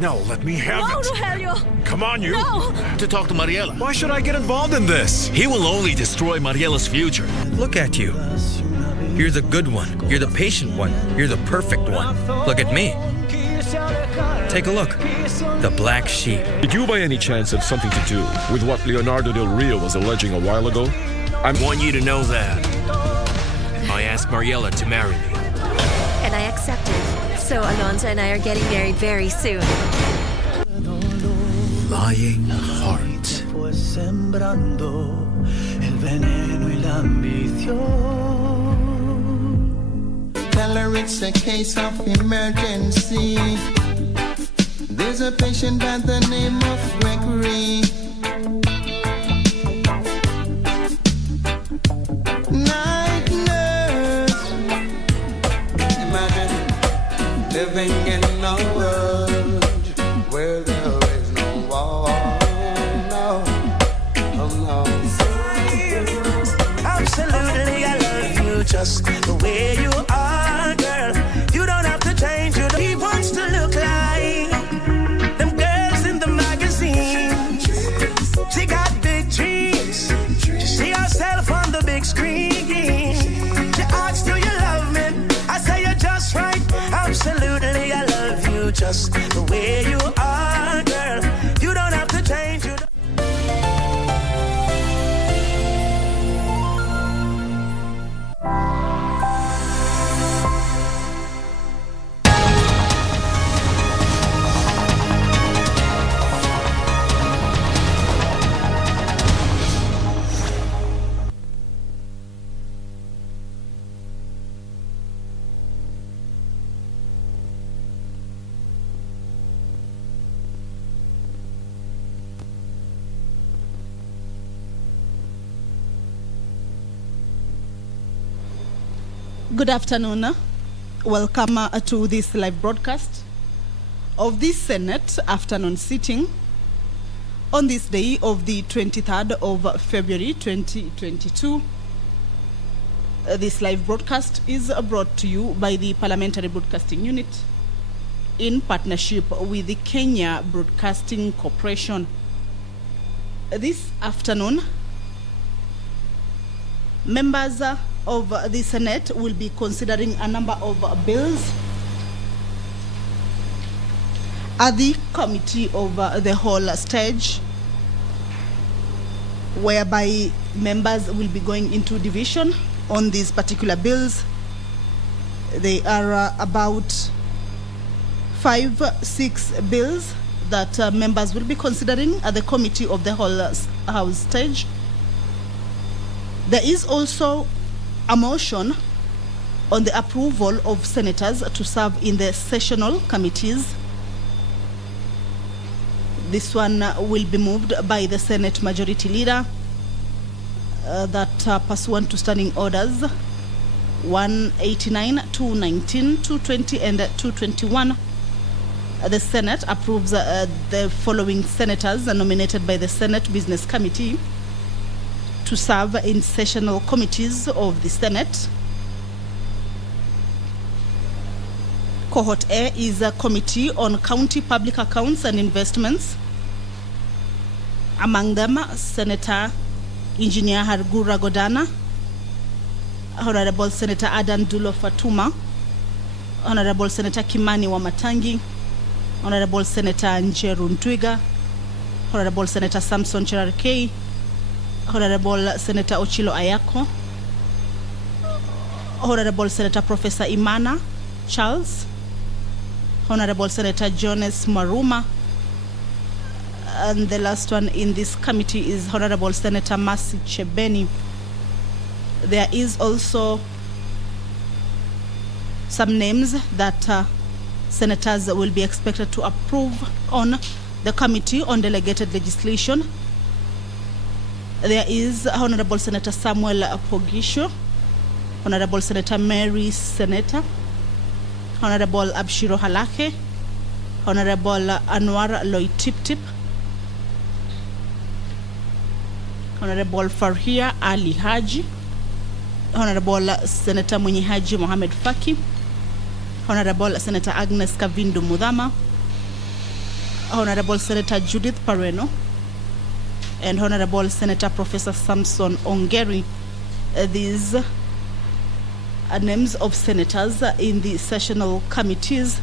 No, let me have it. No, Rogelio. Come on, you. No. To talk to Mariela. Why should I get involved in this? He will only destroy Mariela's future. Look at you. You're the good one. You're the patient one. You're the perfect one. Look at me. Take a look. The black sheep. Did you by any chance have something to do with what Leonardo Del Rio was alleging a while ago? I want you to know that I asked Mariela to marry me. And I accepted. So Alonso and I are getting married very soon. Lying heart. Tell her it's a case of emergency. There's a patient by the name of Gregory. Night nurse. Imagine living in a world where there is no war. No, oh no. Absolutely, I love you just the way you are, girl. You don't have to change. He wants to look like them girls in the magazine. She got big dreams. She see herself on the big screen. She asks, do you love me? I say you're just right. Absolutely, I love you just the way you are, girl. You don't have to change. Good afternoon. Welcome to this live broadcast of this Senate afternoon sitting on this day of the 23rd of February 2022. This live broadcast is brought to you by the Parliamentary Broadcasting Unit in partnership with the Kenya Broadcasting Corporation. This afternoon, members of the Senate will be considering a number of bills at the committee of the whole stage, whereby members will be going into division on these particular bills. They are about 5-6 bills that members will be considering at the committee of the whole house stage. There is also a motion on the approval of senators to serve in the sessional committees. This one will be moved by the Senate Majority Leader that pursuant to standing orders 189, 219, 220 and 221. The Senate approves the following senators nominated by the Senate Business Committee to serve in sessional committees of the Senate. Cohort A is a committee on county public accounts and investments. Among them, Senator Engineer Hargura Godana, Honorable Senator Adan Dulo Fatuma, Honorable Senator Kimani Wamatangi, Honorable Senator Njeru Ntwiga, Honorable Senator Samson Cherarkei, Honorable Senator Ochilo Ayako, Honorable Senator Professor Imana Charles, Honorable Senator Jonas Maruma, and the last one in this committee is Honorable Senator Mercy Chebeni. There is also some names that senators will be expected to approve on the Committee on Delegated Legislation. There is Honorable Senator Samuel Pogisho, Honorable Senator Mary Senator, Honorable Abshiro Halake, Honorable Anwar Loitip-Tip, Honorable Farhia Ali Haji, Honorable Senator Munyi Haji Mohamed Faki, Honorable Senator Agnes Kavindu Mudhama, Honorable Senator Judith Pareno, and Honorable Senator Professor Samson Ongeri. These are names of senators in the sessional committees.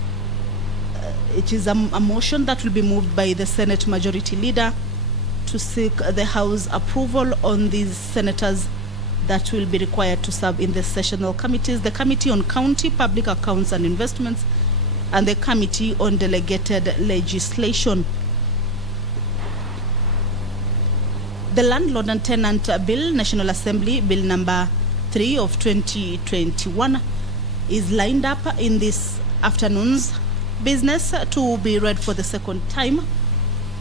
It is a motion that will be moved by the Senate Majority Leader to seek the House approval on these senators that will be required to serve in the sessional committees: the Committee on County Public Accounts and Investments and the Committee on Delegated Legislation. The Landlord and Tenant Bill, National Assembly Bill number 3 of 2021, is lined up in this afternoon's business to be read for the second time.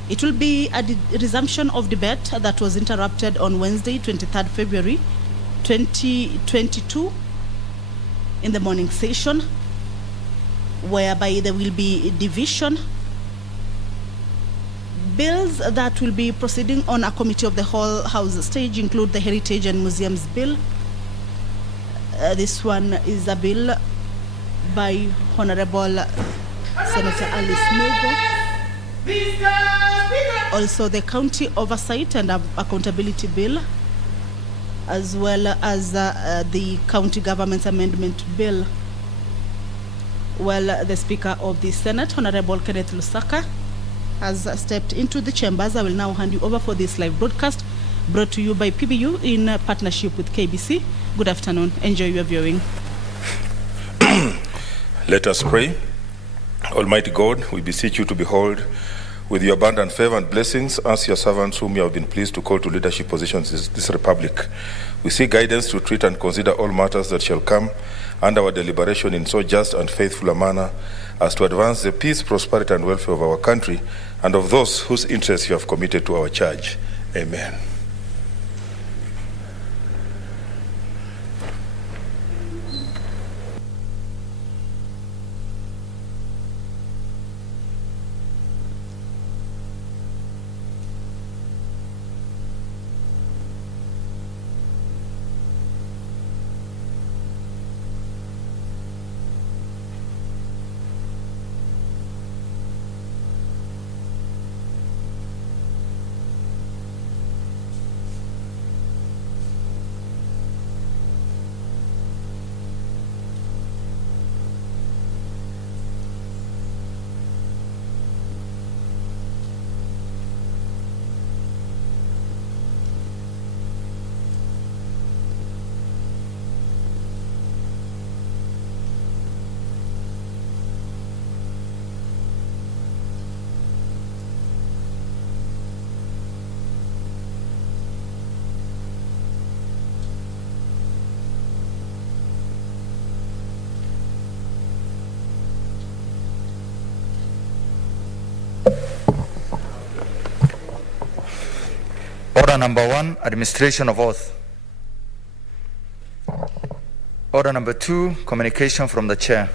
It will be a resumption of debate that was interrupted on Wednesday, 23rd February 2022 in the morning session, whereby there will be division. Bills that will be proceeding on a committee of the whole House stage include the Heritage and Museums Bill. This one is a bill by Honorable Senator Alice Mugo. Also the County Oversight and Accountability Bill, as well as the County Government Amendment Bill. Well, the Speaker of the Senate, Honorable Kenneth Lusaka, has stepped into the chambers. I will now hand you over for this live broadcast brought to you by PBU in partnership with KBC. Good afternoon. Enjoy your viewing. Let us pray. Almighty God, we beseech you to behold with your abundant favor and blessings us, your servants, whom you have been pleased to call to leadership positions in this republic. We seek guidance to treat and consider all matters that shall come under our deliberation in so just and faithful a manner as to advance the peace, prosperity, and welfare of our country and of those whose interests you have committed to our charge. Amen. Order number 1, administration of oath. Order number 2, communication from the chair.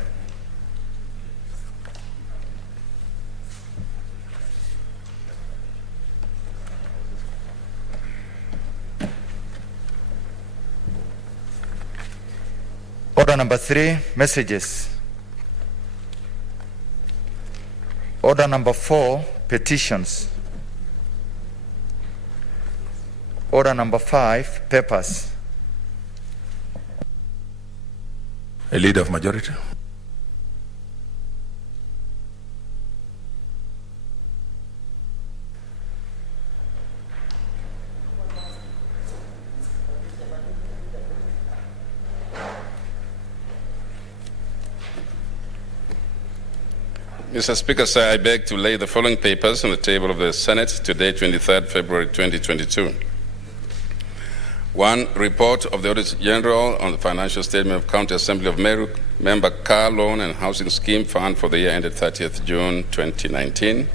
Order number 3, messages. Order number 4, petitions. Order number 5, papers. A leader of majority. Mr. Speaker, sir, I beg to lay the following papers on the table of the Senate today, 23rd February 2022. 1. Report of the Auditor General on the financial statement of County Assembly of Meru, Member Car Loan and Housing Scheme Fund for the year ended 30th June 2019.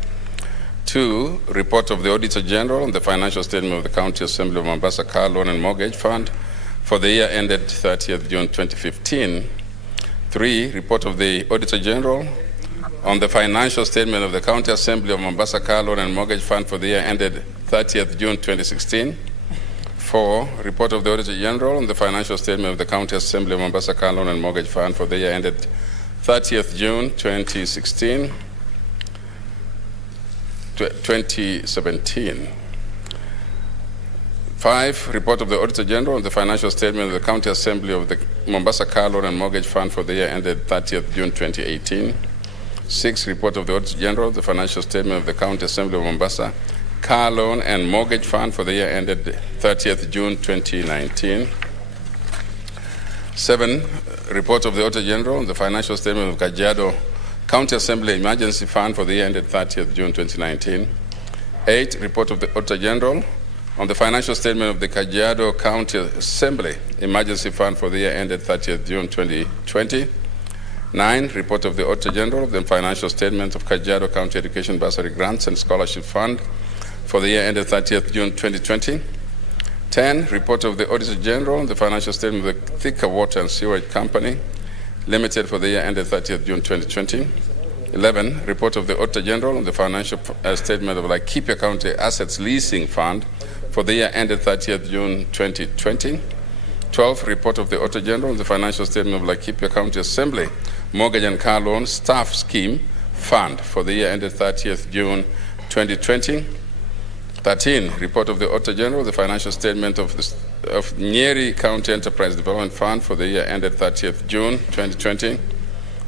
2. Report of the Auditor General on the financial statement of the County Assembly of Mombasa Car Loan and Mortgage Fund for the year ended 30th June 2015. 3. Report of the Auditor General on the financial statement of the County Assembly of Mombasa Car Loan and Mortgage Fund for the year ended 30th June 2016. 4. Report of the Auditor General on the financial statement of the County Assembly of Mombasa Car Loan and Mortgage Fund for the year ended 30th June 2017. 5, report of the Auditor General on the financial statement of the County Assembly of the Mombasa Car Loan and Mortgage Fund for the year ended 30th June 2018. 6, report of the Auditor General of the financial statement of the County Assembly of Mombasa Car Loan and Mortgage Fund for the year ended 30th June 2019. 7, report of the Auditor General on the financial statement of Kajiado County Assembly Emergency Fund for the year ended 30th June 2019. 8, report of the Auditor General on the financial statement of the Kajiado County Assembly Emergency Fund for the year ended 30th June 2020. 9, report of the Auditor General of the financial statement of Kajiado County Education Bursary Grants and Scholarship Fund for the year ended 30th June 2020. 10, report of the Auditor General on the financial statement of the Thika Water and Sewerage Company Limited for the year ended 30th June 2020. 11, report of the Auditor General on the financial statement of Laikipia County Assets Leasing Fund for the year ended 30th June 2020. 12, report of the Auditor General on the financial statement of Laikipia County Assembly Mortgage and Car Loan Staff Scheme Fund for the year ended 30th June 2020. 13, report of the Auditor General, the financial statement of Nyeri County Enterprise Development Fund for the year ended 30th June 2020.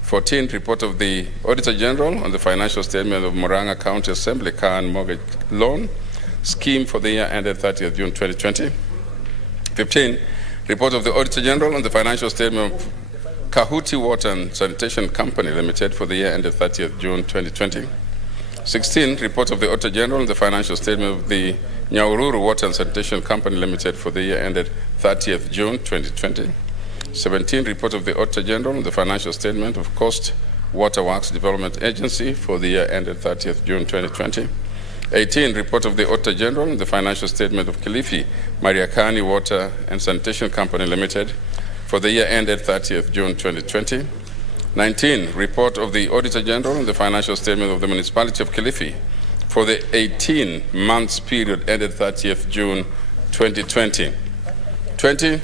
14, report of the Auditor General on the financial statement of Murang'a County Assembly Car and Mortgage Loan Scheme for the year ended 30th June 2020. 15, report of the Auditor General on the financial statement of Kahuti Water and Sanitation Company Limited for the year ended 30th June 2020. 16, report of the Auditor General on the financial statement of the Nyaururu Water and Sanitation Company Limited for the year ended 30th June 2020. 17, report of the Auditor General on the financial statement of Coast Waterworks Development Agency for the year ended 30th June 2020. 18, report of the Auditor General on the financial statement of Kilifi Mariakani Water and Sanitation Company Limited for the year ended 30th June 2020. 19, report of the Auditor General on the financial statement of the Municipality of Kilifi for the 18 months period ended 30th June 2020. 20,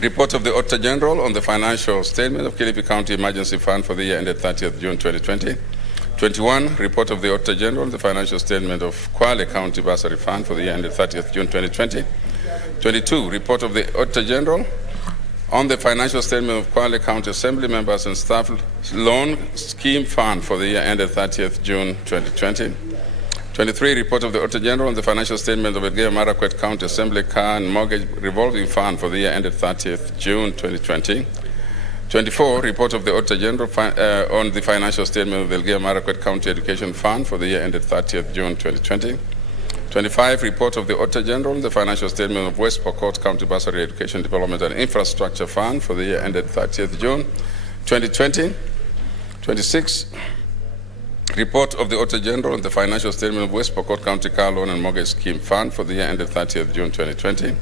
report of the Auditor General on the financial statement of Kilifi County Emergency Fund for the year ended 30th June 2020. 21, report of the Auditor General on the financial statement of Kwale County Bursary Fund for the year ended 30th June 2020. 22, report of the Auditor General on the financial statement of Kwale County Assembly Members and Staff Loan Scheme Fund for the year ended 30th June 2020. 23, report of the Auditor General on the financial statement of Elgeyo Marakwet County Assembly Car and Mortgage Revolving Fund for the year ended 30th June 2020. 24, report of the Auditor General on the financial statement of the Elgeyo Marakwet County Education Fund for the year ended 30th June 2020. 25, report of the Auditor General on the financial statement of West Pokot County Bursary Education Development and Infrastructure Fund for the year ended 30th June 2020. 26, report of the Auditor General on the financial statement of West Pokot County Car Loan and Mortgage Scheme Fund for the year ended 30th June 2020.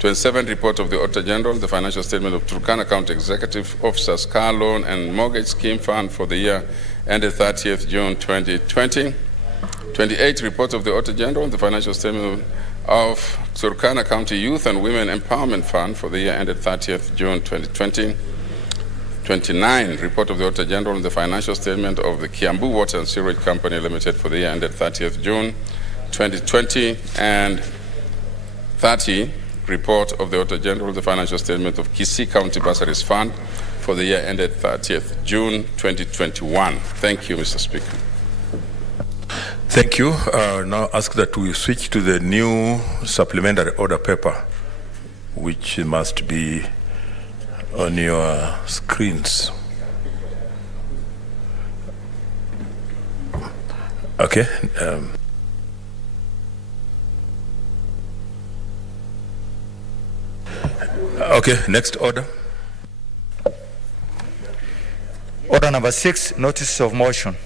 27, report of the Auditor General on the financial statement of Turkana County Executive Officers Car Loan and Mortgage Scheme Fund for the year ended 30th June 2020. 28, report of the Auditor General on the financial statement of Turkana County Youth and Women Empowerment Fund for the year ended 30th June 2020. 29, report of the Auditor General on the financial statement of the Kiambu Water and Sewerage Company Limited for the year ended 30th June 2020. And 30, report of the Auditor General on the financial statement of Kisii County Bursaries Fund for the year ended 30th June 2021. Thank you, Mr. Speaker. Thank you. Now ask that we switch to the new supplementary order paper, which must be on your screens. Okay. Okay, next order. Order number 6, notice of motion.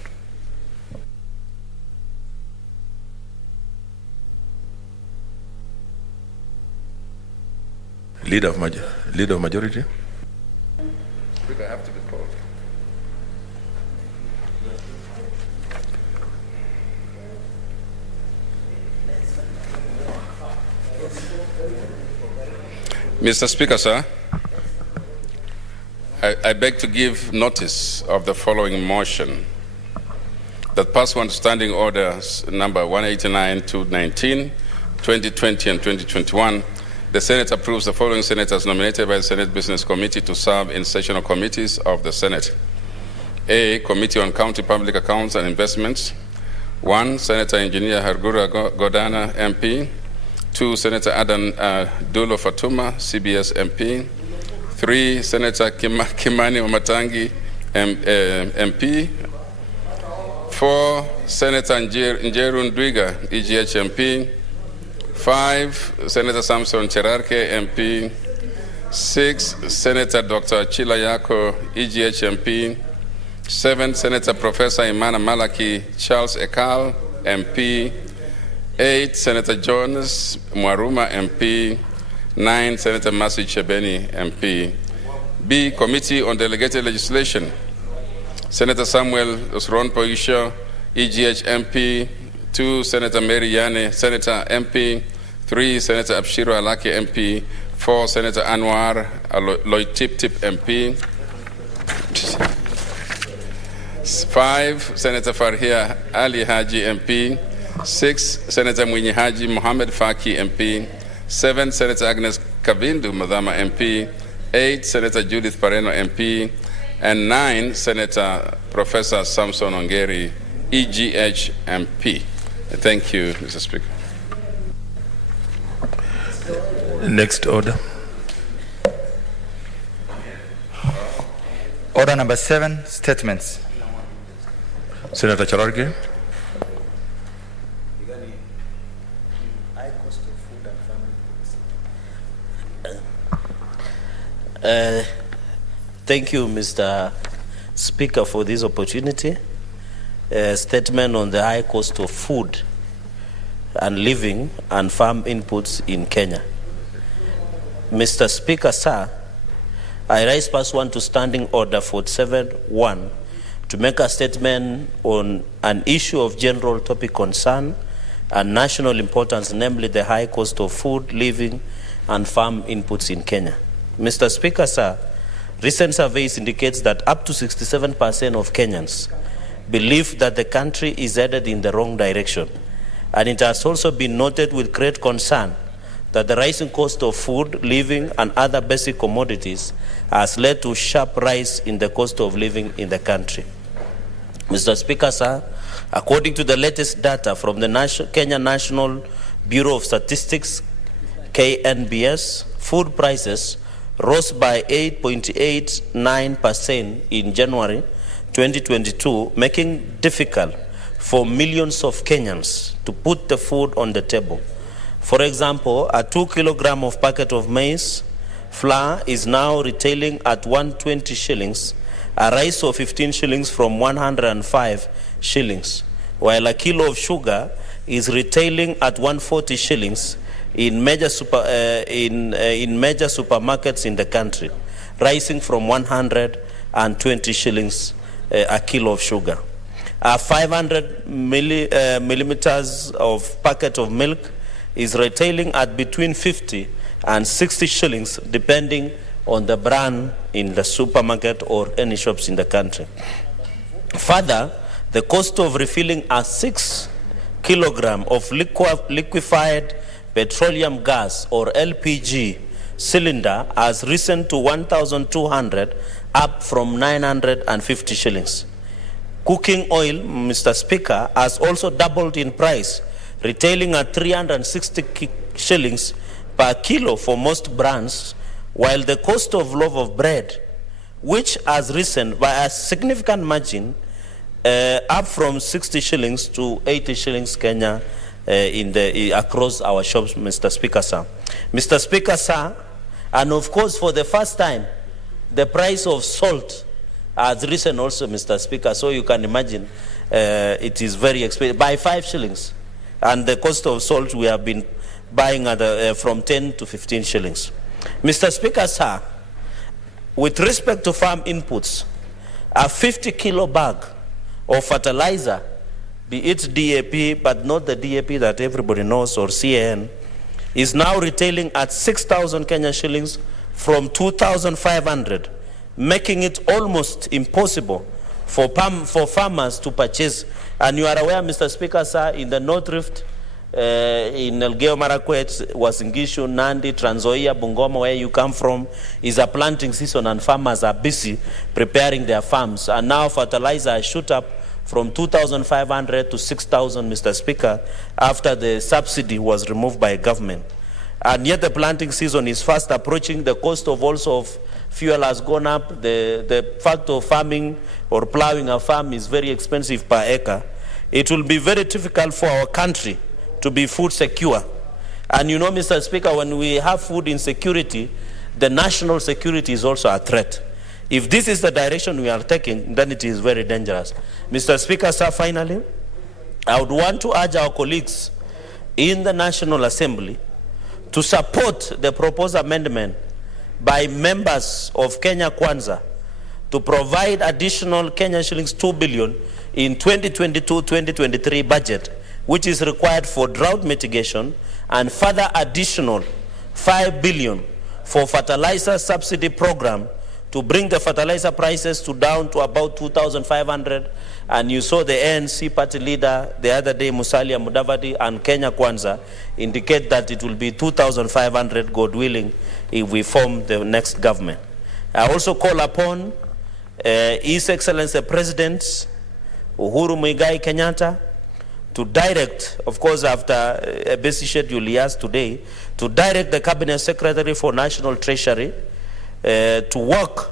Leader of majority. I have to be called. Mr. Speaker, sir, I beg to give notice of the following motion. That pursuant to Standing Orders number 189-219, 2020 and 2021, the Senate approves the following senators nominated by the Senate Business Committee to serve in sessional committees of the Senate. A, Committee on County Public Accounts and Investments. 1, Senator Engineer Hargura Godana, MP. 2, Senator Adan Dulo Fatuma, CBS MP. 3, Senator Kimani Wamatangi, MP. 4, Senator Njeru Ndwiga, EGH MP. 5, Senator Samson Cherarke, MP. 6, Senator Dr. Chila Yako, EGH MP. 7, Senator Professor Imana Malaki Charles Ekal, MP. 8, Senator Jonas Mwaruma, MP. 9, Senator Masi Chebeni, MP. B, Committee on Delegated Legislation. Senator Samuel Osron Poisho, EGH MP. 2, Senator Mary Yane, Senator MP. 3, Senator Abshiro Alaki, MP. 4, Senator Anwar Loitip MP. 5, Senator Farhia Ali Haji, MP. 6, Senator Mwinyi Haji Mohammed Faki, MP. 7, Senator Agnes Kavindu Madama, MP. 8, Senator Judith Pareno, MP. And 9, Senator Professor Samson Ongeri, EGH, MP. Thank you, Mr. Speaker. Next order. Order number 7, statements. Senator Cherarke. Thank you, Mr. Speaker, for this opportunity. Statement on the high cost of food and living and farm inputs in Kenya. Mr. Speaker, sir, I rise pursuant to Standing Order 47-1 to make a statement on an issue of general topic concern and national importance, namely the high cost of food, living, and farm inputs in Kenya. Mr. Speaker, sir, recent surveys indicates that up to 67% of Kenyans believe that the country is headed in the wrong direction. And it has also been noted with great concern that the rising cost of food, living, and other basic commodities has led to sharp rise in the cost of living in the country. Mr. Speaker, sir, according to the latest data from the Kenya National Bureau of Statistics, KNBS, food prices rose by 8.89% in January 2022, making it difficult for millions of Kenyans to put the food on the table. For example, a 2 kilogram of packet of maize flour is now retailing at 120 shillings, a rise of 15 shillings from 105 shillings, while a kilo of sugar is retailing at 140 shillings in major supermarkets in the country, rising from 120 shillings a kilo of sugar. 500 millimeters of packet of milk is retailing at between 50 and 60 shillings, depending on the brand in the supermarket or any shops in the country. Further, the cost of refilling a 6 kilogram of liquefied petroleum gas or LPG cylinder has risen to 1,200, up from 950 shillings. Cooking oil, Mr. Speaker, has also doubled in price, retailing at 360 shillings per kilo for most brands, while the cost of loaf of bread, which has risen by a significant margin, up from 60 shillings to 80 shillings Kenya across our shops, Mr. Speaker, sir. Mr. Speaker, sir, and of course, for the first time, the price of salt has risen also, Mr. Speaker, so you can imagine it is very expensive, by 5 shillings. And the cost of salt we have been buying at from 10 to 15 shillings. Mr. Speaker, sir, with respect to farm inputs, a 50 kilo bag of fertilizer, be it DAP, but not the DAP that everybody knows, or CAN, is now retailing at 6,000 Kenya shillings from 2,500 making it almost impossible for farmers to purchase. And you are aware, Mr. Speaker, sir, in the North Rift, in Elgeyo Marakwet, Uasin Gishu, Nandi, Trans Nzoia, Bungoma, where you come from, is a planting season and farmers are busy preparing their farms. And now fertilizer has shoot up from 2,500 to 6,000, Mr. Speaker, after the subsidy was removed by government. And yet the planting season is fast approaching. The cost of also of fuel has gone up. The fact of farming or plowing a farm is very expensive per acre. It will be very difficult for our country to be food secure. And you know, Mr. Speaker, when we have food insecurity, the national security is also a threat. If this is the direction we are taking, then it is very dangerous. Mr. Speaker, sir, finally, I would want to urge our colleagues in the National Assembly to support the proposed amendment by members of Kenya Kwanza to provide additional Kenyan shillings 2 billion in 2022-2023 budget, which is required for drought mitigation, and further additional 5 billion for fertilizer subsidy program to bring the fertilizer prices down to about 2,500. And you saw the ANC party leader the other day, Musalia Mudavadi, and Kenya Kwanza indicate that it will be 2,500, God willing, if we form the next government. I also call upon His Excellency President Uhuru Muigai Kenyatta to direct, of course after a busy schedule he has today, to direct the Cabinet Secretary for National Treasury to work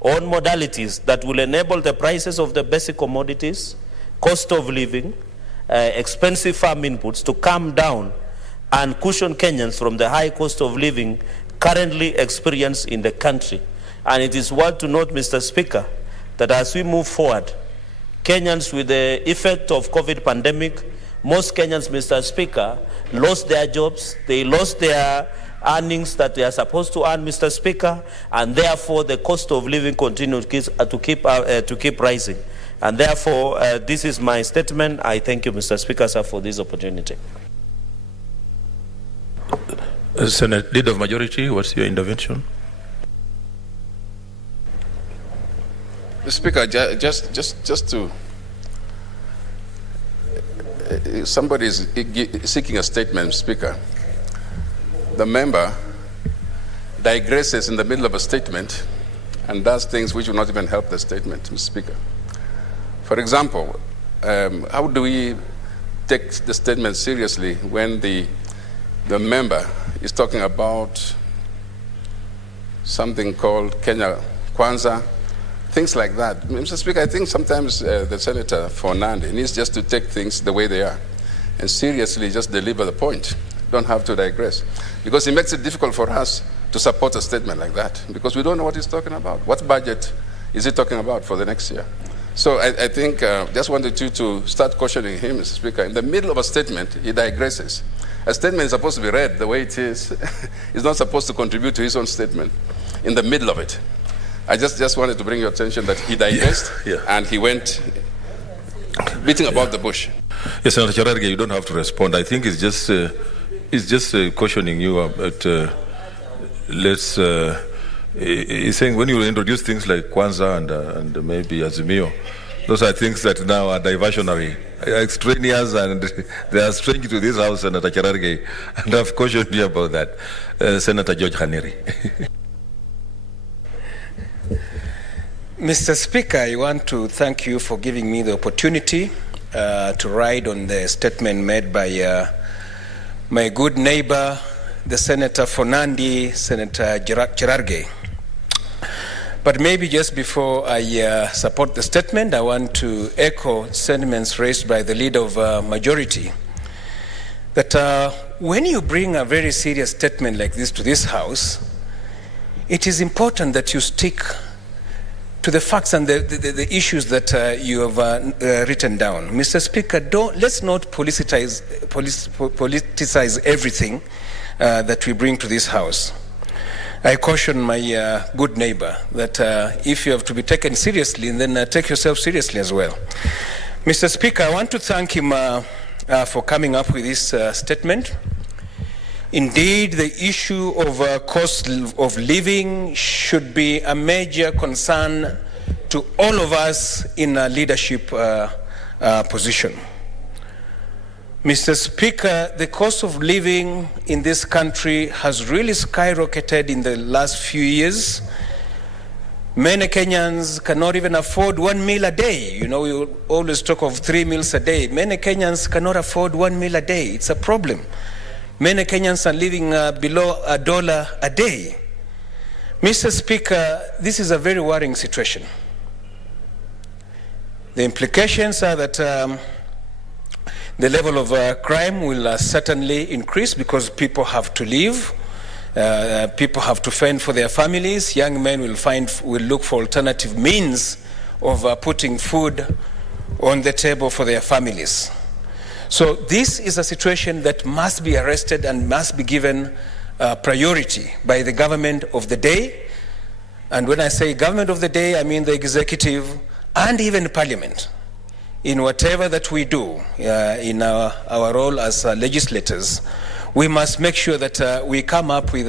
on modalities that will enable the prices of the basic commodities, cost of living, expensive farm inputs to come down and cushion Kenyans from the high cost of living currently experienced in the country. And it is worth to note, Mr. Speaker, that as we move forward, Kenyans with the effect of COVID pandemic, most Kenyans, Mr. Speaker, lost their jobs, they lost their earnings that they are supposed to earn, Mr. Speaker, and therefore the cost of living continues to keep rising. And therefore, this is my statement. I thank you, Mr. Speaker, sir, for this opportunity. Senate Leader of Majority, what's your intervention? Speaker, just to somebody is seeking a statement, Speaker. The member digresses in the middle of a statement and does things which will not even help the statement, Mr. Speaker. For example, how do we take the statement seriously when the member is talking about something called Kenya Kwanza, things like that? Mr. Speaker, I think sometimes the Senator for Nandi needs just to take things the way they are and seriously just deliver the point. Don't have to digress. Because it makes it difficult for us to support a statement like that because we don't know what he's talking about. What budget is he talking about for the next year? So I think just wanted you to start cautioning him, Mr. Speaker. In the middle of a statement, he digresses. A statement is supposed to be read the way it is. He's not supposed to contribute to his own statement in the middle of it. I just wanted to bring your attention that he digressed and he went beating about the bush. Yes, Senator Cherargei, you don't have to respond. I think it's just cautioning you about he's saying when you introduce things like Kwanza and maybe Azimio, those are things that now are diversionary, extraneous, and they are strange to this house, Senator Cherargei, and I've cautioned you about that. Senator George Khaneri. Mr. Speaker, I want to thank you for giving me the opportunity to ride on the statement made by my good neighbor, the Senator for Nandi, Senator Cherargei. But maybe just before I support the statement, I want to echo sentiments raised by the Leader of Majority, that when you bring a very serious statement like this to this House, it is important that you stick to the facts and the issues that you have written down. Mr. Speaker, let's not politicize everything that we bring to this House. I caution my good neighbor that if you have to be taken seriously, then take yourself seriously as well. Mr. Speaker, I want to thank him for coming up with this statement. Indeed, the issue of cost of living should be a major concern to all of us in a leadership position. Mr. Speaker, the cost of living in this country has really skyrocketed in the last few years. Many Kenyans cannot even afford 1 meal a day. You know, we always talk of 3 meals a day. Many Kenyans cannot afford 1 meal a day. It's a problem. Many Kenyans are living below $1 a day. Mr. Speaker, this is a very worrying situation. The implications are that the level of crime will certainly increase because people have to live. People have to fend for their families. Young men will look for alternative means of putting food on the table for their families. So this is a situation that must be arrested and must be given priority by the government of the day. And when I say government of the day, I mean the executive and even parliament. In whatever that we do in our role as legislators, we must make sure that we come up with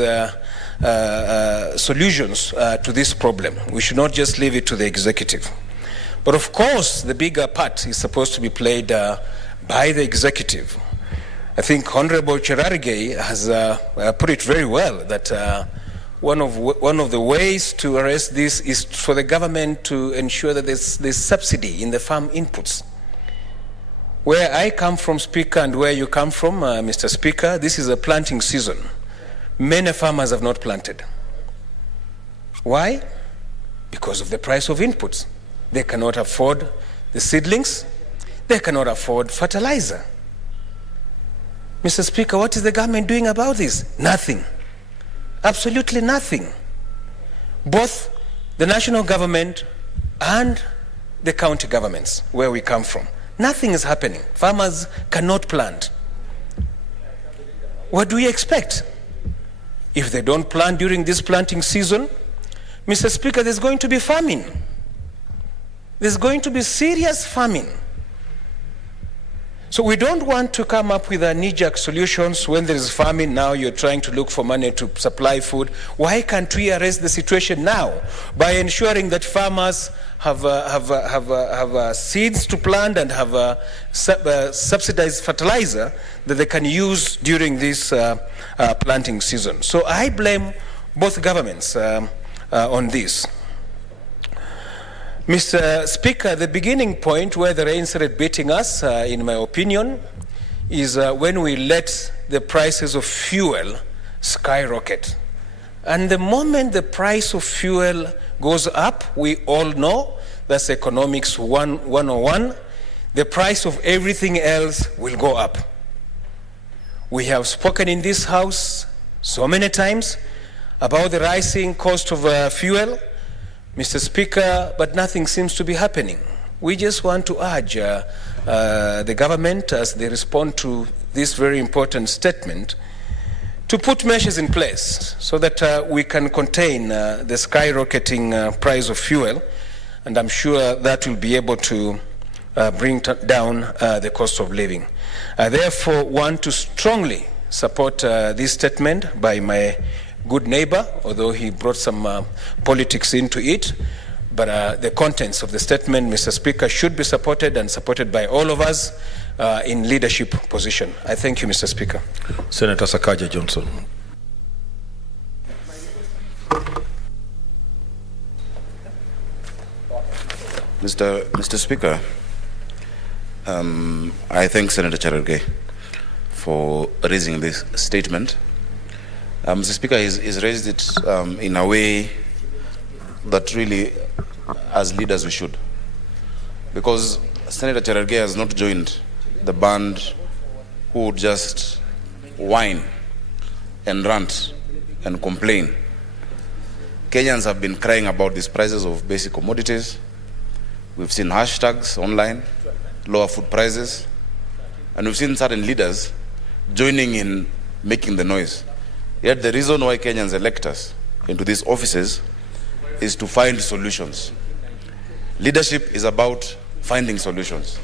solutions to this problem. We should not just leave it to the executive. But of course, the bigger part is supposed to be played by the executive. I think Honorable Cherargei has put it very well that one of the ways to arrest this is for the government to ensure that there's subsidy in the farm inputs. Where I come from, Speaker, and where you come from, Mr. Speaker, this is a planting season. Many farmers have not planted. Why? Because of the price of inputs. They cannot afford the seedlings. They cannot afford fertilizer. Mr. Speaker, what is the government doing about this? Nothing. Absolutely nothing. Both the national government and the county governments, where we come from. Nothing is happening. Farmers cannot plant. What do we expect? If they don't plant during this planting season, Mr. Speaker, there's going to be famine. There's going to be serious famine. So we don't want to come up with knee-jerk solutions when there is famine. Now you're trying to look for money to supply food. Why can't we arrest the situation now by ensuring that farmers have seeds to plant and have subsidized fertilizer that they can use during this planting season? So I blame both governments on this. Mr. Speaker, the beginning point where the rain started beating us, in my opinion, is when we let the prices of fuel skyrocket. And the moment the price of fuel goes up, we all know, that's economics 101, the price of everything else will go up. We have spoken in this House so many times about the rising cost of fuel, Mr. Speaker, but nothing seems to be happening. We just want to urge the government, as they respond to this very important statement, to put measures in place so that we can contain the skyrocketing price of fuel, and I'm sure that will be able to bring down the cost of living. I therefore want to strongly support this statement by my good neighbor, although he brought some politics into it. But the contents of the statement, Mr. Speaker, should be supported and supported by all of us in leadership position. I thank you, Mr. Speaker. Senator Sakaja Johnson. Mr. Speaker, I thank Senator Cherargei for raising this statement. Mr. Speaker, he's raised it in a way that really, as leaders, we should. Because Senator Cherargei has not joined the band who would just whine and rant and complain. Kenyans have been crying about these prices of basic commodities. We've seen hashtags online, lower food prices, and we've seen certain leaders joining in making the noise. Yet the reason why Kenyans elect us into these offices is to find solutions. Leadership is about finding solutions.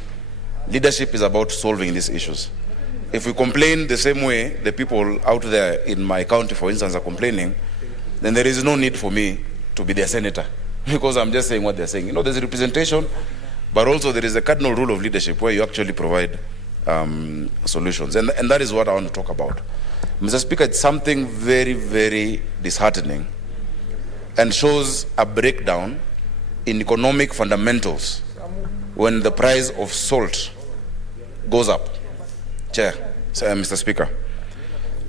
Leadership is about solving these issues. If we complain the same way the people out there in my county, for instance, are complaining, then there is no need for me to be their senator because I'm just saying what they're saying. You know, there's a representation, but also there is a cardinal rule of leadership where you actually provide solutions. And that is what I want to talk about. Mr. Speaker, it's something very, very disheartening and shows a breakdown in economic fundamentals when the price of salt goes up. Chair, Mr. Speaker.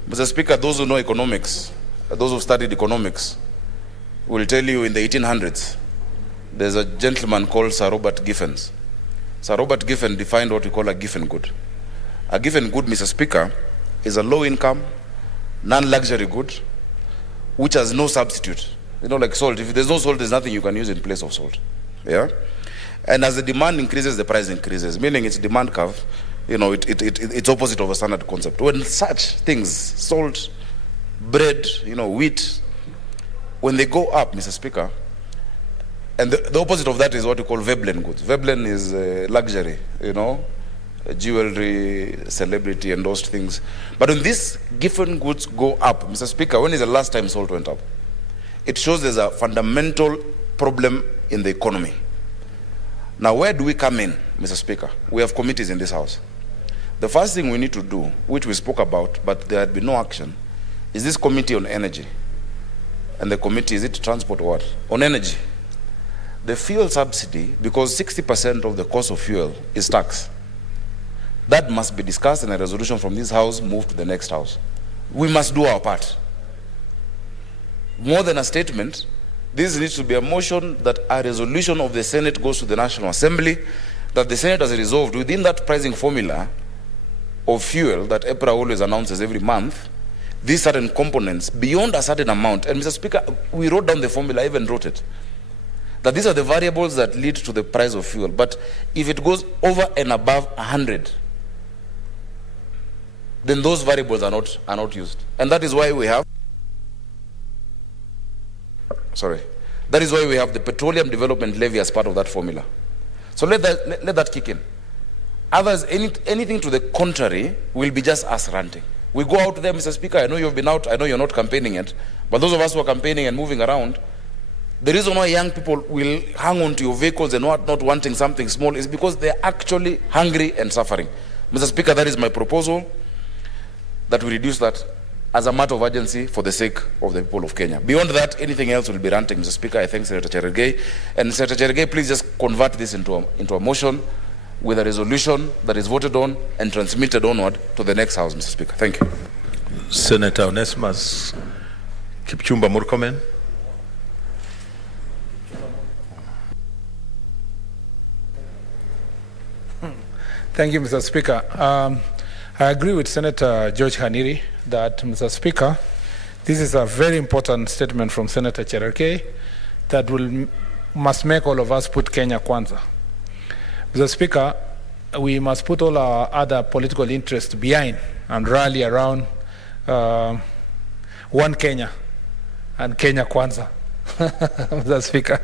Mr. Speaker, those who know economics, those who studied economics, will tell you in the 1800s, there's a gentleman called Sir Robert Giffen. Sir Robert Giffen defined what we call a Giffen good. A Giffen good, Mr. Speaker, is a low-income, non-luxury good, which has no substitute. You know, like salt. If there's no salt, there's nothing you can use in place of salt. Yeah? And as the demand increases, the price increases, meaning its demand curve, you know, it's opposite of a standard concept. When such things, salt, bread, you know, wheat, when they go up, Mr. Speaker, and the opposite of that is what we call Veblen goods. Veblen is luxury, you know, jewelry, celebrity, and those things. But when these Giffen goods go up, Mr. Speaker, when is the last time salt went up? It shows there's a fundamental problem in the economy. Now, where do we come in, Mr. Speaker? We have committees in this House. The first thing we need to do, which we spoke about, but there had been no action, is this committee on energy. And the committee, is it transport or what? On energy. The fuel subsidy, because 60% of the cost of fuel is tax. That must be discussed and a resolution from this House moved to the next House. We must do our part. More than a statement, this needs to be a motion that a resolution of the Senate goes to the National Assembly, that the Senate has resolved within that pricing formula of fuel that EPRA always announces every month, these certain components beyond a certain amount. And Mr. Speaker, we wrote down the formula, I even wrote it, that these are the variables that lead to the price of fuel. But if it goes over and above 100, then those variables are not used. And that is why we have that is why we have the Petroleum Development Levy as part of that formula. So let that kick in. Others, anything to the contrary will be just us ranting. We go out there, Mr. Speaker, I know you've been out, I know you're not campaigning it, but those of us who are campaigning and moving around, the reason why young people will hang on to your vehicles and not wanting something small is because they're actually hungry and suffering. Mr. Speaker, that is my proposal, that we reduce that as a matter of urgency for the sake of the people of Kenya. Beyond that, anything else will be ranting, Mr. Speaker. I thank Senator Cherargei. And Senator Cherargei, please just convert this into a motion with a resolution that is voted on and transmitted onward to the next House, Mr. Speaker. Thank you. Senator Onesimus Kipchumba Murkomen. Thank you, Mr. Speaker. I agree with Senator George Haniri that, Mr. Speaker, this is a very important statement from Senator Cherargei that must make all of us put Kenya kwanza. Mr. Speaker, we must put all our other political interests behind and rally around one Kenya and Kenya kwanza, Mr. Speaker,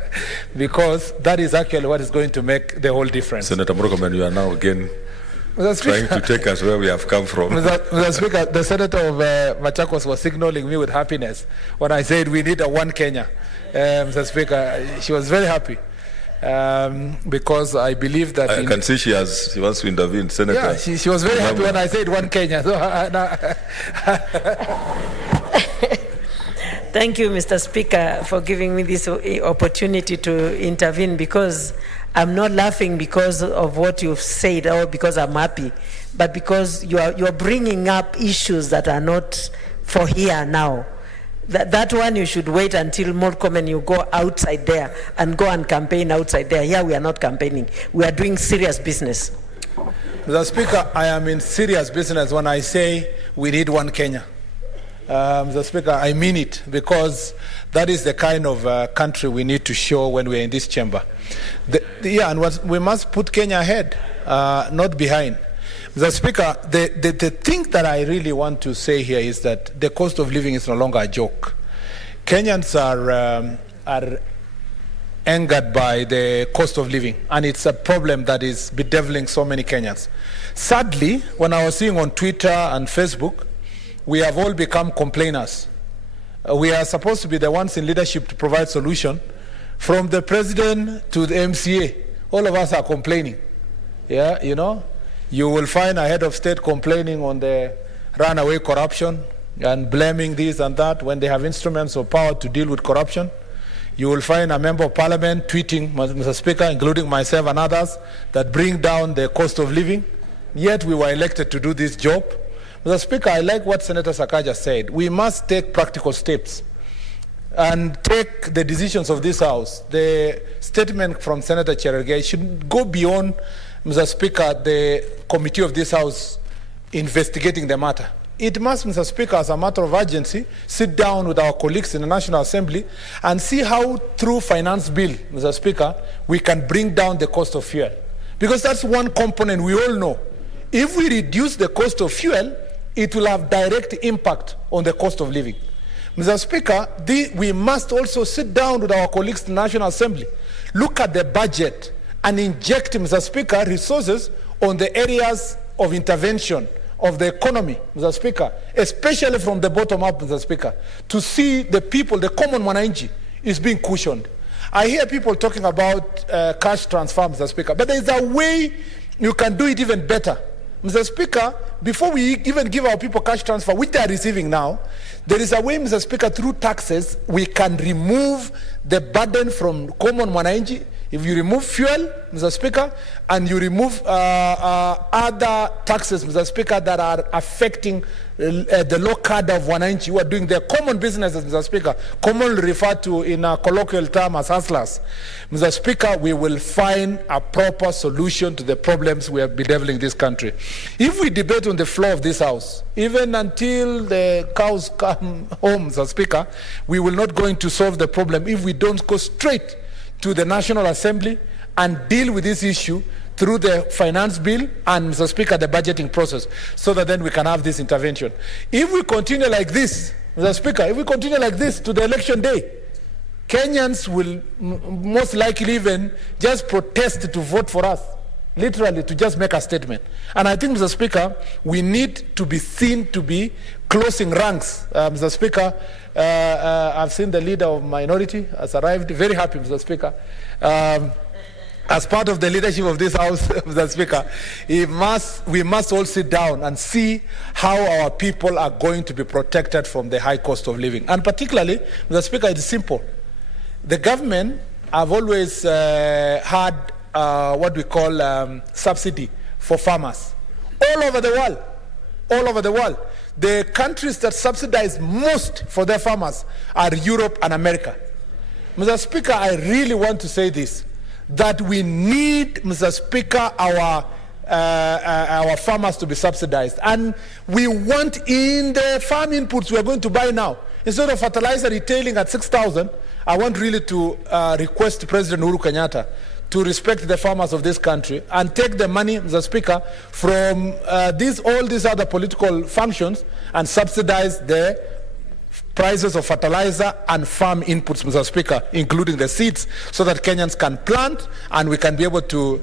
because that is actually what is going to make the whole difference. Senator Murkomen, you are now again trying to take us where we have come from. Mr. Speaker, the Senator of Machakos was signaling me with happiness when I said we need a one Kenya. Mr. Speaker, she was very happy because I believe that... I can see she wants to intervene, Senator. Yeah, she was very happy when I said one Kenya. So, Thank you, Mr. Speaker, for giving me this opportunity to intervene, because I'm not laughing because of what you've said or because I'm happy, but because you're bringing up issues that are not for here now. That one you should wait until Murkomen, you go outside there and go and campaign outside there. Here we are not campaigning. We are doing serious business. Mr. Speaker, I am in serious business when I say we need one Kenya. Mr. Speaker, I mean it, because that is the kind of country we need to show when we're in this chamber. And we must put Kenya ahead, not behind. Mr. Speaker, the thing that I really want to say here is that the cost of living is no longer a joke. Kenyans are angered by the cost of living, and it's a problem that is bedeviling so many Kenyans. Sadly, when I was seeing on Twitter and Facebook, we have all become complainers. We are supposed to be the ones in leadership to provide solution. From the president to the MCA, all of us are complaining. Yeah, you know, you will find a head of state complaining on the runaway corruption and blaming this and that when they have instruments of power to deal with corruption. You will find a member of parliament tweeting, Mr. Speaker, including myself and others, that bring down the cost of living. Yet we were elected to do this job. Mr. Speaker, I like what Senator Sakaja said. We must take practical steps and take the decisions of this House. The statement from Senator Cherargei should go beyond, Mr. Speaker, the committee of this House investigating the matter. It must, Mr. Speaker, as a matter of urgency, sit down with our colleagues in the National Assembly and see how, through finance bill, Mr. Speaker, we can bring down the cost of fuel. Because that's one component we all know. If we reduce the cost of fuel, it will have direct impact on the cost of living. Mr. Speaker, we must also sit down with our colleagues in the National Assembly, look at the budget and inject, Mr. Speaker, resources on the areas of intervention of the economy, Mr. Speaker, especially from the bottom up, Mr. Speaker, to see the people, the common mwananchi, is being cushioned. I hear people talking about cash transfer, Mr. Speaker, but there is a way you can do it even better. Mr. Speaker, before we even give our people cash transfer, which they are receiving now, there is a way, Mr. Speaker, through taxes, we can remove the burden from common mwananchi. If you remove fuel, Mr. Speaker, and you remove other taxes, Mr. Speaker, that are affecting the low cadre of wananchi who are doing their common businesses, Mr. Speaker, commonly referred to in a colloquial term as hustlers. Mr. Speaker, we will find a proper solution to the problems we are bedeviling this country. If we debate on the floor of this House, even until the cows come home, Mr. Speaker, we will not going to solve the problem if we don't go straight to the National Assembly and deal with this issue through the finance bill and, Mr. Speaker, the budgeting process, so that then we can have this intervention. If we continue like this, Mr. Speaker, if we continue like this to the election day, Kenyans will most likely even just protest to vote for us, literally to just make a statement. And I think, Mr. Speaker, we need to be seen to be closing ranks. Mr. Speaker, I've seen the leader of minority has arrived. Very happy, Mr. Speaker. As part of the leadership of this House, Mr. Speaker, we must all sit down and see how our people are going to be protected from the high cost of living. And particularly, Mr. Speaker, it's simple. The government have always had what we call subsidy for farmers all over the world. All over the world. The countries that subsidize most for their farmers are Europe and America. Mr. Speaker, I really want to say this, that we need, Mr. Speaker, our farmers to be subsidized. And we want in the farm inputs we are going to buy now, instead of fertilizer retailing at 6,000, I want really to request President Uhuru Kenyatta to respect the farmers of this country and take the money, Mr. Speaker, from all these other political functions and subsidize the prices of fertilizer and farm inputs, Mr. Speaker, including the seeds, so that Kenyans can plant and we can be able to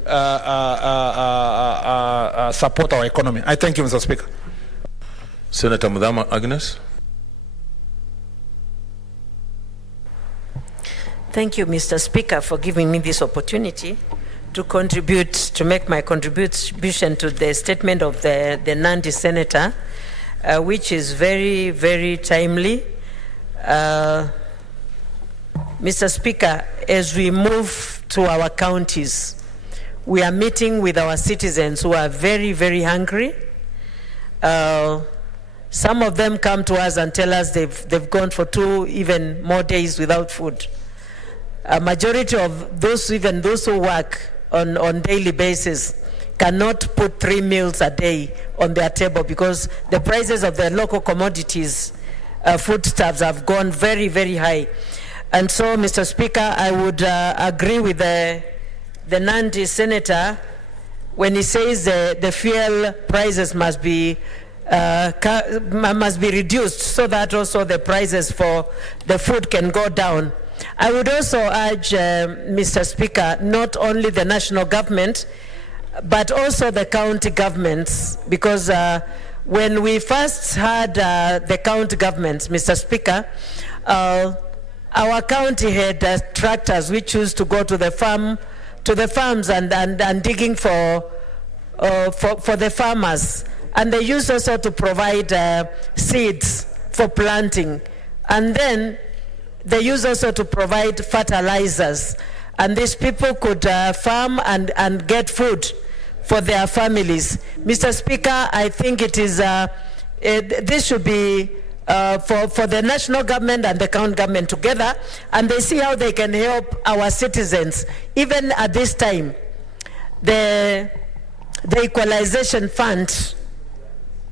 support our economy. I thank you, Mr. Speaker. Senator Mudhama Agnes. Thank you, Mr. Speaker, for giving me this opportunity to make my contribution to the statement of the Nandi senator, which is very, very timely. Mr. Speaker, as we move to our counties, we are meeting with our citizens who are very, very hungry. Some of them come to us and tell us they've gone for 2 even more days without food. A majority of those, even those who work on daily basis, cannot put 3 meals a day on their table because the prices of their local commodities, foodstuffs, have gone very, very high. And so, Mr. Speaker, I would agree with the Nandi senator when he says the fuel prices must be reduced so that also the prices for the food can go down. I would also urge, Mr. Speaker, not only the national government, but also the county governments, because when we first had the county governments, Mr. Speaker, our county had tractors which used to go to the farms and digging for the farmers, and they used also to provide seeds for planting, and then they used also to provide fertilizers, and these people could farm and get food for their families. Mr. Speaker, I think it is this should be for the national government and the county government together, and they see how they can help our citizens. Even at this time, the equalization fund,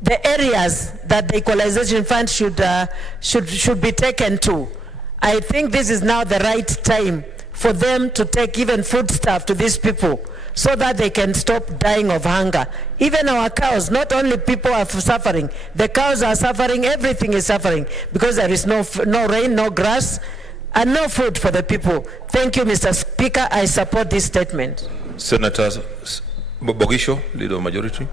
the areas that the equalization fund should be taken to, I think this is now the right time for them to take even foodstuff to these people, so that they can stop dying of hunger. Even our cows, not only people are suffering, the cows are suffering, everything is suffering, because there is no rain, no grass, and no food for the people. Thank you, Mr. Speaker. I support this statement. Senator Bogisho, Leader of Majority.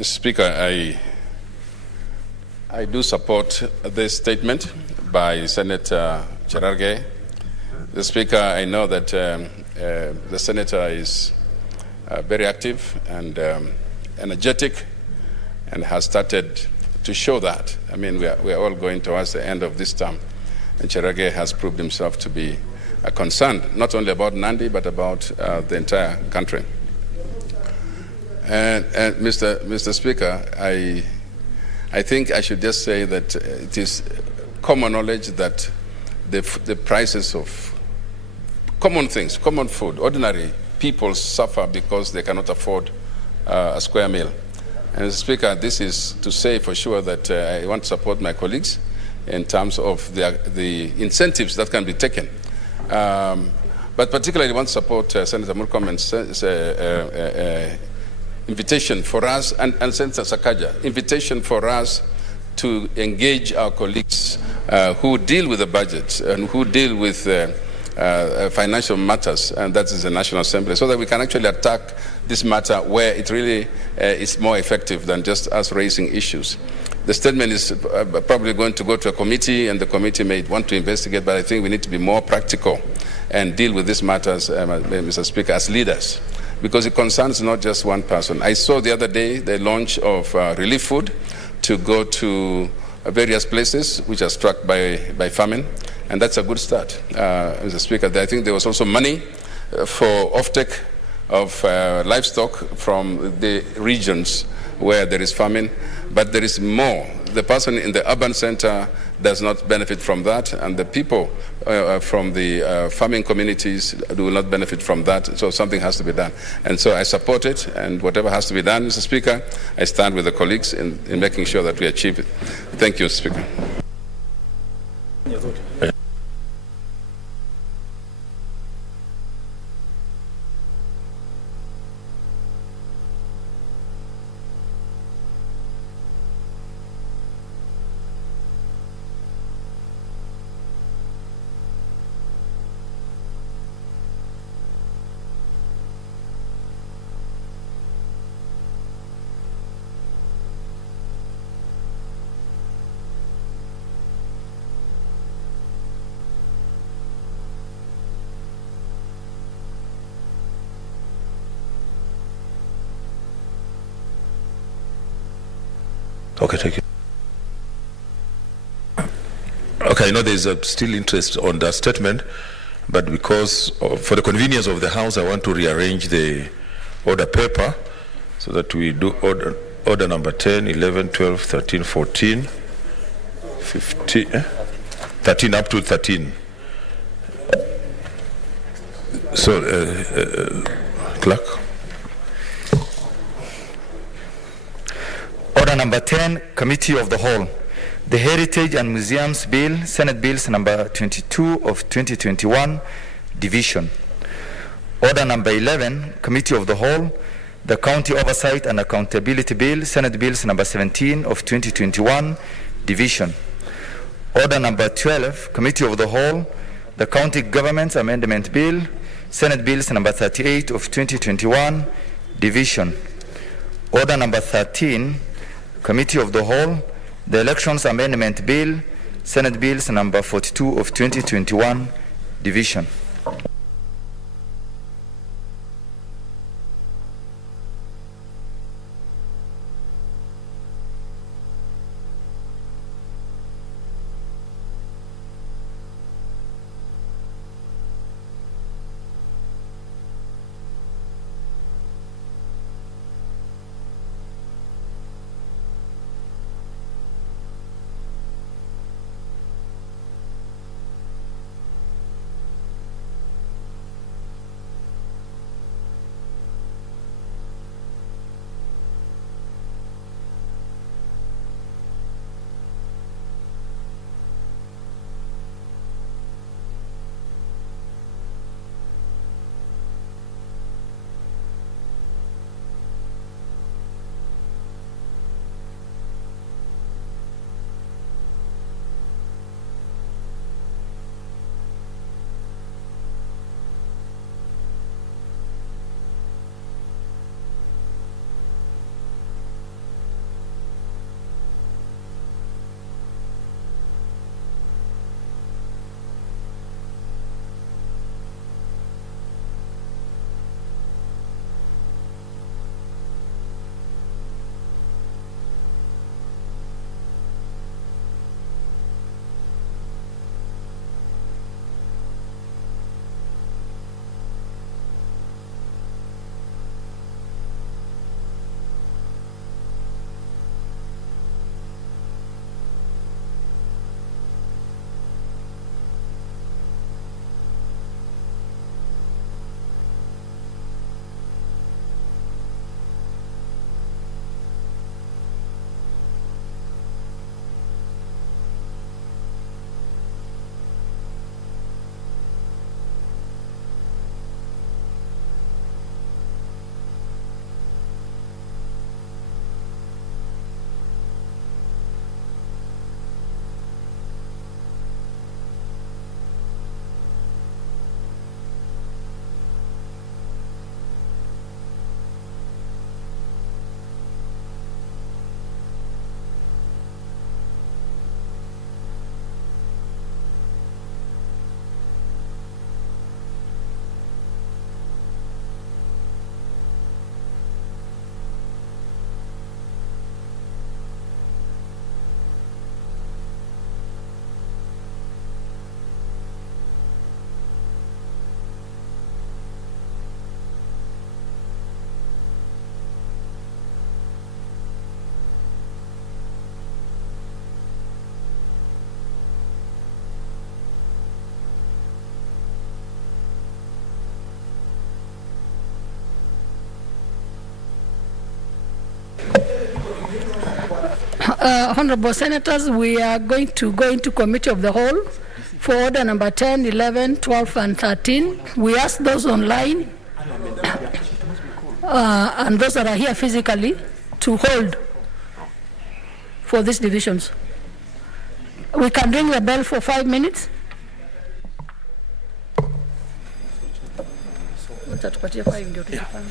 Speaker, I do support this statement by Senator Cherargei. The Speaker, I know that the Senator is very active and energetic and has started to show that. I mean, we are all going towards the end of this term, and Cherargei has proved himself to be concerned, not only about Nandi, but about the entire country. And Mr. Speaker, I think I should just say that it is common knowledge that the prices of common things, common food, ordinary people suffer because they cannot afford a square meal. And Mr. Speaker, this is to say for sure that I want to support my colleagues in terms of the incentives that can be taken. But particularly I want to support Senator Murkomen's invitation for us, and Senator Sakaja, invitation for us to engage our colleagues who deal with the budget and who deal with financial matters, and that is the National Assembly, so that we can actually attack this matter where it really is more effective than just us raising issues. The statement is probably going to go to a committee, and the committee may want to investigate, but I think we need to be more practical and deal with these matters, Mr. Speaker, as leaders, because it concerns not just one person. I saw the other day the launch of relief food to go to various places which are struck by famine, and that's a good start, Mr. Speaker. I think there was also money for offtake of livestock from the regions where there is famine, but there is more. The person in the urban center does not benefit from that, and the people from the farming communities do not benefit from that, so something has to be done. And so I support it, and whatever has to be done, Mr. Speaker, I stand with the colleagues in making sure that we achieve it. Thank you, Mr. Speaker. Okay, thank you. Okay, I know there's still interest on that statement, but because for the convenience of the House, I want to rearrange the order paper so that we do order number 10, 11, 12, 13, 14, 15, 13 up to 13. So, clerk. Order number 10, Committee of the Whole. The Heritage and Museums Bill, Senate Bills number 22 of 2021, Division. Order number 11, Committee of the Whole, the County Oversight and Accountability Bill, Senate Bills number 17 of 2021, Division. Order number 12, Committee of the Whole, the County Governments Amendment Bill, Senate Bills number 38 of 2021, Division. Order number 13, Committee of the Whole, the Elections Amendment Bill, Senate Bills number 42 of 2021, Division. Honorable Senators, we are going to go into Committee of the Whole for order number 10, 11, 12, and 13. We ask those online and those that are here physically to hold for these divisions. We can ring the bell for 5 minutes. Utatupatia 5 ndio tutafanya.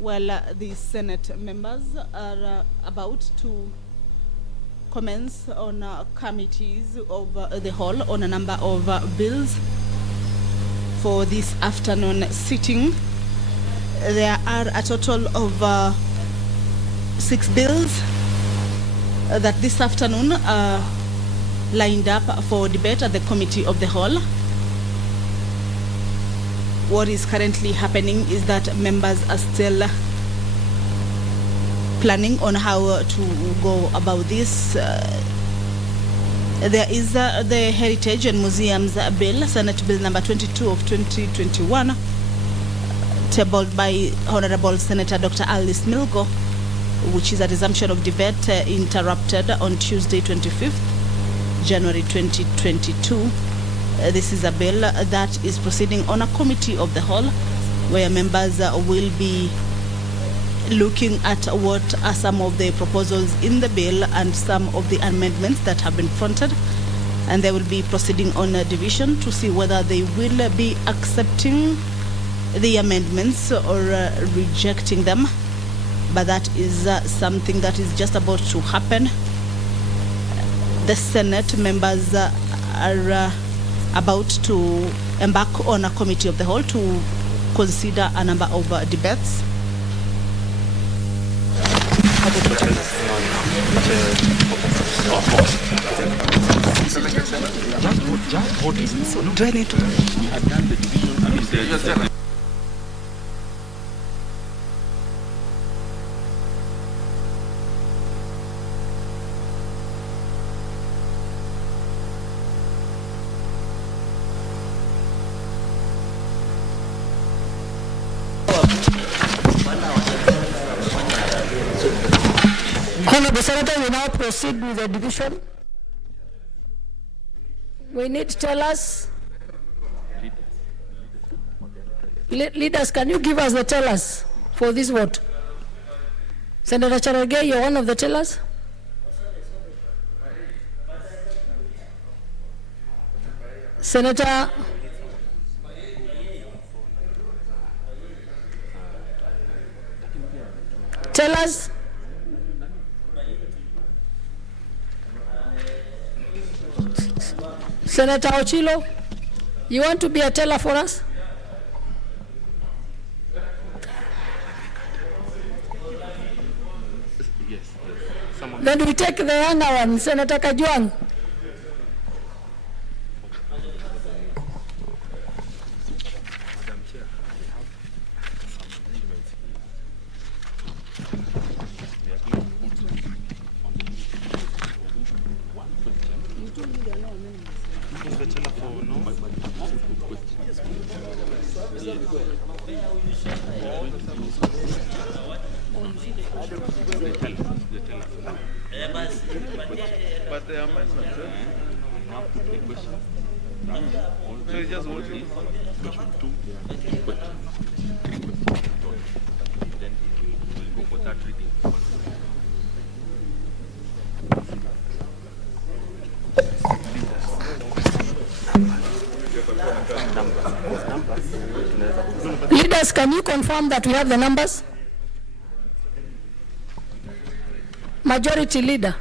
Well, the Senate members are about to commence on committees of the whole on a number of bills for this afternoon sitting. There are a total of 6 bills that this afternoon are lined up for debate at the Committee of the Whole. What is currently happening is that members are still planning on how to go about this. There is the Heritage and Museums Bill, Senate Bill number 22 of 2021, tabled by Honorable Senator Dr. Alice Milgo, which is a resumption of debate interrupted on Tuesday, 25th January 2022. This is a bill that is proceeding on a Committee of the Whole, where members will be looking at what are some of the proposals in the bill and some of the amendments that have been fronted, and they will be proceeding on a division to see whether they will be accepting the amendments or rejecting them. But that is something that is just about to happen. The Senate members are about to embark on a Committee of the Whole to consider a number of debates. Honorable Senator, we now proceed with the division. We need to tell us. Leaders, can you give us the tellers for this vote? Senator Cherargei, you're one of the tellers. Senator tellers. Senator Ochilo, you want to be a teller for us? Then we take the younger one, Senator Kajwang. But the amendment, so it's just what is question 2, question 3, then we'll go for that reading. Leaders, can you confirm that we have the numbers? Majority Leader,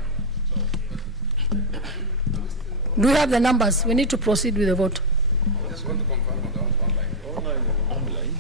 do we have the numbers? We need to proceed with the vote. Just want to confirm online. Online.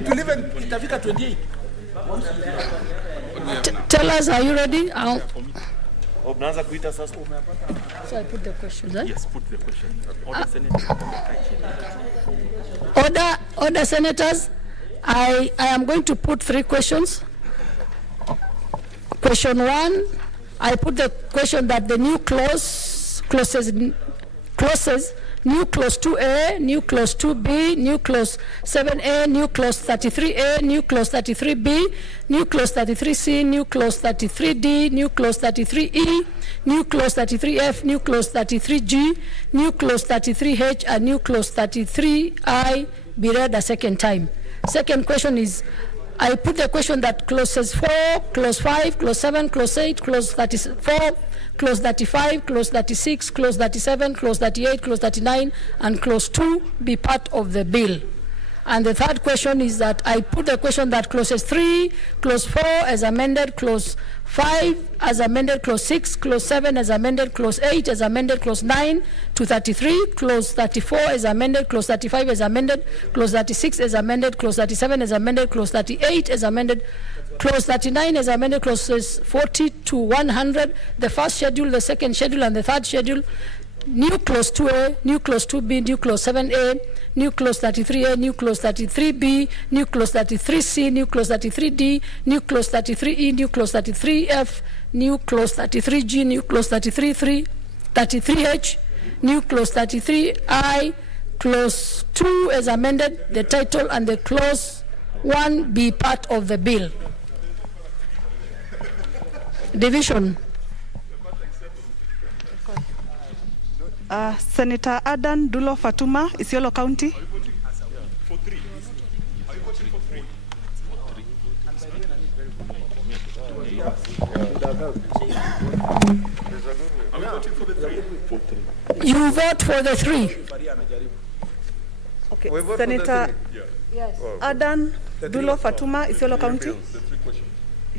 Itafika 28. Tell us, are you ready? So I put the questions, right? Yes, put the question. Order senators, I am going to put 3 questions. Question 1, I put the question that the new clauses, new clause 2A, new clause 2B, new clause 7A, new clause 33A, new clause 33B, new clause 33C, new clause 33D, new clause 33E, new clause 33F, new clause 33G, new clause 33H, and new clause 33I be read a second time. Second question is, I put the question that clauses 4, clause 5, clause 7, clause 8, clause 34, clause 35, clause 36, clause 37, clause 38, clause 39, and clause 2 be part of the bill. And the third question is that I put the question that clauses 3, clause 4 as amended, clause 5 as amended, clause 6, clause 7 as amended, clause 8 as amended, clause 9 to 33, clause 34 as amended, clause 35 as amended, clause 36 as amended, clause 37 as amended, clause 38 as amended, clause 39 as amended, clauses 40 to 100, the first schedule, the second schedule, and the third schedule, new clause 2A, new clause 2B, new clause 7A, new clause 33A, new clause 33B, new clause 33C, new clause 33D, new clause 33E, new clause 33F, new clause 33G, new clause 33H, new clause 33I, clause 2 as amended, the title and the clause 1 be part of the bill. Division. Senator Adan Dulo Fatuma, Isiolo County. You vote for the 3. Okay, Senator Adan Dulo Fatuma, Isiolo County.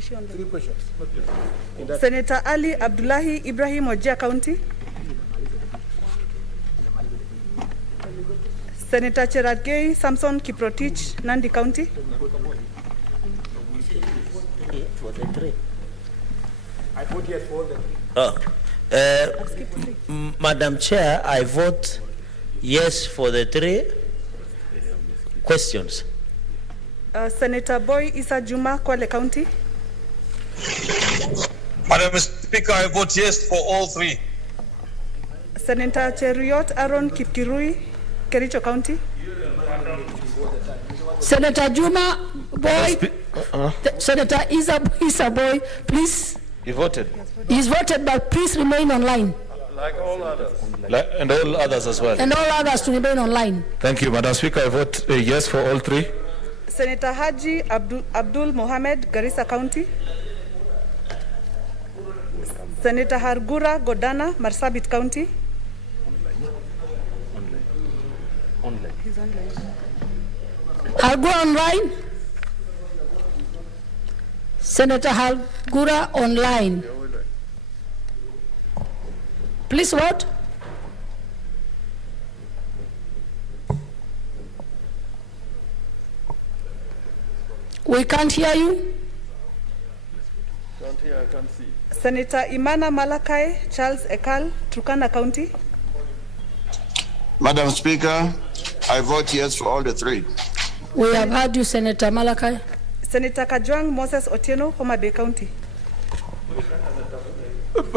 Three questions. Senator Ali Abdullahi Ibrahim, Wajir County. Senator Cherargei Samson Kiprotich, Nandi County. For the 3. I vote yes for the 3. Madam Chair, I vote yes for the 3 questions. Senator Boy Issa Juma, Kwale County. Madam Speaker, I vote yes for all 3. Senator Cheruiyot Aaron Kipkirui, Kericho County. Senator Juma Boy, Senator Issa Boy, please. He voted. He's voted, but please remain online. Like all others. And all others as well. And all others to remain online. Thank you, Madam Speaker. I vote yes for all 3. Senator Haji Abdul Mohamed, Garissa County. Senator Hargura Godana, Marsabit County. Online. He's online. Hargura online. Senator Hargura online. Please vote. We can't hear you. Can't hear, I can't see. Senator Imana Malakai Charles Ekal, Turkana County. Madam Speaker, I vote yes for all the 3. We have heard you, Senator Malakai. Senator Kajwang Moses Otieno, Homa Bay County.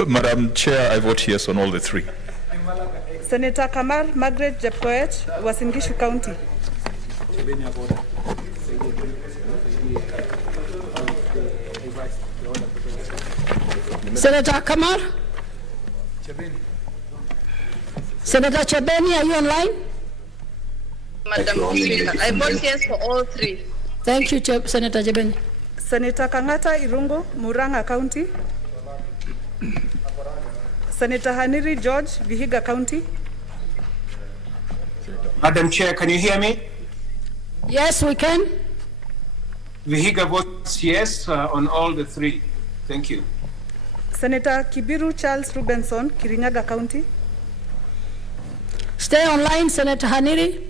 Madam Chair, I vote yes on all the 3. Senator Kamar Margaret Jepkoech, Wasingishu County. Senator Kamar? Senator Chebeni, are you online? Madam Speaker, I vote yes for all 3. Thank you, Senator Chebeni. Senator Kangata Irungo, Muranga County. Senator Haniri George, Vihiga County. Madam Chair, can you hear me? Yes, we can. Vihiga votes yes on all the 3. Thank you. Senator Kibiru Charles Rubenson, Kirinyaga County. Stay online, Senator Haniri.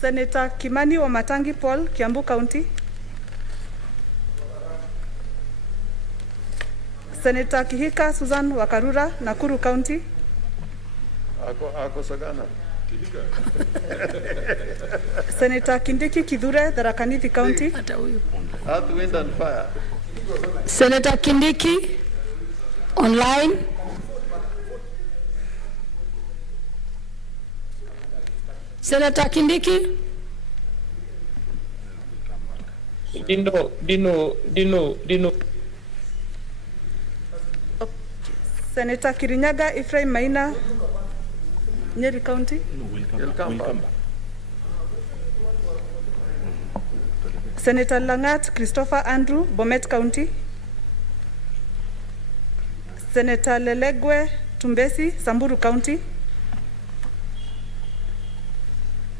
Senator Kimani Wamatangi Paul, Kiambu County. Senator Kihika Susan Wakarura, Nakuru County. Ako Sagana. Senator Kindiki Kidhure, Tharaka Nithi County. Earth, Wind and Fire. Senator Kindiki, online. Senator Kindiki. Dino. Senator Kirinyaga Ephraim Maina, Nyeri County. Senator Langat Christopher Andrew, Bomet County. Senator Lelegwe Tumbesi, Samburu County.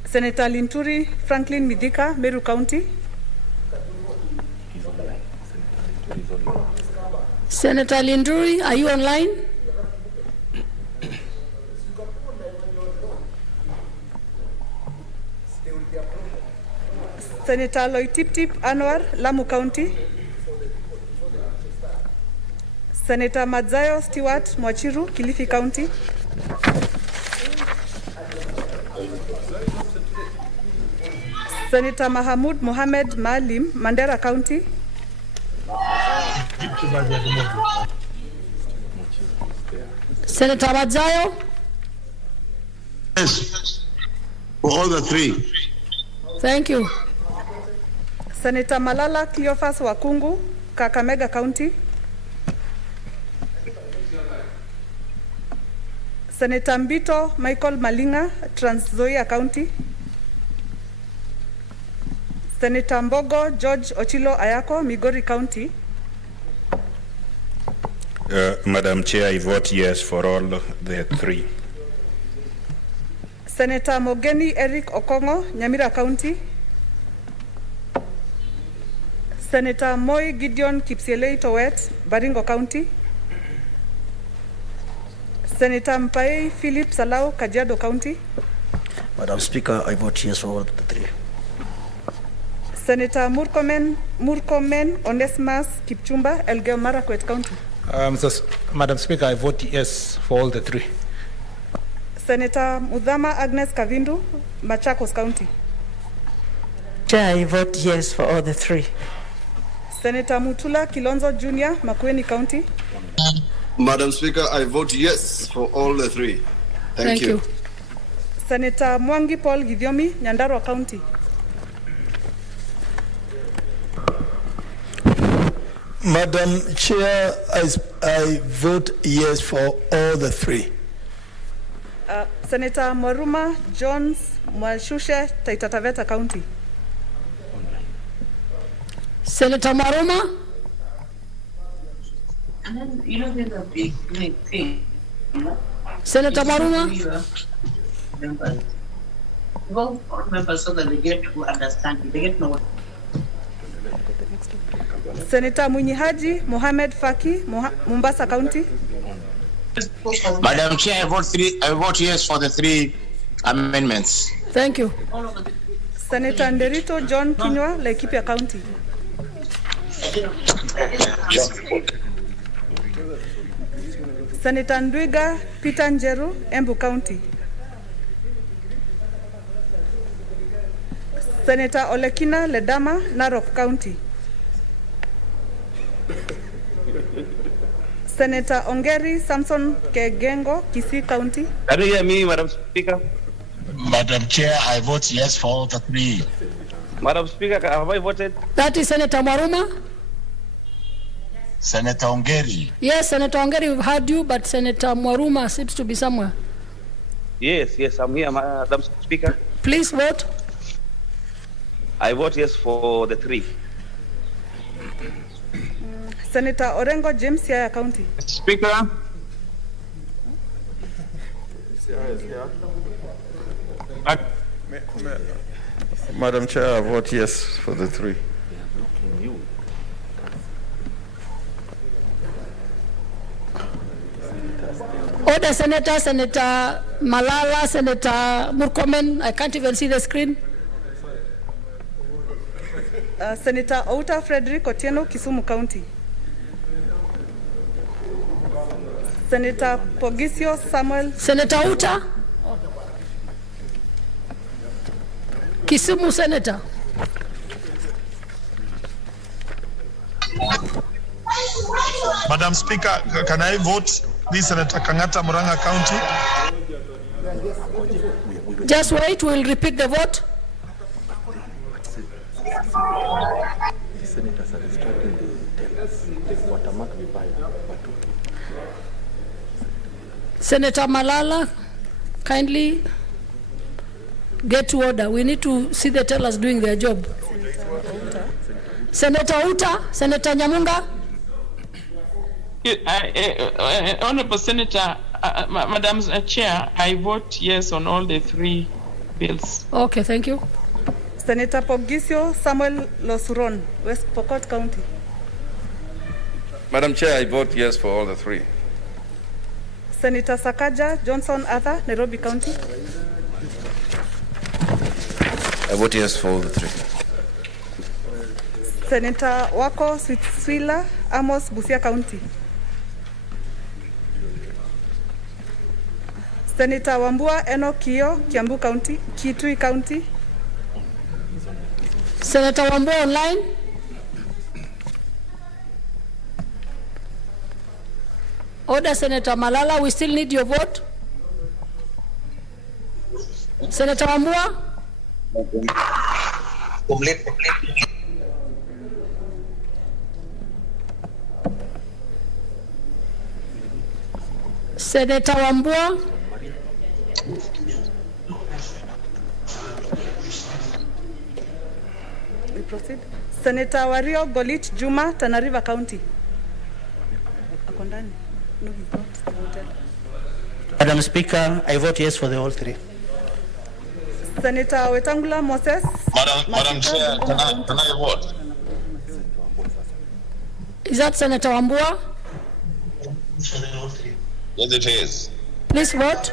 Senator Linturi Franklin Midika, Meru County. Senator Linduri, are you online? Senator Loitip Anwar, Lamu County. Senator Madzayo Stewart Mwachiru, Kilifi County. Senator Mahamud Mohamed Maalim, Mandera County. Senator Madzayo? Yes, for all the three. Thank you. Senator Malala Cleophas Wakungu, Kakamega County. Senator Mbito Michael Malinga, Trans Nzoia County. Senator Mbogo George Ochilo Ayako, Migori County. Madam Chair, I vote yes for all the three. Senator Mogeni Eric Okongo, Nyamira County. Senator Moi Gideon Kipsielei Towet, Baringo County. Senator Mpai Philip Salau, Kajiado County. Madam Speaker, I vote yes for all the three. Senator Murkomen Onesimus Kipchumba, Elgeyo Marakwet County. Madam Speaker, I vote yes for all the three. Senator Mudhama Agnes Kavindu, Machakos County. Chair, I vote yes for all the three. Senator Mutula Kilonzo Jr., Makueni County. Madam Speaker, I vote yes for all the three. Thank you. Senator Mwangi Paul Gidiomi, Nyandarua County. Madam Chair, I vote yes for all the three. Senator Mwaruma Jones Mwashushe, Taita Taveta County. Senator Mwaruma? And then, you know, there's a big thing. Senator Mwaruma? Members. Vote for members so that they get to understand it. They get to know what. Senator Munyihaji Mohamed Faki, Mombasa County. Madam Chair, I vote yes for the three amendments. Thank you. Senator Nderito John Kinywa, Laikipia County. Senator Ndwiga Peter Njeru, Embu County. Senator Olekina Ledama, Narok County. Senator Ongeri Samson Kegengo, Kisii County. Can you hear me, Madam Speaker? Madam Chair, I vote yes for all the three. Madam Speaker, have I voted? That is Senator Mwaruma? Senator Ongeri. Yes, Senator Ongeri, we've heard you, but Senator Mwaruma seems to be somewhere. Yes, I'm here, Madam Speaker. Please vote. I vote yes for the three. Senator Orengo James, Siaya County. Speaker. Madam Chair, I vote yes for the three. Order, Senator Malala, Senator Murkomen. I can't even see the screen. Senator Outa Frederick Otieno, Kisumu County. Senator Pogisio Samuel. Senator Outa. Kisumu Senator. Madam Speaker, can I vote this Senator Kangata, Murang'a County? Just wait, we'll repeat the vote. Senator Malala, kindly get to order. We need to see the tellers doing their job. Senator Outa, Senator Nyamunga. Honorable Senator, Madam Chair, I vote yes on all the 3 bills. Okay, thank you. Senator Pogisio Samuel Losuron, West Pokot County. Madam Chair, I vote yes for all the 3. Senator Sakaja Johnson Arthur, Nairobi County. I vote yes for all the 3. Senator Wako Swila Amos, Busia County. Senator Wambua Enokio, Kiambu County, Kitui County. Senator Wambua online. Order Senator Malala, we still need your vote. Senator Wambua. Senator Wambua. We proceed. Senator Wario Golit Juma, Tana River County. Akondani. No, he's not. Madam Speaker, I vote yes for the all 3. Senator Wetangula Moses. Madam Chair, can I vote? Is that Senator Wambua? Yes, it is. Please vote.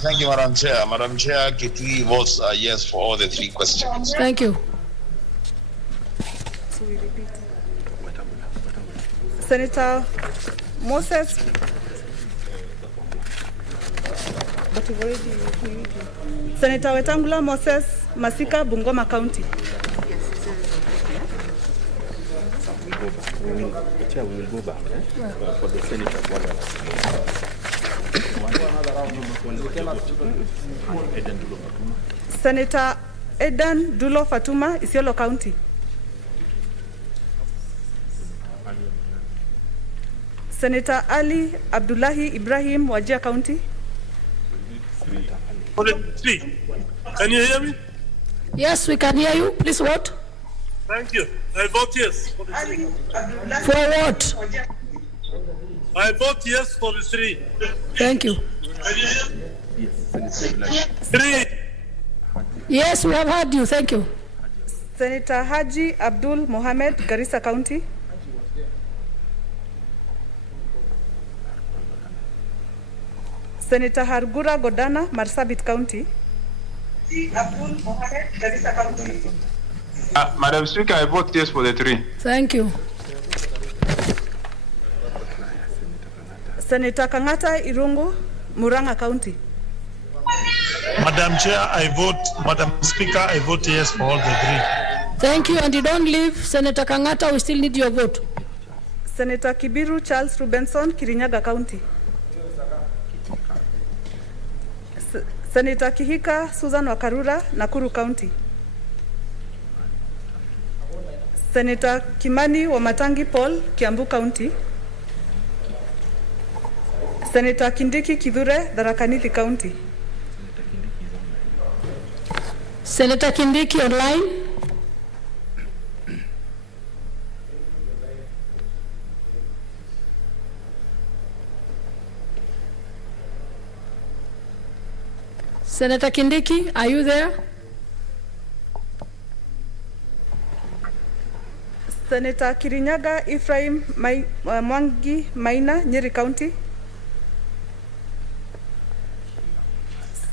Thank you, Madam Chair. Madam Chair, Kitui votes yes for all the 3 questions. Thank you. So we repeat. Senator Moses. But you've already repeated. Senator Wetangula Moses, Masika, Bungoma County. We will go back for the senator. Senator Edan Dulo Fatuma, Isiolo County. Senator Ali Abdullahi Ibrahim, Wajir County. Can you hear me? Yes, we can hear you. Please vote. Thank you. I vote yes for the 3. For what? I vote yes for the 3. Thank you. 3. Yes, we have heard you. Thank you. Senator Haji Abdul Mohamed, Garissa County. Senator Hargura Godana, Marsabit County. Abdul Mohamed, Garissa County. Madam Speaker, I vote yes for the 3. Thank you. Senator Kangata Irungu, Murang'a County. Madam Chair, Madam Speaker, I vote yes for all the 3. Thank you, and you don't leave. Senator Kangata, we still need your vote. Senator Kibiru Charles Rubenson, Kirinyaga County. Senator Kihika Susan Wakarura, Nakuru County. Senator Kimani Wamatangi Paul, Kiambu County. Senator Kindiki Kidhure, Tharaka Nithi County. Senator Kindiki online. Senator Kindiki, are you there? Senator Kirinyaga Ephraim Mwangi Maina, Nyeri County.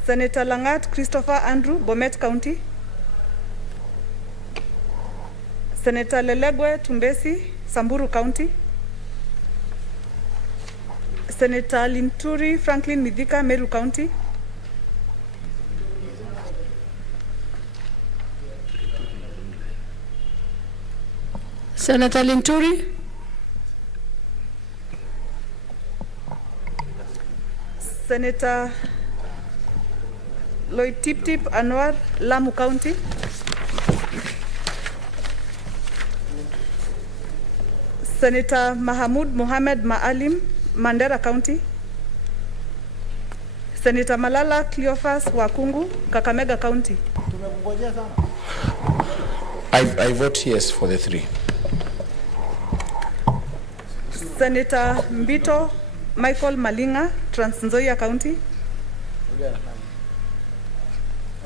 Senator Langat Christopher Andrew, Bomet County. Senator Lelegwe Tumbesi, Samburu County. Senator Linturi Franklin Midhika, Meru County. Senator Linturi. Senator Loitip Anwar, Lamu County. Senator Mahamud Mohamed Maalim, Mandera County. Senator Malala Cleophas Wakungu, Kakamega County. I vote yes for the 3. Senator Mbito Michael Malinga, Trans Nzoia County.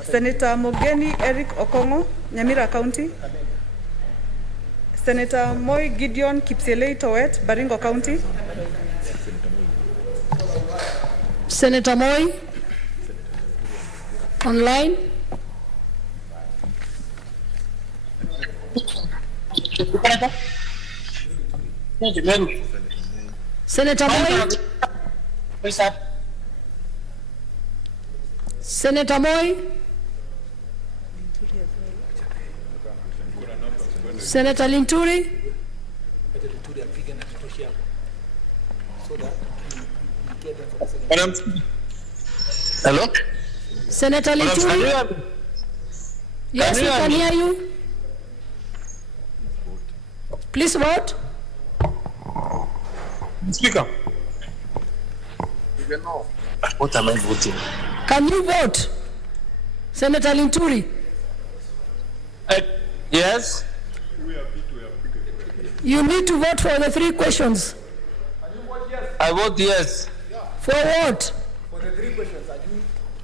Senator Mogeni Eric Okongo, Nyamira County. Senator Moi Gideon Kipselei Towet, Baringo County. Senator Moi, online. Senator Moi. Senator Moi. Senator Linturi. Hello? Senator Linturi. Yes, we can hear you. Please vote. Speaker. What am I voting? Can you vote? Senator Linturi. Yes. You need to vote for the 3 questions. I vote yes. For what? For the 3 questions.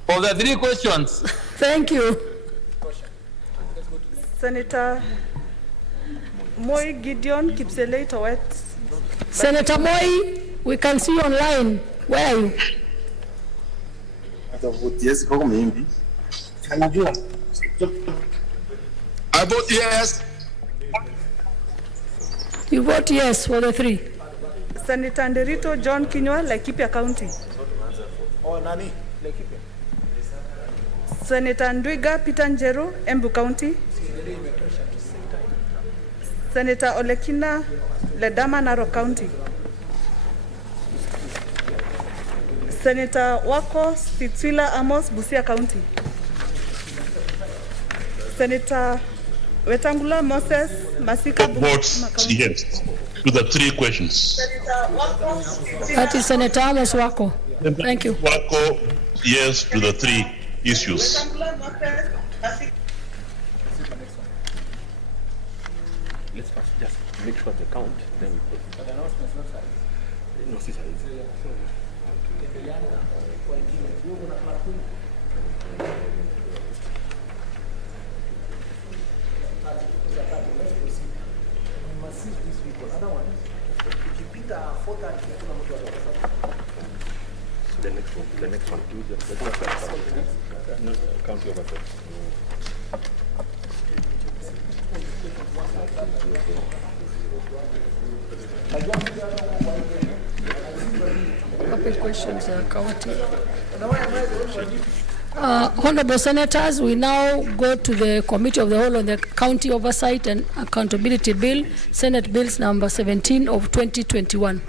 For the 3 questions. Thank you. Senator Moi Gideon Kipselei Towet. Senator Moi, we can see you online. Where are you? I vote yes. I vote yes. You vote yes for the 3. Senator Nderito John Kinyua, Laikipia County. Oh, Nani? Senator Ndwiga Peter Njeru, Embu County. Senator Olekina Ledama, Narok County. Senator Wako Sitswila Amos, Busia County. Senator Wetangula Moses Masika votes yes to the 3 questions. That is Senator Amos Wako. Thank you. Wako yes to the 3 issues. Let's first just make sure the count, then we put. But announcements not signed. No, see signed. The next one, no, count over there. Couple questions are counting. Honorable Senators, we now go to the Committee of the Whole on the County Oversight and Accountability Bill, Senate Bills number 17 of 2021.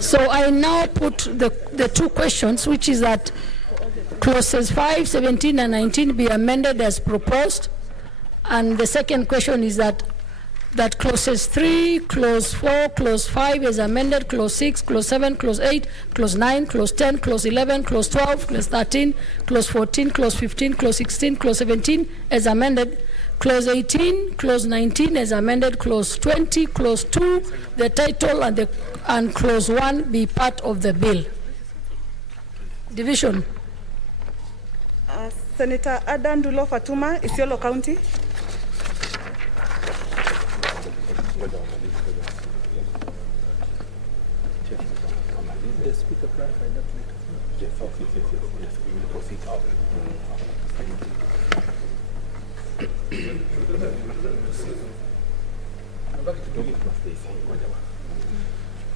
So I now put the 2 questions, which is that clauses 5, 17, and 19 be amended as proposed. And the second question is that that clauses 3, clause 4, clause 5 is amended, clause 6, clause 7, clause 8, clause 9, clause 10, clause 11, clause 12, clause 13, clause 14, clause 15, clause 16, clause 17 as amended, clause 18, clause 19 as amended, clause 20, clause 2, the title and clause 1 be part of the bill. Division. Senator Adan Dulo Fatuma, Isiolo County. The speaker clarified that later. Yes, we will proceed out.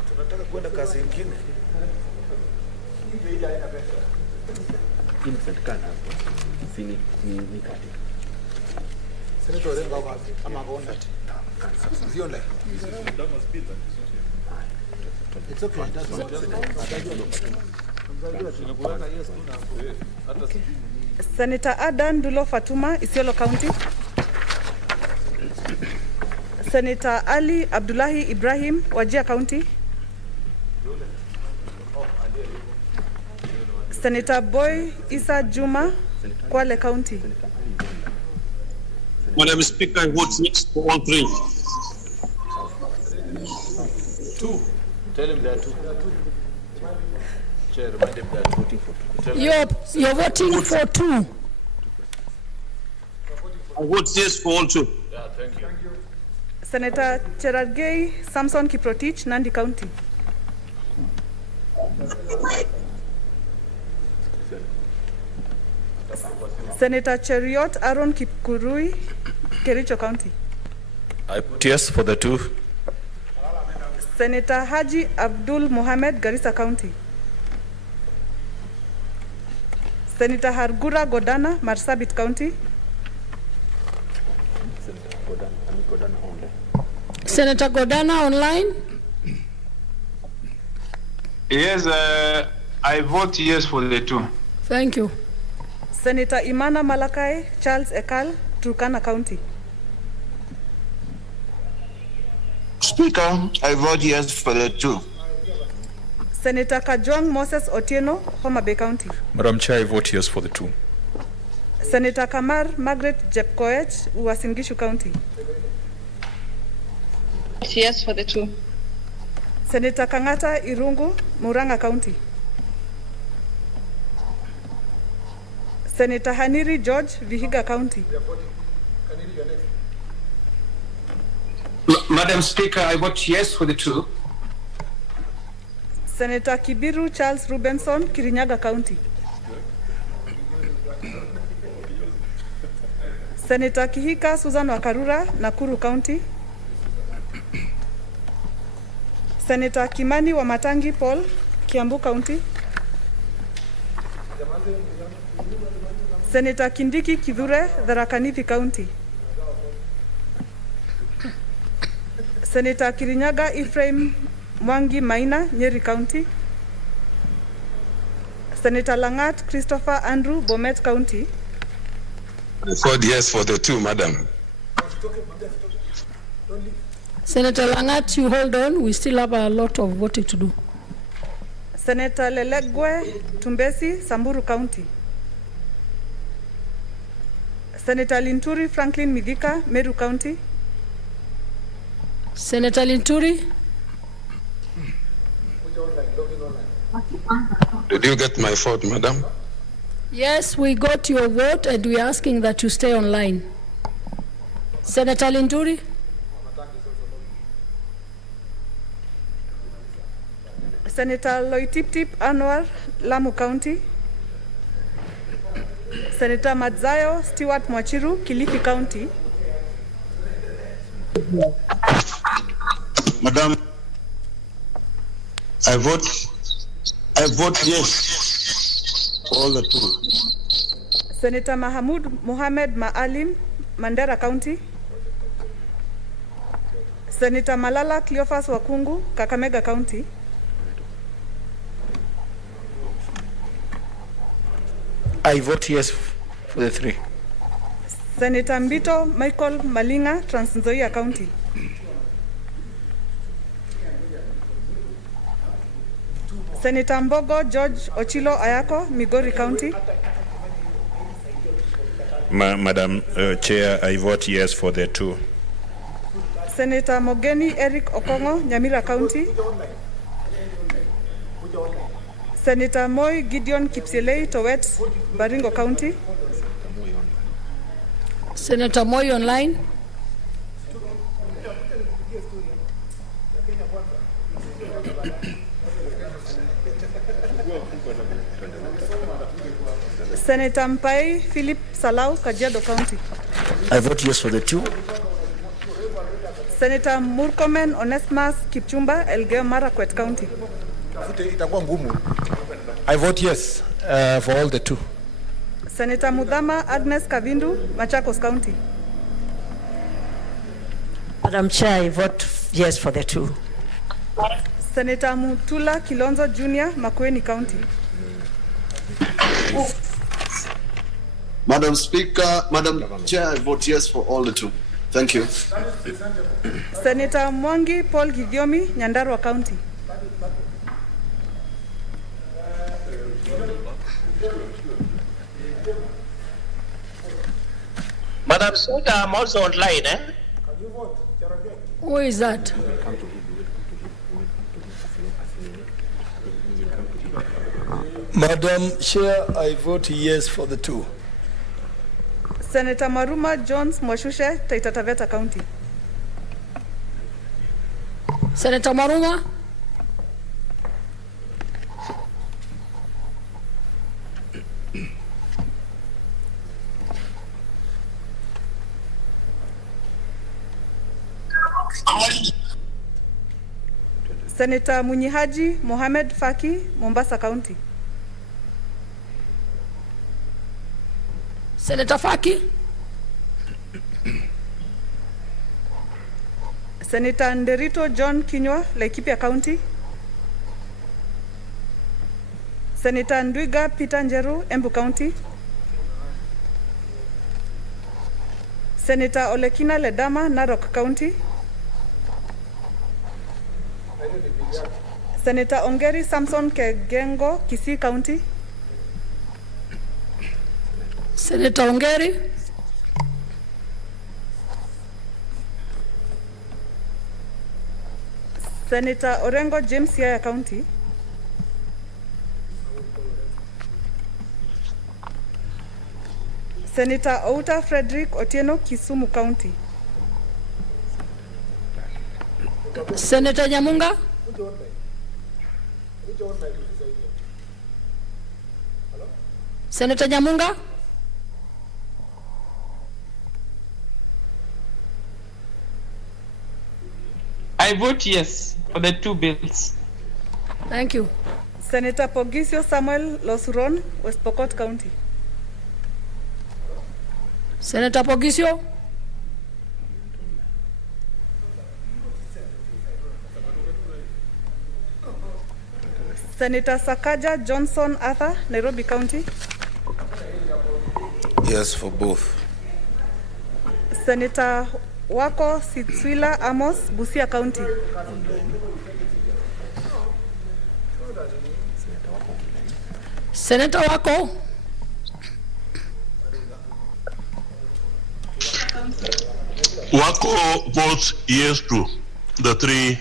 Tunataka kwenda kazi nyingine. Innocent kana hapo. Sini ni kati. Senator Renga wapi? Ama ngona ati. Zione. It's okay. Senator Adan Dulo Fatuma, Isiolo County. Senator Ali Abdullahi Ibrahim, Wajir County. Senator Boy Isa Juma, Kwale County. Madam Speaker, I vote yes for all 3. 2. Tell him there are 2. Chair, remind him they are voting for 2. You're voting for 2. I vote yes for all 2. Yeah, thank you. Senator Cherargei Samson Kiprotich, Nandi County. Senator Cheriot Aaron Kipkurui, Kericho County. I vote yes for the 2. Senator Haji Abdul Mohamed, Garissa County. Senator Hargura Godana, Marsabit County. Senator Godana online. Yes, I vote yes for the 2. Thank you. Senator Imana Malakai, Charles Ekal, Turkana County. Speaker, I vote yes for the 2. Senator Kajwang Moses Otieno, Homa Bay County. Madam Chair, I vote yes for the 2. Senator Kamar Margaret Jepkoech, Uasin Gishu County. Yes for the 2. Senator Kangata Irungu, Muranga County. Senator Haniri George, Vihiga County. Madam Speaker, I vote yes for the 2. Senator Kibiru Charles Rubenson, Kirinyaga County. Senator Kihika Susan Wakarura, Nakuru County. Senator Kimani Wamatangi Paul, Kiambu County. Senator Kindiki Kidhure, Tharaka Nithi County. Senator Kirinyaga Ephraim Mwangi Maina, Nyeri County. Senator Langat Christopher Andrew, Bomet County. I vote yes for the 2, Madam. Senator Langat, you hold on. We still have a lot of voting to do. Senator Lelegwe Tumbesi, Samburu County. Senator Linturi Franklin Midhika, Meru County. Senator Linturi. Did you get my vote, Madam? Yes, we got your vote and we are asking that you stay online. Senator Linturi. Senator Loitiptip Anwar, Lamu County. Senator Madzayo Stewart Mwachiru, Kilifi County. Madam, I vote yes for all the 2. Senator Mahamud Mohamed Maalim, Mandera County. Senator Malala Cleophas Wakungu, Kakamega County. I vote yes for the 3. Senator Mbito Michael Malinga, Trans Nzoia County. Senator Mbogo George Ochilo Ayako, Migori County. Madam Chair, I vote yes for the 2. Senator Mogeni Eric Okongo, Nyamira County. Senator Moi Gideon Kipselei Towet, Baringo County. Senator Moi online. Senator Mpai Philip Salau, Kajiado County. I vote yes for the 2. Senator Murkomen Onesmus Kipchumba, Elgeyo Marakwet County. I vote yes for all the 2. Senator Mudhama Agnes Kavindu, Machakos County. Madam Chair, I vote yes for the 2. Senator Mutula Kilonzo Jr., Makueni County. Madam Speaker, Madam Chair, I vote yes for all the 2. Thank you. Senator Mwangi Paul Gidiomi, Nyandarua County. Madam Speaker, I'm also online. Who is that? Madam Chair, I vote yes for the 2. Senator Maruma Jones Mwashushe, Taita Taveta County. Senator Maruma. Senator Munyihaji Mohamed Faki, Mombasa County. Senator Faki. Senator Nderito John Kinywa, Laikipia County. Senator Ndwiga Peter Njeru, Embu County. Senator Olekina Ledama, Narok County. Senator Ongeri Samson Kegengo, Kisii County. Senator Ongeri. Senator Orengo James, Yaya County. Senator Outa Frederick Otieno, Kisumu County. Senator Nyamunga. Senator Nyamunga. I vote yes for the 2 bills. Thank you. Senator Pogisio Samuel Losuron, West Pokot County. Senator Pogisio. Senator Sakaja Johnson Arthur, Nairobi County. Yes for both. Senator Wako Sitswila Amos, Busia County. Senator Wako. Wako votes yes to the 3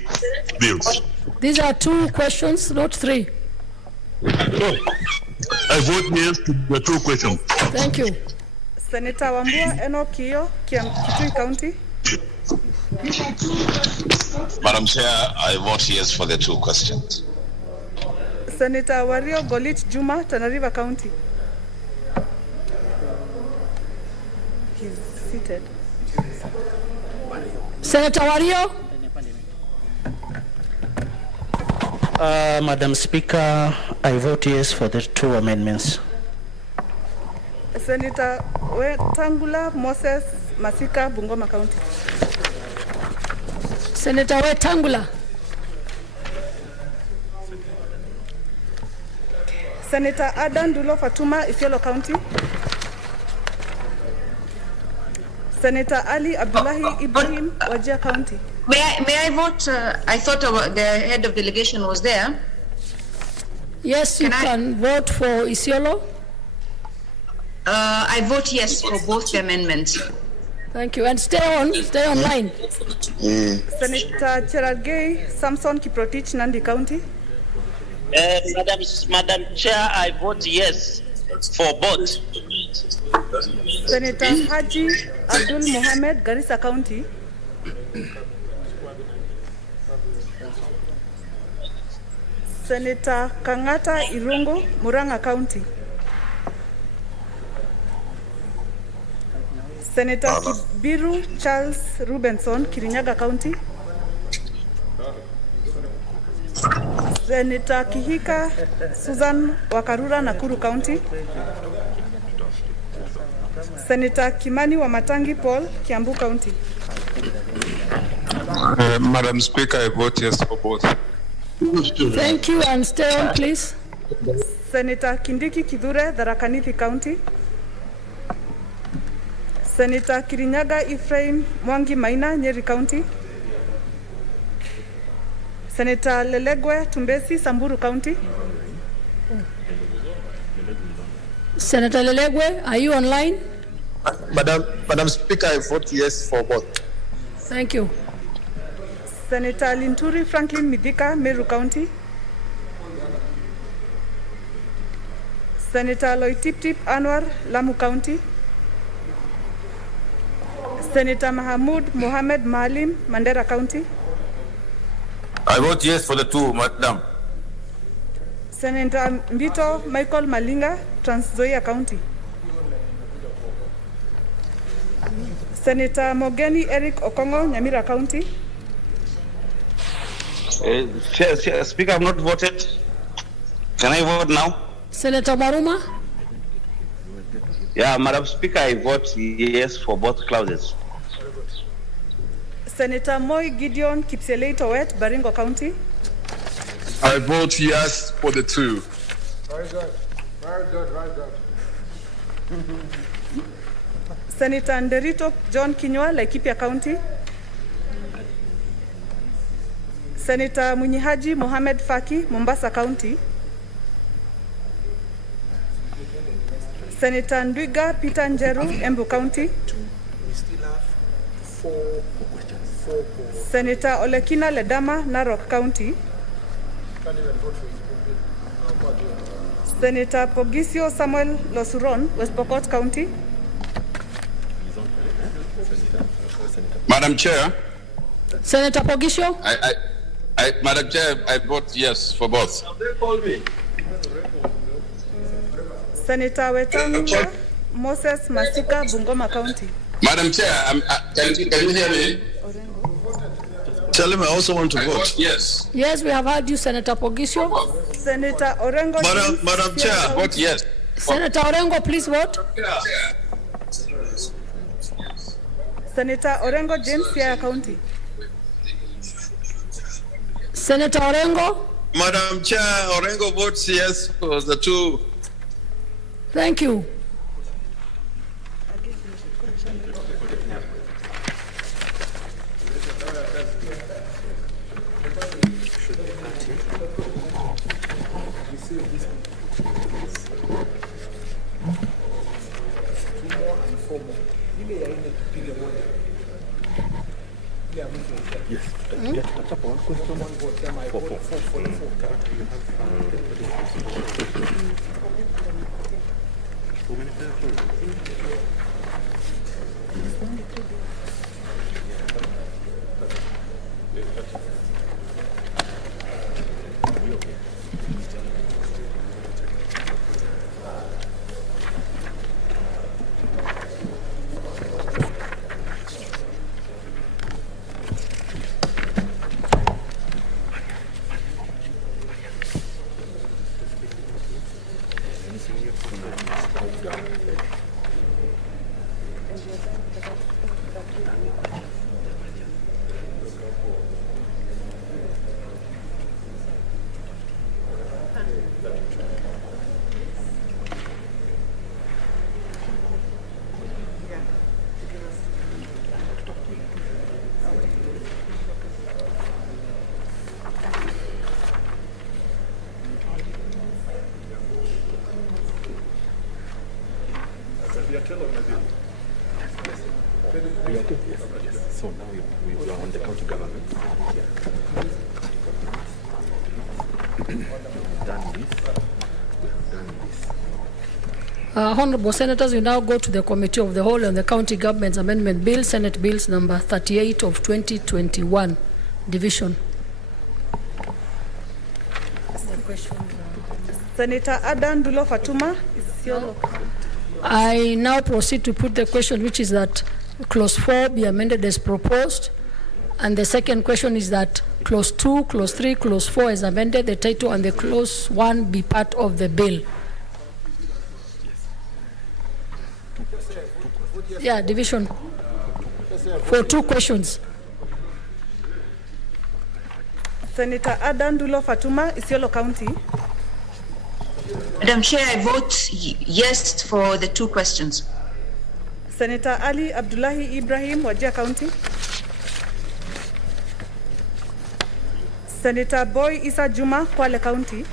bills. These are 2 questions, not 3. I vote yes to the 2 questions. Thank you. Senator Wambua Enokio, Kitui County. Madam Chair, I vote yes for the 2 questions. Senator Wario Golit Juma, Tana River County. He's seated. Senator Wario. Madam Speaker, I vote yes for the 2 amendments. Senator Wetangula Moses Masika, Bungoma County. Senator Wetangula. Senator Adan Dulo Fatuma, Isiolo County. Senator Ali Abdullahi Ibrahim, Wajir County. May I vote? I thought the head of delegation was there. Yes, you can vote for Isiolo. I vote yes for both the amendments. Thank you. And stay online. Senator Cherargei Samson Kiprotich, Nandi County. Madam Chair, I vote yes for both. Senator Haji Abdul Mohamed, Garissa County. Senator Kangata Irungo, Murang'a County. Senator Kibiru Charles Rubenson, Kirinyaga County. Senator Kihika Susan Wakarura, Nakuru County. Senator Kimani Wamatangi Paul, Kiambu County. Madam Speaker, I vote yes for both. Thank you, and stay on, please. Senator Kindiki Kidhure, Tharaka Nithi County. Senator Kirinyaga Ephraim Mwangi Maina, Nyeri County. Senator Lelegwe Tumbesi, Samburu County. Senator Lelegwe, are you online? Madam Speaker, I vote yes for both. Thank you. Senator Linturi Franklin Midhika, Meru County. Senator Loitiptip Anwar, Lamu County. Senator Mahamoud Mohamed Maalim, Mandera County. I vote yes for the two, Madam. Senator Mbito Michael Malinga, Trans Nzoia County. Senator Mogeni Eric Okongo, Nyamira County. Speaker, I have not voted. Can I vote now? Senator Maruma? Yeah, Madam Speaker, I vote yes for both clauses. Senator Moi Gideon Kipselei Towet, Baringo County. I vote yes for the two. Very good. Very good. Very good. Senator Nderito John Kinyua, Laikipia County. Senator Munyihaji Mohamed Faki, Mombasa County. Senator Ndwiga Peter Njeru, Embu County. We still have four questions. Senator Olekina Ledama, Narok County. Can't even vote for it. Senator Pogisio Samuel Losuron, West Pokot County. Madam Chair. Senator Pogisio? Madam Chair, I vote yes for both. Senator Wetangula Moses Masika, Bungoma County. Madam Chair, can you hear me? Tell him I also want to vote. Yes. Yes, we have heard you, Senator Pogisio. Senator Orengo. Madam Chair. Vote yes. Senator Orengo, please vote. Senator Orengo James, Siaya County. Senator Orengo? Madam Chair, Orengo votes yes for the two. Thank you. So now we are on the county government. Honorable Senators, we now go to the Committee of the Whole on the County Government's Amendment Bill, Senate Bills number 38 of 2021, Division. Senator Adan Dulo Fatuma, Isiolo. I now proceed to put the question, which is that Clause 4 be amended as proposed. And the second question is that Clause 2, Clause 3, Clause 4 is amended, the title and the Clause 1 be part of the bill. Yeah, Division. For 2 questions. Senator Adan Dulo Fatuma, Isiolo County. Madam Chair, I vote yes for the 2 questions. Senator Ali Abdullahi Ibrahim, Wajir County. Senator Boy Isa Juma, Kwale County.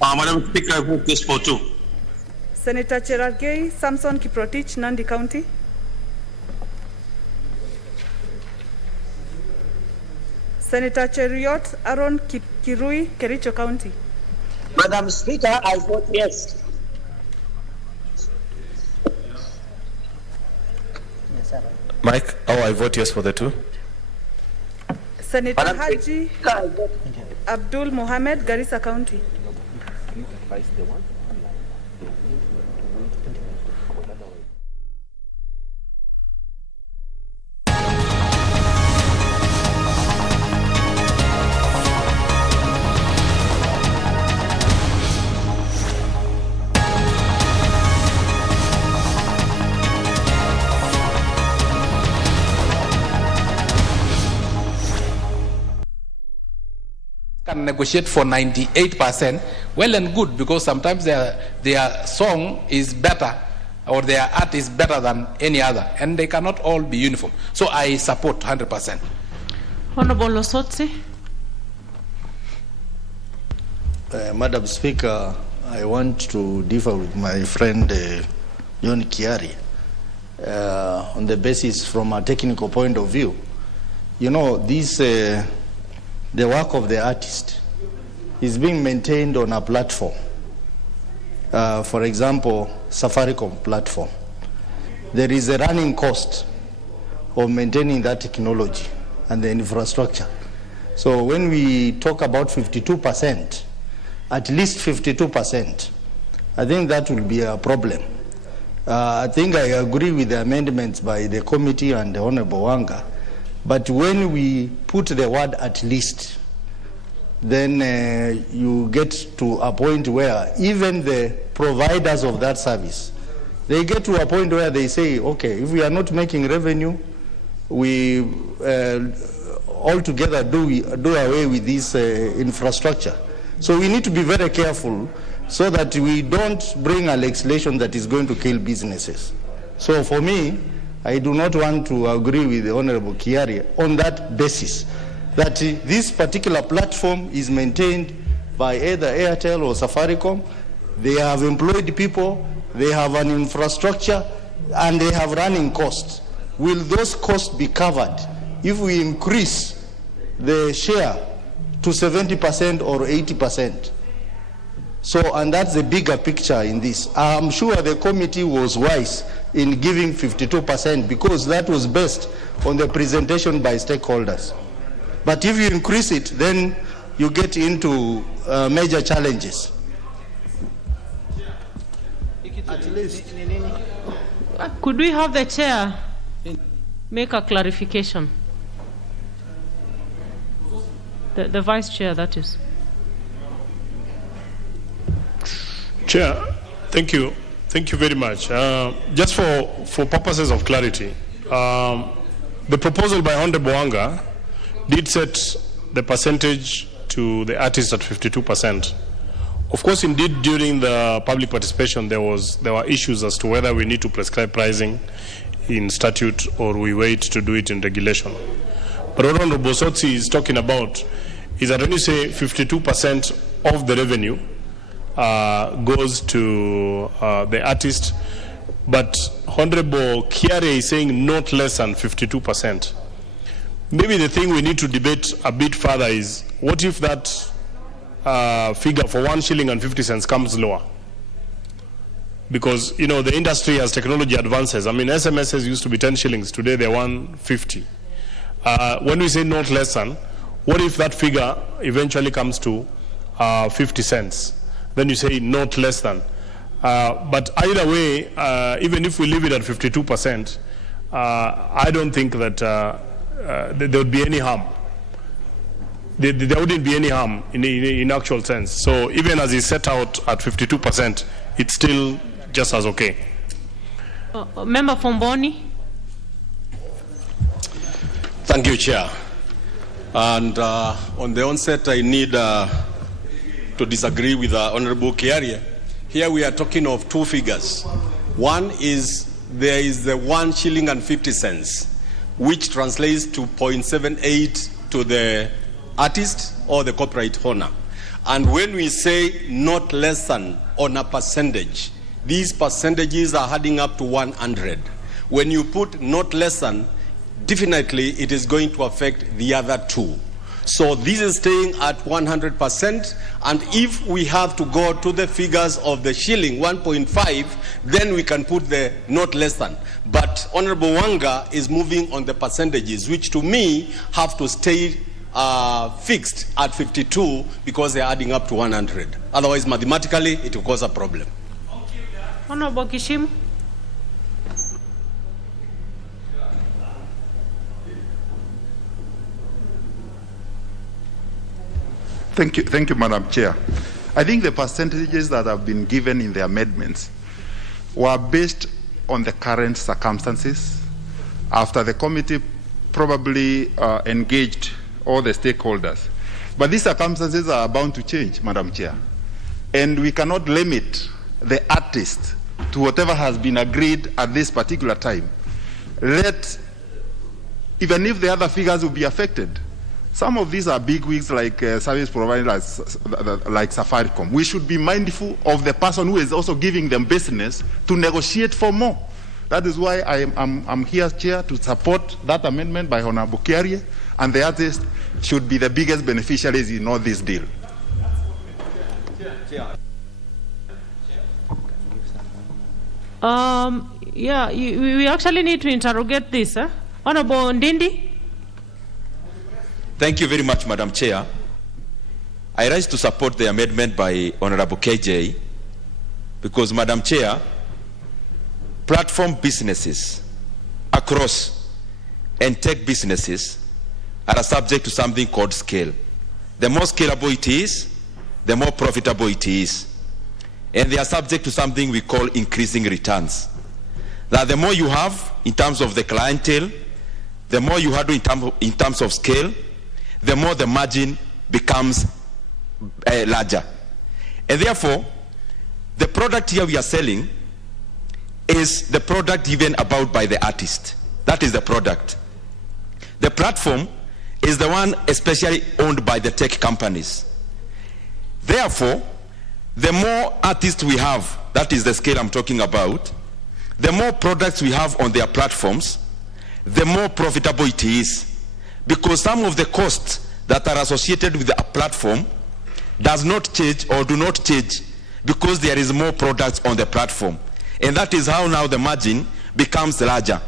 Madam Speaker, I vote yes for 2. Senator Cherargei Samson Kiprotich, Nandi County. Senator Cheriot Aaron Kirui, Kericho County. Madam Speaker, I vote yes. Mike, I vote yes for the 2. Senator Haji Abdul Mohammed, Garissa County. Can negotiate for 98%, well and good, because sometimes their song is better or their art is better than any other, and they cannot all be uniform. So I support 100%. Honorable Losotsi. Madam Speaker, I want to differ with my friend John Kiari on the basis from a technical point of view. You know, this the work of the artist is being maintained on a platform. For example, Safaricom platform. There is a running cost of maintaining that technology and the infrastructure. So when we talk about 52%, at least 52%, I think that will be a problem. I think I agree with the amendments by the committee and the Honorable Wanga. But when we put the word at least, then you get to a point where even the providers of that service, they get to a point where they say, okay, if we are not making revenue, we altogether do away with this infrastructure. So we need to be very careful so that we don't bring a legislation that is going to kill businesses. So for me, I do not want to agree with the Honorable Kiari on that basis, that this particular platform is maintained by either Airtel or Safaricom. They have employed people, they have an infrastructure, and they have running costs. Will those costs be covered if we increase the share to 70% or 80%? So, and that's the bigger picture in this. I'm sure the committee was wise in giving 52% because that was based on the presentation by stakeholders. But if you increase it, then you get into major challenges. At least. Could we have the chair make a clarification? The vice chair, that is. Chair, thank you. Thank you very much. Just for purposes of clarity, the proposal by Honorable Wanga did set the percentage to the artists at 52%. Of course, indeed, during the public participation, there were issues as to whether we need to prescribe pricing in statute or we wait to do it in regulation. But what Honorable Sotsi is talking about is that when you say 52% of the revenue, goes to the artist, but Honorable Kiari is saying not less than 52%. Maybe the thing we need to debate a bit further is, what if that figure for 1 shilling and 50 cents comes lower? Because, you know, the industry as technology advances, I mean, SMSs used to be 10 shillings, today they're 150. When we say not less than, what if that figure eventually comes to 50 cents? Then you say not less than. But either way, even if we leave it at 52%, I don't think that there would be any harm. There wouldn't be any harm in actual sense. So even as it's set out at 52%, it's still just as okay. Member Fomboni. Thank you, Chair. And on the onset, I need to disagree with Honorable Kiaria. Here we are talking of two figures. One is there is the 1 shilling and 50 cents, which translates to 0.78 to the artist or the copyright owner. And when we say not less than on a percentage, these percentages are adding up to 100. When you put not less than, definitely it is going to affect the other two. So this is staying at 100%, and if we have to go to the figures of the shilling 1.5, then we can put the not less than. But Honorable Wanga is moving on the percentages, which to me have to stay fixed at 52 because they're adding up to 100. Otherwise, mathematically, it will cause a problem. Honorable Kishimu. Thank you, Madam Chair. I think the percentages that have been given in the amendments were based on the current circumstances after the committee probably engaged all the stakeholders. But these circumstances are bound to change, Madam Chair. And we cannot limit the artist to whatever has been agreed at this particular time. Even if the other figures will be affected. Some of these are big wigs like service providers like Safaricom. We should be mindful of the person who is also giving them business to negotiate for more. That is why I'm here, Chair, to support that amendment by Honorable Kiarie, and the artists should be the biggest beneficiaries in all this deal. Yeah, we actually need to interrogate this. Honorable Ndindi. Thank you very much, Madam Chair. I rise to support the amendment by Honorable KJ because, Madam Chair, platform businesses across and tech businesses are subject to something called scale. The more scalable it is, the more profitable it is. And they are subject to something we call increasing returns. That the more you have in terms of the clientele, the more you have in terms of scale, the more the margin becomes larger. And therefore, the product here we are selling is the product given about by the artist. That is the product. The platform is the one especially owned by the tech companies. Therefore, the more artists we have, that is the scale I'm talking about, the more products we have on their platforms, the more profitable it is. Because some of the costs that are associated with a platform does not change or do not change because there is more products on the platform. And that is how now the margin becomes larger.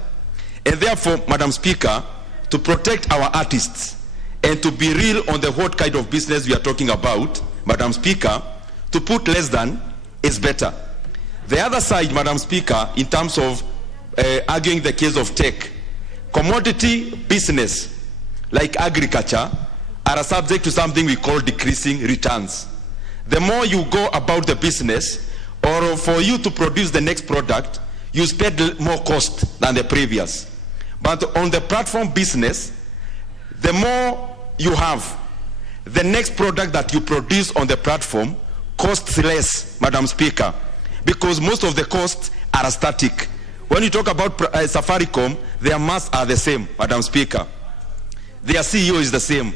And therefore, Madam Speaker, to protect our artists and to be real on the what kind of business we are talking about, Madam Speaker, to put less than is better. The other side, Madam Speaker, in terms of arguing the case of tech, commodity business like agriculture are subject to something we call decreasing returns. The more you go about the business, or for you to produce the next product, you spend more cost than the previous. But on the platform business, the more you have, the next product that you produce on the platform costs less, Madam Speaker, because most of the costs are static. When you talk about Safaricom, their masts are the same, Madam Speaker. Their CEO is the same.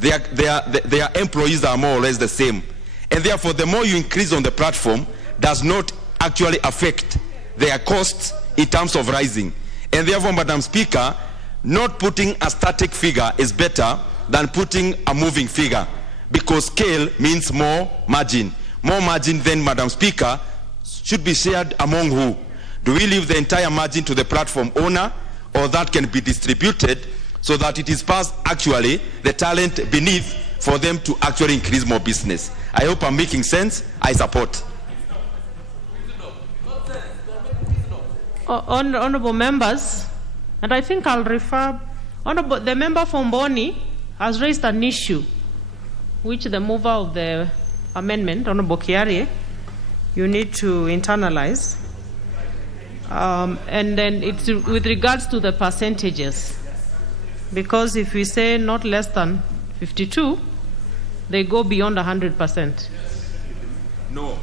Their employees are more or less the same. And therefore, the more you increase on the platform does not actually affect their costs in terms of rising. And therefore, Madam Speaker, not putting a static figure is better than putting a moving figure, because scale means more margin. More margin then, Madam Speaker, should be shared among who? Do we leave the entire margin to the platform owner, or that can be distributed so that it is passed actually the talent beneath for them to actually increase more business? I hope I'm making sense. I support. Honorable members, and I think I'll refer, the member from Boni has raised an issue which the mover of the amendment, Honorable Kiarie, you need to internalize. And then it's with regards to the percentages, because if we say not less than 52, they go beyond 100%. No,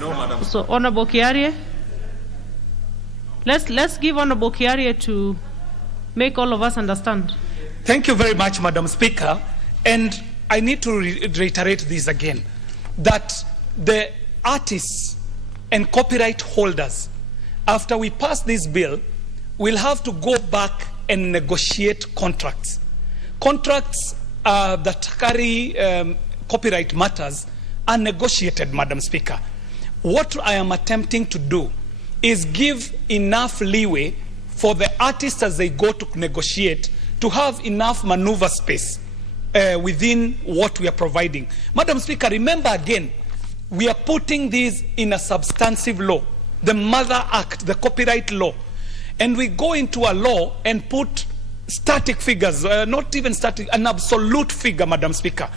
Madam. So, Honorable Kiarie, let's give Honorable Kiarie to make all of us understand. Thank you very much, Madam Speaker. And I need to reiterate this again, that the artists and copyright holders, after we pass this bill, will have to go back and negotiate contracts. Contracts that carry copyright matters are negotiated, Madam Speaker. What I am attempting to do is give enough leeway for the artists as they go to negotiate to have enough maneuver space within what we are providing. Madam Speaker, remember again, we are putting this in a substantive law, the Mother Act, the copyright law, and we go into a law and put static figures, not even static, an absolute figure, Madam Speaker.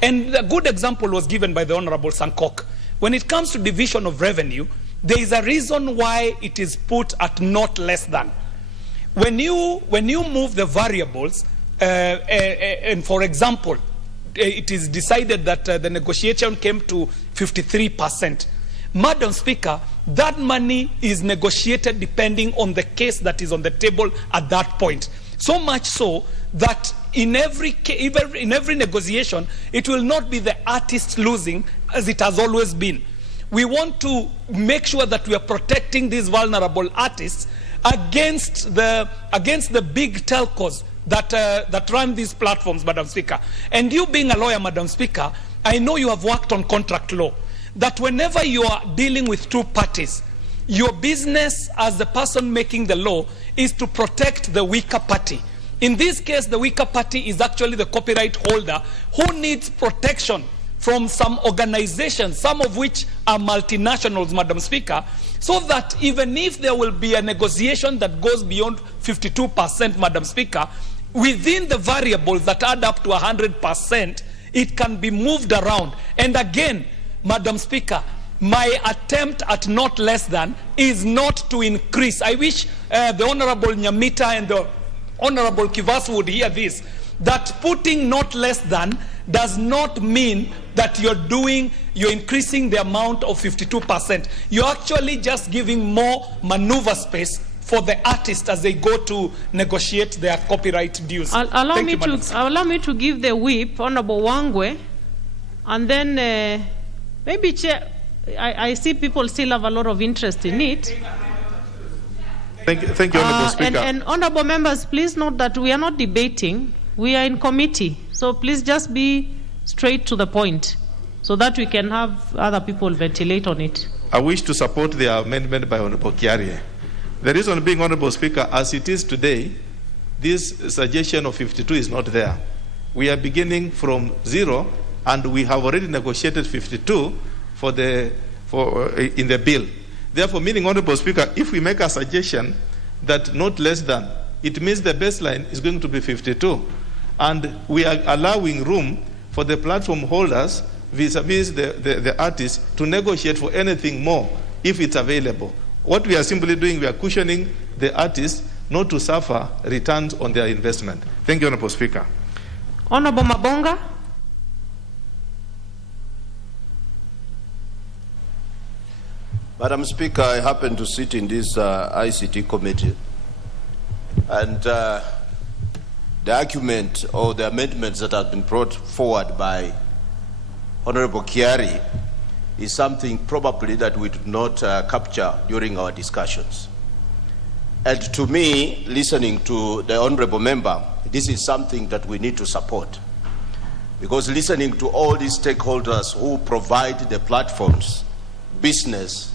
And a good example was given by the Honorable Sankok. When it comes to division of revenue, there is a reason why it is put at not less than. When you move the variables, and for example, it is decided that the negotiation came to 53%. Madam Speaker, that money is negotiated depending on the case that is on the table at that point. So much so that in every negotiation, it will not be the artist losing as it has always been. We want to make sure that we are protecting these vulnerable artists against the big telcos that run these platforms, Madam Speaker. And you being a lawyer, Madam Speaker, I know you have worked on contract law, that whenever you are dealing with two parties, your business as the person making the law is to protect the weaker party. In this case, the weaker party is actually the copyright holder who needs protection from some organizations, some of which are multinationals, Madam Speaker, so that even if there will be a negotiation that goes beyond 52%, Madam Speaker, within the variables that add up to 100%, it can be moved around. And again, Madam Speaker, my attempt at not less than is not to increase. I wish the Honorable Nyamita and the Honorable Kivas would hear this, that putting not less than does not mean that you're increasing the amount of 52%. You're actually just giving more maneuver space for the artists as they go to negotiate their copyright dues. Allow me to give the whip, Honorable Wangwe, and then maybe Chair, I see people still have a lot of interest in it. Thank you, Honorable Speaker. And honorable members, please note that we are not debating. We are in committee. So please just be straight to the point so that we can have other people ventilate on it. I wish to support the amendment by Honorable Kiarie. The reason being, Honorable Speaker, as it is today, this suggestion of 52 is not there. We are beginning from 0, and we have already negotiated 52 in the bill. Therefore, meaning, Honorable Speaker, if we make a suggestion that not less than, it means the baseline is going to be 52. And we are allowing room for the platform holders vis-a-vis the artists to negotiate for anything more if it's available. What we are simply doing, we are cushioning the artists not to suffer returns on their investment. Thank you, Honorable Speaker. Honorable Mabonga. Madam Speaker, I happen to sit in this ICT committee, and the argument or the amendments that have been brought forward by Honorable Kiari is something probably that we did not capture during our discussions. And to me, listening to the Honorable Member, this is something that we need to support. Because listening to all these stakeholders who provide the platforms, business,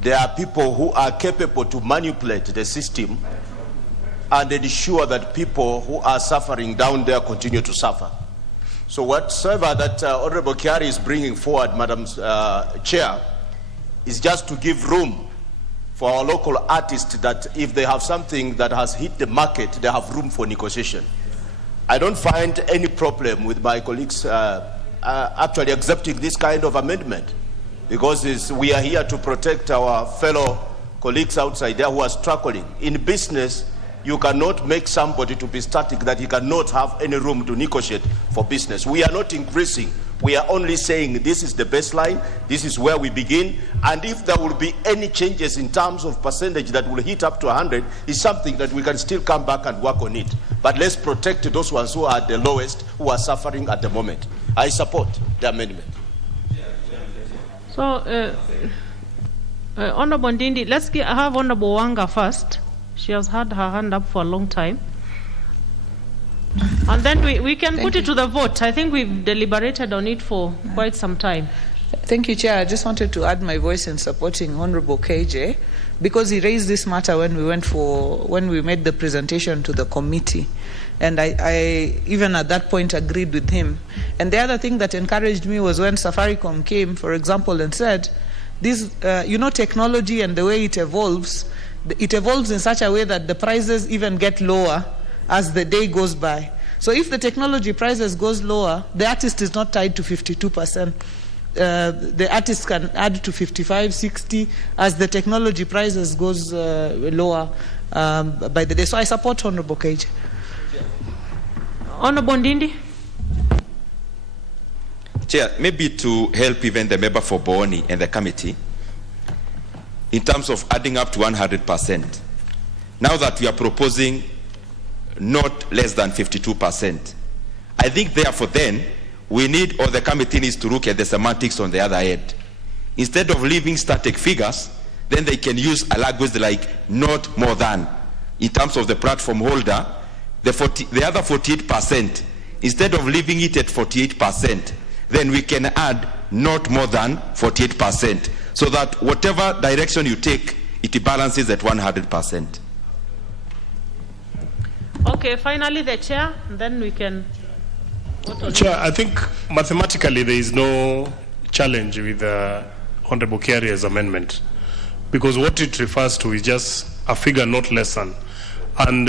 there are people who are capable to manipulate the system and ensure that people who are suffering down there continue to suffer. So whatsoever that Honorable Kiari is bringing forward, Madam Chair, is just to give room for our local artists that if they have something that has hit the market, they have room for negotiation. I don't find any problem with my colleagues actually accepting this kind of amendment, because we are here to protect our fellow colleagues outside there who are struggling. In business, you cannot make somebody to be static, that he cannot have any room to negotiate for business. We are not increasing. We are only saying this is the baseline, this is where we begin, and if there will be any changes in terms of percentage that will hit up to 100, is something that we can still come back and work on it. But let's protect those ones who are at the lowest, who are suffering at the moment. I support the amendment. So, Honorable Ndindi, let's have Honorable Wanga first. She has had her hand up for a long time. And then we can put it to the vote. I think we've deliberated on it for quite some time. Thank you, Chair. I just wanted to add my voice in supporting Honorable KJ, because he raised this matter when we made the presentation to the committee. And I even at that point agreed with him. And the other thing that encouraged me was when Safaricom came, for example, and said, this, technology and the way it evolves in such a way that the prices even get lower as the day goes by. So if the technology prices goes lower, the artist is not tied to 52%. The artist can add to 55, 60 as the technology prices goes lower by the day. So I support Honorable KJ. Honorable Ndindi. Chair, maybe to help even the member for Boni and the committee, in terms of adding up to 100%, now that we are proposing not less than 52%, I think therefore then we need, or the committee needs to look at the semantics on the other end. Instead of leaving static figures, then they can use a language like not more than. In terms of the platform holder, the other 48%, instead of leaving it at 48%, then we can add not more than 48%, so that whatever direction you take, it balances at 100%. Okay, finally the chair, and then we can... Chair, I think mathematically there is no challenge with Honorable Kiari's amendment, because what it refers to is just a figure not less than. And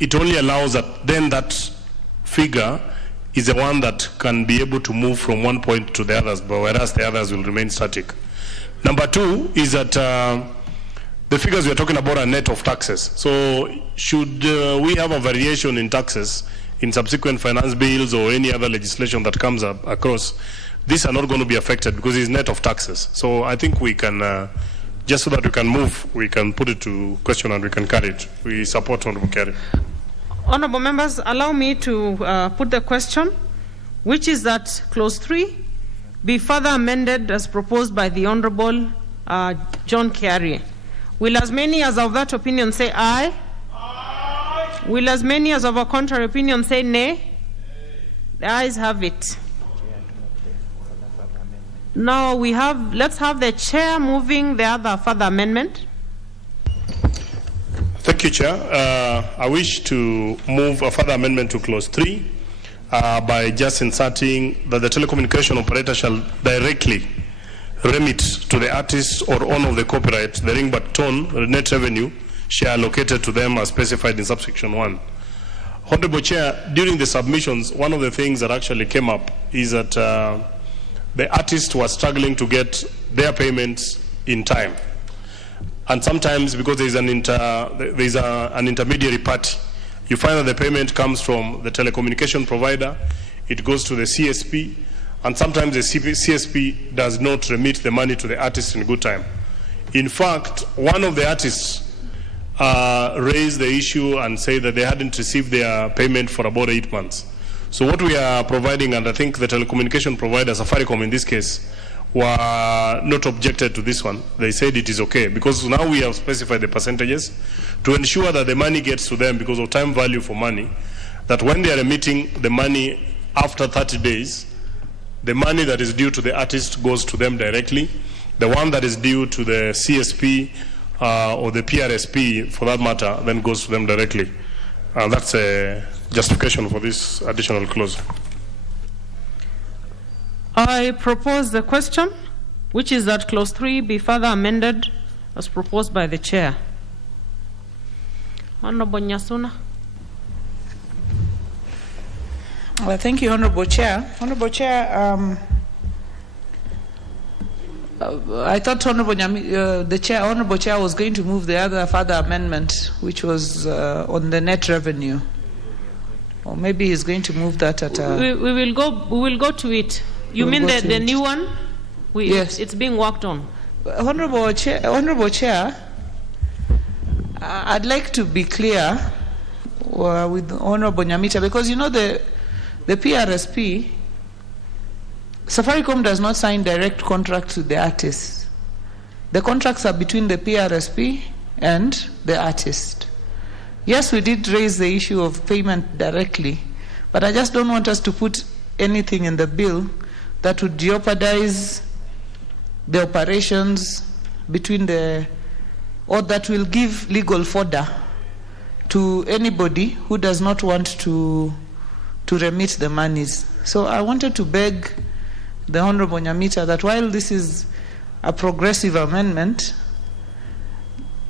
it only allows that then that figure is the one that can be able to move from one point to the others, but whereas the others will remain static. Number two is that the figures we are talking about are net of taxes. So should we have a variation in taxes in subsequent finance bills or any other legislation that comes up across, these are not going to be affected because it's net of taxes. So I think we can, just so that we can move, we can put it to question and we can carry it. We support Honorable Kiari. Honorable members, allow me to put the question, which is that clause 3 be further amended as proposed by the Honorable John Kiari. Will as many as of that opinion say aye? Aye. Will as many as of a contrary opinion say nay? The ayes have it. Now let's have the chair moving the other further amendment. Thank you, Chair. I wish to move a further amendment to clause 3 by just inserting that the telecommunication operator shall directly remit to the artist or owner of the copyright the ringback tone, the net revenue share allocated to them as specified in subsection 1. Honorable Chair, during the submissions, one of the things that actually came up is that the artists were struggling to get their payments in time. And sometimes, because there's an intermediary party, you find that the payment comes from the telecommunication provider, it goes to the CSP, and sometimes the CSP does not remit the money to the artist in good time. In fact, one of the artists raised the issue and said that they hadn't received their payment for about 8 months. So what we are providing, and I think the telecommunication provider, Safaricom in this case, were not objected to this one. They said it is okay, because now we have specified the percentages to ensure that the money gets to them because of time value for money, that when they are emitting the money after 30 days, the money that is due to the artist goes to them directly. The one that is due to the CSP or the PRSP, for that matter, then goes to them directly. That's a justification for this additional clause. I propose the question, which is that clause 3 be further amended as proposed by the chair. Honorable Nyasuna. Well, thank you, Honorable Chair. Honorable Chair, I thought Honorable Honorable Chair was going to move the other further amendment, which was on the net revenue, or maybe he's going to move that at. We will go to it. You mean the new one? Yes, it's being worked on. Honorable Chair, I'd like to be clear with Honorable Nyamita, because you know the PRSP, Safaricom does not sign direct contracts with the artists. The contracts are between the PRSP and the artist. Yes, we did raise the issue of payment directly, but I just don't want us to put anything in the bill that would jeopardize the operations between or that will give legal fodder to anybody who does not want to remit the monies. So I wanted to beg the Honorable Nyamita that while this is a progressive amendment,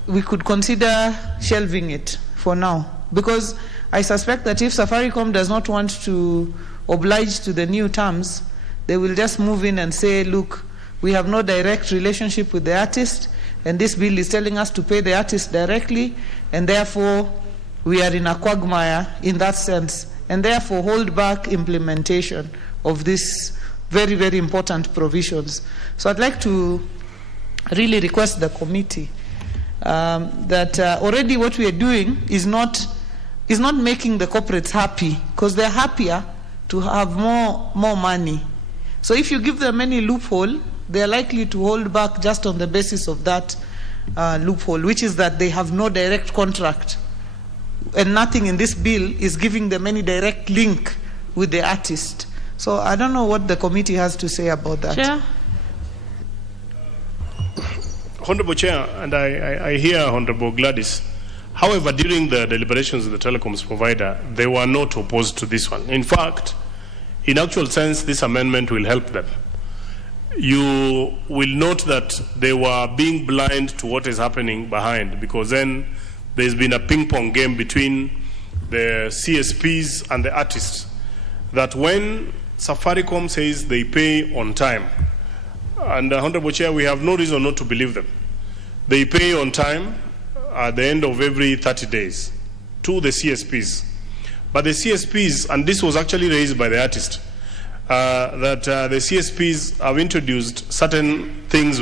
we could consider shelving it for now, because I suspect that if Safaricom does not want to oblige to the new terms, they will just move in and say, look, we have no direct relationship with the artist, and this bill is telling us to pay the artist directly, and therefore we are in a quagmire in that sense, and therefore hold back implementation of these very, very important provisions. So I'd like to really request the committee that already what we are doing is not making the corporates happy, because they're happier to have more money. So if you give them any loophole, they're likely to hold back just on the basis of that loophole, which is that they have no direct contract, and nothing in this bill is giving them any direct link with the artist. So I don't know what the committee has to say about that. Chair? Honorable Chair, and I hear Honorable Gladys. However, during the deliberations of the telecoms provider, they were not opposed to this one. In fact, in actual sense, this amendment will help them. You will note that they were being blind to what is happening behind, because then there's been a ping-pong game between the CSPs and the artists, that when Safaricom says they pay on time, and Honorable Chair, we have no reason not to believe them. They pay on time at the end of every 30 days to the CSPs. But the CSPs, and this was actually raised by the artist, that the CSPs have introduced certain things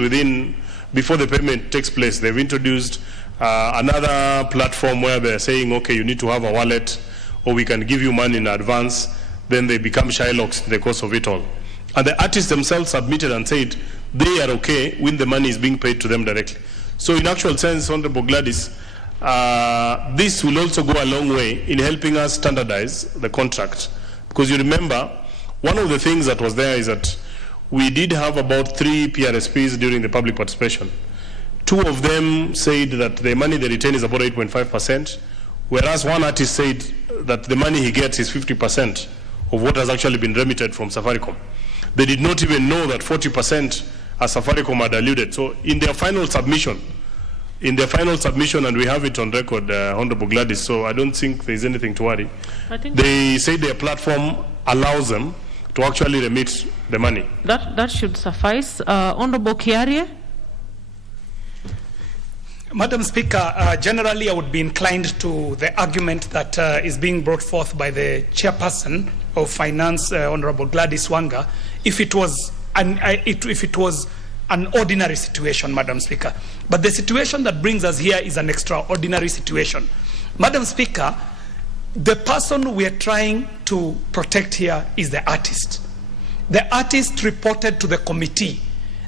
before the payment takes place. They've introduced another platform where they're saying, okay, you need to have a wallet, or we can give you money in advance. Then they become Shylocks in the course of it all. And the artists themselves submitted and said they are okay when the money is being paid to them directly. So in actual sense, Honorable Gladys, this will also go a long way in helping us standardize the contract. Because you remember, one of the things that was there is that we did have about 3 PRSPs during the public participation. 2 of them said that the money they retain is about 8.5%, whereas one artist said that the money he gets is 50% of what has actually been remitted from Safaricom. They did not even know that 40% as Safaricom had alluded. So in their final submission, and we have it on record, Honorable Gladys, so I don't think there's anything to worry. They say their platform allows them to actually remit the money. That should suffice. Honorable Kiarie? Madam Speaker, generally I would be inclined to the argument that is being brought forth by the chairperson of Finance, Honorable Gladys Wanga, if it was an ordinary situation, Madam Speaker. But the situation that brings us here is an extraordinary situation. Madam Speaker, The person we are trying to protect here is the artist. The artist reported to the committee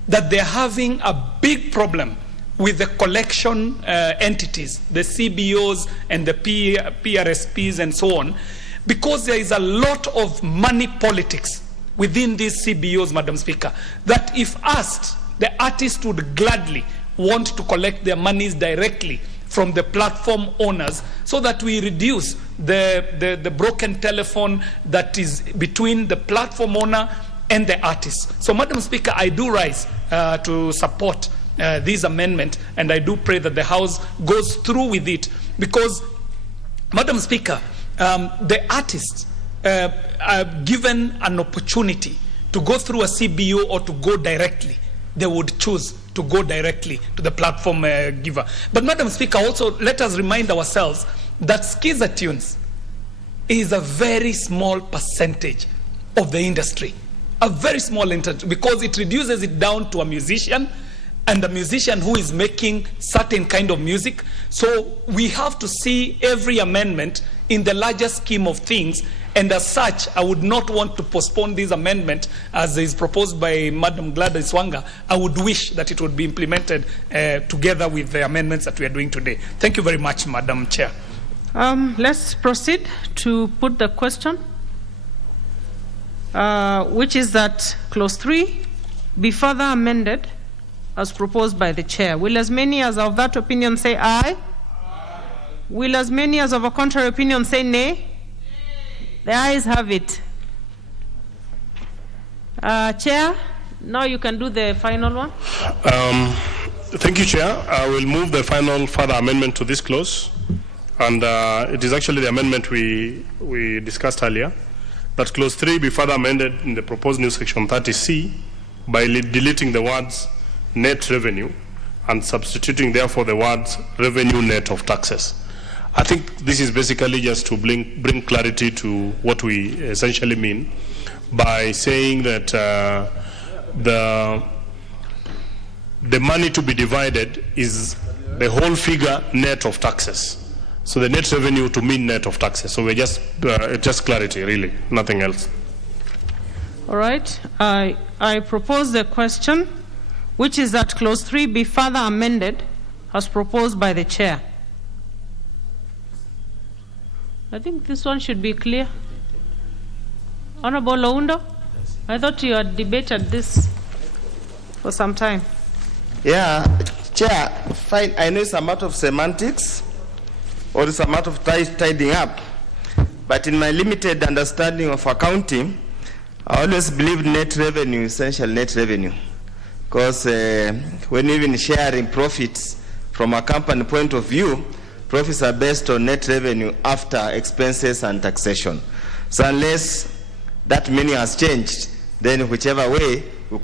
that they're having a big problem with the collection entities, the CBOs and the PRSPs and so on, because there is a lot of money politics within these CBOs, Madam Speaker, that if asked, the artists would gladly want to collect their monies directly from the platform owners so that we reduce the broken telephone that is between the platform owner and the artists. So, Madam Speaker, I do rise to support this amendment, and I do pray that the House goes through with it, because, Madam Speaker, the artists are given an opportunity to go through a CBO or to go directly. They would choose to go directly to the platform giver. But, Madam Speaker, also let us remind ourselves that Skiza Tunes is a very small percentage of the industry. A very small industry, because it reduces it down to a musician, and a musician who is making certain kind of music. So we have to see every amendment in the larger scheme of things, and as such, I would not want to postpone this amendment as is proposed by Madam Gladys Wanga. I would wish that it would be implemented together with the amendments that we are doing today. Thank you very much, Madam Chair. Let's proceed to put the question, which is that clause 3 be further amended as proposed by the chair. Will as many as of that opinion say aye? Will as many as of a contrary opinion say nay? The ayes have it. Chair, now you can do the final one. Thank you, Chair. I will move the final further amendment to this clause. And it is actually the amendment we discussed earlier. That clause 3 be further amended in the proposed new section 30C by deleting the words net revenue and substituting therefore the words revenue net of taxes. I think this is basically just to bring clarity to what we essentially mean by saying that the money to be divided is the whole figure net of taxes. So the net revenue to mean net of taxes. So we're just clarity, really, nothing else. All right. I propose the question, which is that clause 3 be further amended as proposed by the chair. I think this one should be clear. Honorable Oundo, I thought you had debated this for some time. Yeah, Chair, fine. I know it's a matter of semantics or it's a matter of tidying up, but in my limited understanding of accounting, I always believe net revenue, essential net revenue. Because when even sharing profits from a company point of view, profits are based on net revenue after expenses and taxation. So unless that meaning has changed, then whichever way we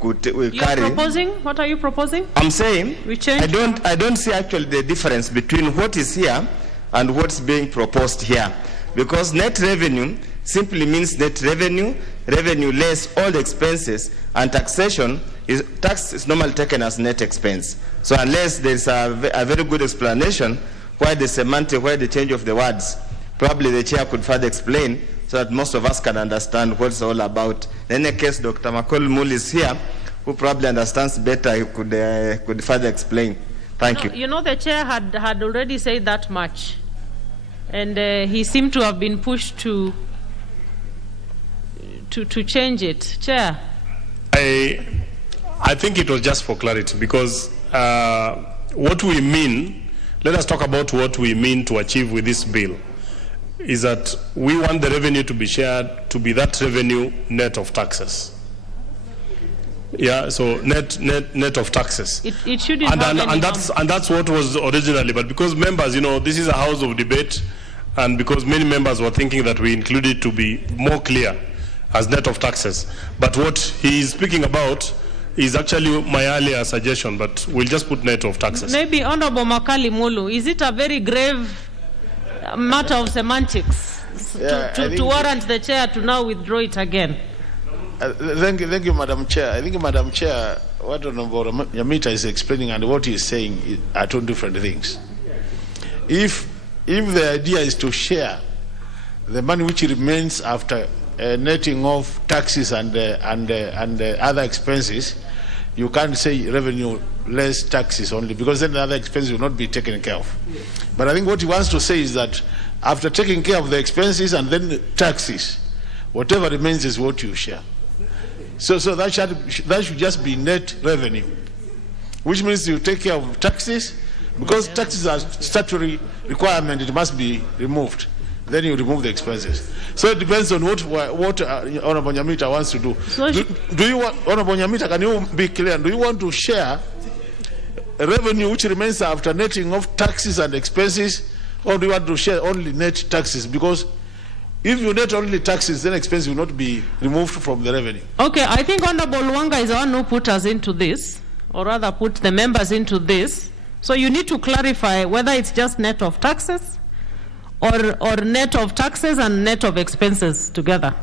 carry. You're proposing? What are you proposing? I'm saying we change. I don't see actually the difference between what is here and what's being proposed here, because net revenue simply means net revenue, revenue less all the expenses, and tax is normally taken as net expense. So unless there's a very good explanation why the semantic, why the change of the words, probably the chair could further explain so that most of us can understand what it's all about. In any case, Dr. McCall Mool is here, who probably understands better, he could further explain. Thank you. You know, the chair had already said that much, and he seemed to have been pushed to change it. Chair. I think it was just for clarity, because what we mean, let us talk about what we mean to achieve with this bill, is that we want the revenue to be shared to be that revenue net of taxes. Yeah, so net of taxes. It shouldn't have any and that's what was originally, but because members, you know, this is a house of debate, and because many members were thinking that we included to be more clear as net of taxes. But what he is speaking about is actually my earlier suggestion, but we'll just put net of taxes. Maybe Honorable Makali Mulu, is it a very grave matter of semantics to warrant the chair to now withdraw it again? Thank you, Madam Chair. I think, Madam Chair, what Honorable Yamita is explaining and what he is saying are two different things. If the idea is to share the money which remains after netting off taxes and other expenses, you can't say revenue less taxes only, because then the other expenses will not be taken care of. But I think what he wants to say is that after taking care of the expenses and then the taxes, whatever remains is what you share. So that should just be net revenue, which means you take care of taxes, because taxes are statutory requirement, it must be removed. Then you remove the expenses. So it depends on what Honorable Nyamita wants to do. So do you want, Honorable Nyamita, can you be clear? Do you want to share revenue which remains after netting of taxes and expenses, or do you want to share only net taxes? Because if you net only taxes, then expenses will not be removed from the revenue. Okay, I think Honorable Wanga is the one who put us into this, or rather put the members into this. So you need to clarify whether it's just net of taxes or net of taxes and net of expenses together.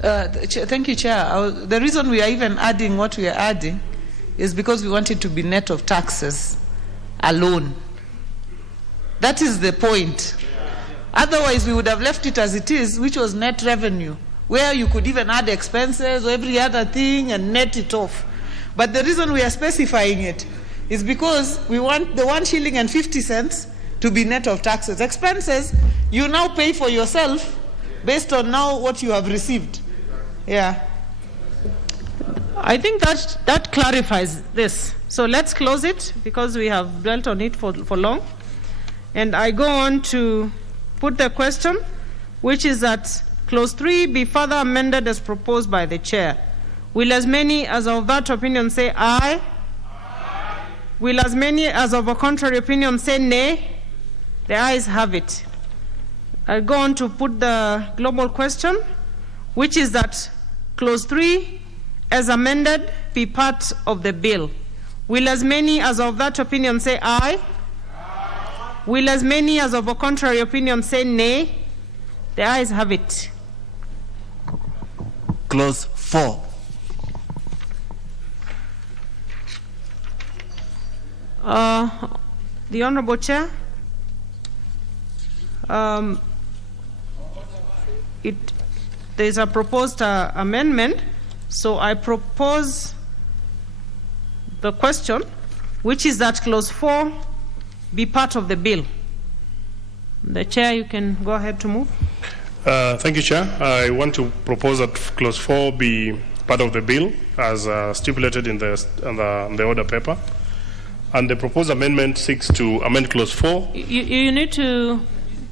Thank you, Chair. The reason we are even adding what we are adding is because we want it to be net of taxes alone. That is the point. Otherwise, we would have left it as it is, which was net revenue, where you could even add expenses or every other thing and net it off. But the reason we are specifying it is because we want the 1 shilling and 50 cents to be net of taxes. Expenses, you now pay for yourself based on now what you have received. Yeah. I think that clarifies this. So let's close it, because we have dwelt on it for long. And I go on to put the question, which is that clause 3 be further amended as proposed by the chair. Will as many as of that opinion say aye? Aye. Will as many as of a contrary opinion say nay? The ayes have it. I go on to put the global question, which is that clause 3 as amended be part of the bill. Will as many as of that opinion say aye? Aye. Will as many as of a contrary opinion say nay? The ayes have it. Clause 4. The Honorable Chair, there's a proposed amendment, so I propose the question, which is that clause 4 be part of the bill. The Chair, you can go ahead to move. Thank you, Chair. I want to propose that clause 4 be part of the bill as stipulated in the order paper. And the proposed amendment seeks to amend clause 4. You need to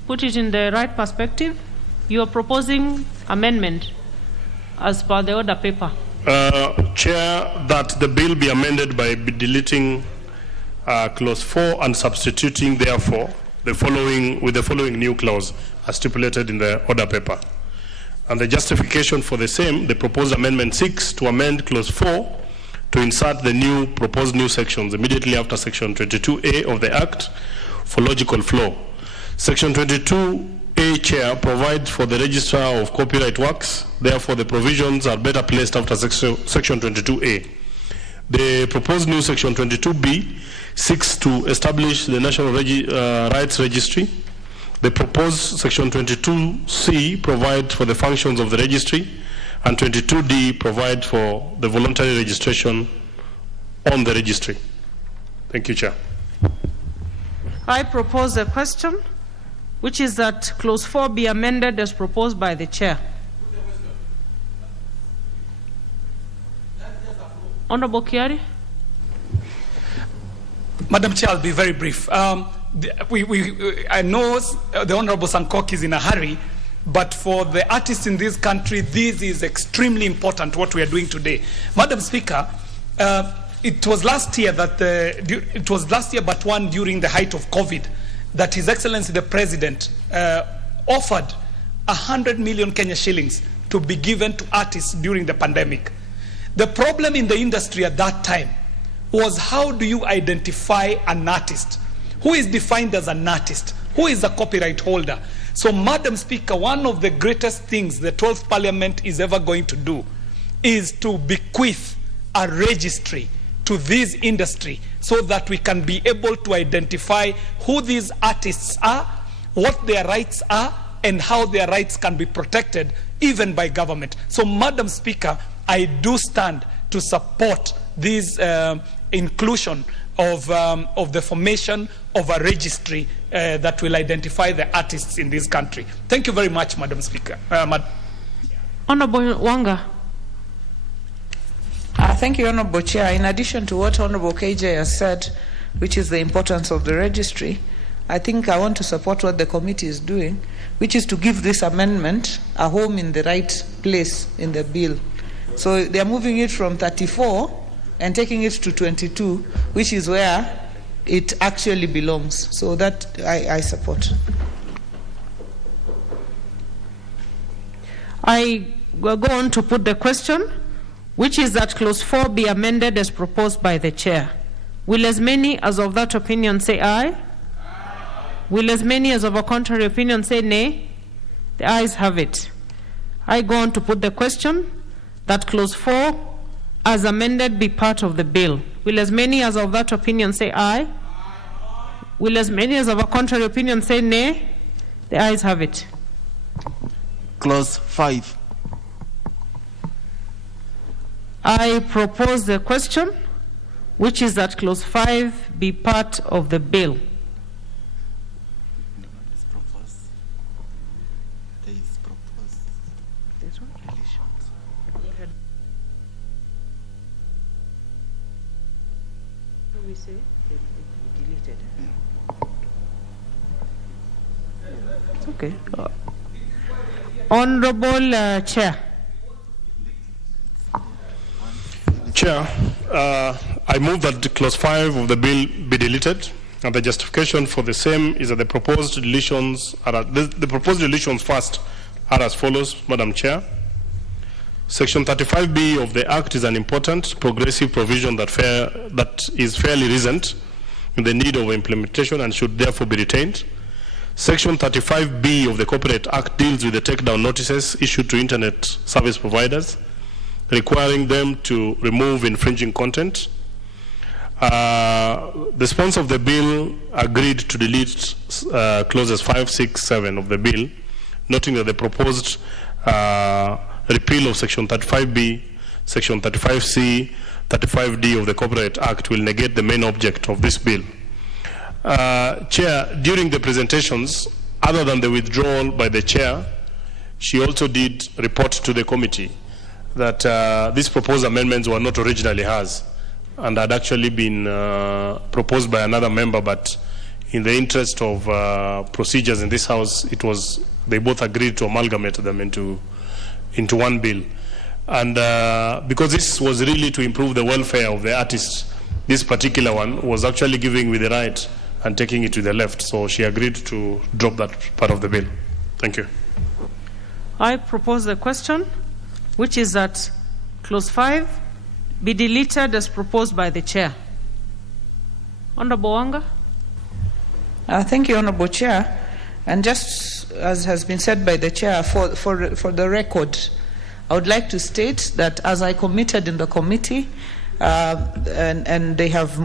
put it in the right perspective. You are proposing amendment as per the order paper. Chair, that the bill be amended by deleting clause 4 and substituting therefore the following new clause as stipulated in the order paper. And the justification for the same, the proposed amendment seeks to amend clause 4 to insert the proposed new sections immediately after section 22A of the Act for logical flow. Section 22A, Chair, provides for the registrar of copyright works. Therefore, the provisions are better placed after section 22A. The proposed new section 22B seeks to establish the National Rights Registry. The proposed section 22C provides for the functions of the registry, and 22D provides for the voluntary registration on the registry. Thank you, Chair. I propose a question, which is that clause 4 be amended as proposed by the Chair. Honorable Kiari. Madam Chair, I'll be very brief. I know the Honorable Sankok is in a hurry, but for the artists in this country, this is extremely important, what we are doing today. Madam Speaker, it was last year but one during the height of COVID, that His Excellency the President offered 100 million Kenya shillings to be given to artists during the pandemic. The problem in the industry at that time was, how do you identify an artist? Who is defined as an artist? Who is a copyright holder? So, Madam Speaker, one of the greatest things the 12th Parliament is ever going to do is to bequeath a registry to this industry so that we can be able to identify who these artists are, what their rights are, and how their rights can be protected even by government. So, Madam Speaker, I do stand to support this inclusion of the formation of a registry that will identify the artists in this country. Thank you very much, Madam Speaker. Honorable Wanga. Thank you, Honorable Chair. In addition to what Honorable KJ has said, which is the importance of the registry, I think I want to support what the committee is doing, which is to give this amendment a home in the right place in the bill. So they are moving it from 34 and taking it to 22, which is where it actually belongs. So that I support. I will go on to put the question, which is that clause 4 be amended as proposed by the chair. Will as many as of that opinion say aye? Will as many as of a contrary opinion say nay? The ayes have it. I go on to put the question that clause 4 as amended be part of the bill. Will as many as of that opinion say aye? Will as many as of a contrary opinion say nay? The ayes have it. Clause 5. I propose the question, which is that clause 5 be part of the bill. Okay. Honorable Chair. Chair, I move that clause 5 of the bill be deleted, and the justification for the same is that the proposed deletions are the proposed deletions first are as follows, Madam Chair. Section 35B of the Act is an important progressive provision that is fairly recent in the need of implementation and should therefore be retained. Section 35B of the Copyright Act deals with the takedown notices issued to internet service providers, requiring them to remove infringing content. The sponsor of the bill agreed to delete clauses 5, 6, 7 of the bill, noting that the proposed repeal of Section 35B, Section 35C, 35D of the Copyright Act will negate the main object of this bill. Chair, during the presentations, other than the withdrawal by the chair, she also did report to the committee that these proposed amendments were not originally hers and had actually been proposed by another member, but in the interest of procedures in this House, they both agreed to amalgamate them into one bill. And because this was really to improve the welfare of the artists, this particular one was actually giving with the right and taking it to the left. So she agreed to drop that part of the bill. Thank you. I propose the question, which is that clause 5 be deleted as proposed by the chair. Honorable Wanga. Thank you, Honorable Chair. And just as has been said by the chair, for the record, I would like to state that as I committed in the committee, and they have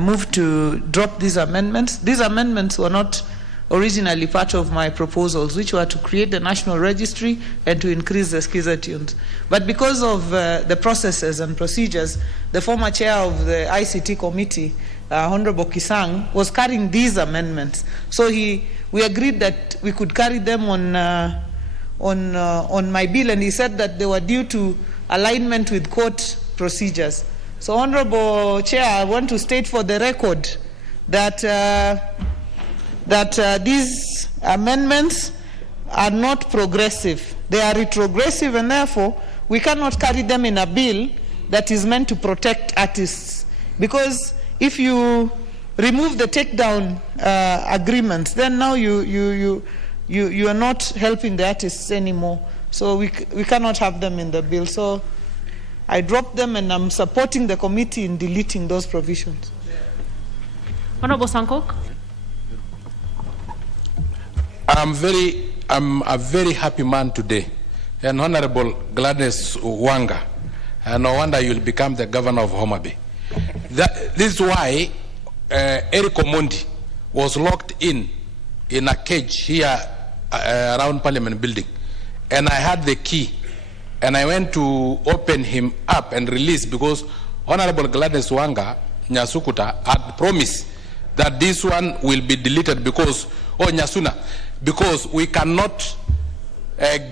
moved to drop these amendments. These amendments were not originally part of my proposals, which were to create the national registry and to increase the skiza tunes. But because of the processes and procedures, the former chair of the ICT committee, Honorable Kisang, was carrying these amendments. So we agreed that we could carry them on my bill, and he said that they were due to alignment with court procedures. So, Honorable Chair, I want to state for the record that these amendments are not progressive. They are retrogressive, and therefore we cannot carry them in a bill that is meant to protect artists. Because if you remove the takedown agreements, then now you are not helping the artists anymore. So we cannot have them in the bill. So I dropped them, and I'm supporting the committee in deleting those provisions. Honorable Sankok. I'm a very happy man today, and Honorable Gladys Wanga. No wonder you'll become the governor of Homa Bay. This is why Eric Omondi was locked in a cage here around Parliament building, and I had the key, and I went to open him up and release, because Honorable Gladys Wanga Nyasukuta had promised that this one will be deleted because, Nyasuna, because we cannot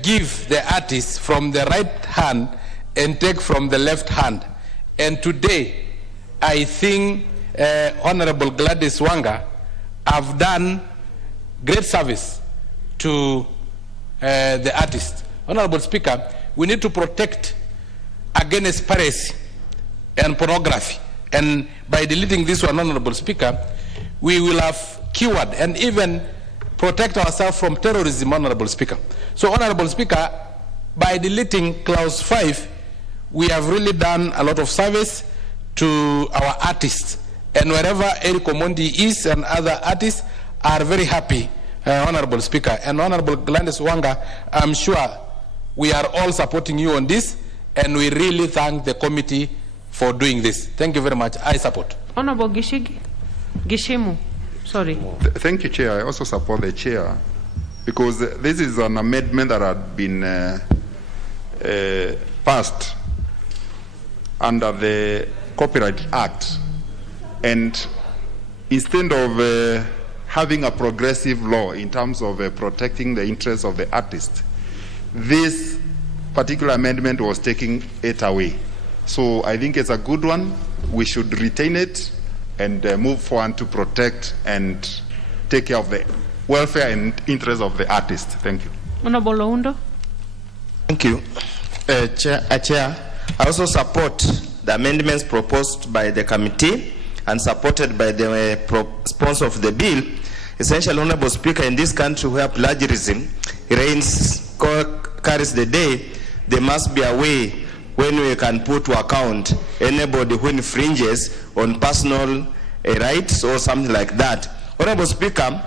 give the artist from the right hand and take from the left hand. And today, I think Honorable Gladys Wanga have done great service to the artist. Honorable Speaker, we need to protect against piracy and pornography. And by deleting this one, Honorable Speaker, we will have cured and even protect ourselves from terrorism, Honorable Speaker. So, Honorable Speaker, by deleting Clause 5, we have really done a lot of service to our artists. And wherever Eric Omondi is and other artists are very happy, Honorable Speaker. And Honorable Gladys Wanga, I'm sure we are all supporting you on this, and we really thank the committee for doing this. Thank you very much. I support. Honorable Gishimu. Sorry. Thank you, Chair. I also support the Chair, because this is an amendment that had been passed under the Copyright Act. And instead of having a progressive law in terms of protecting the interests of the artist, this particular amendment was taking it away. So I think it's a good one. We should retain it and move forward to protect and take care of the welfare and interests of the artist. Thank you. Honorable Oundo. Thank you. Chair, I also support the amendments proposed by the committee and supported by the sponsor of the bill. Essentially, Honorable Speaker, in this country where plagiarism carries the day, there must be a way when we can put to account anybody who infringes on personal rights or something like that. Honorable Speaker,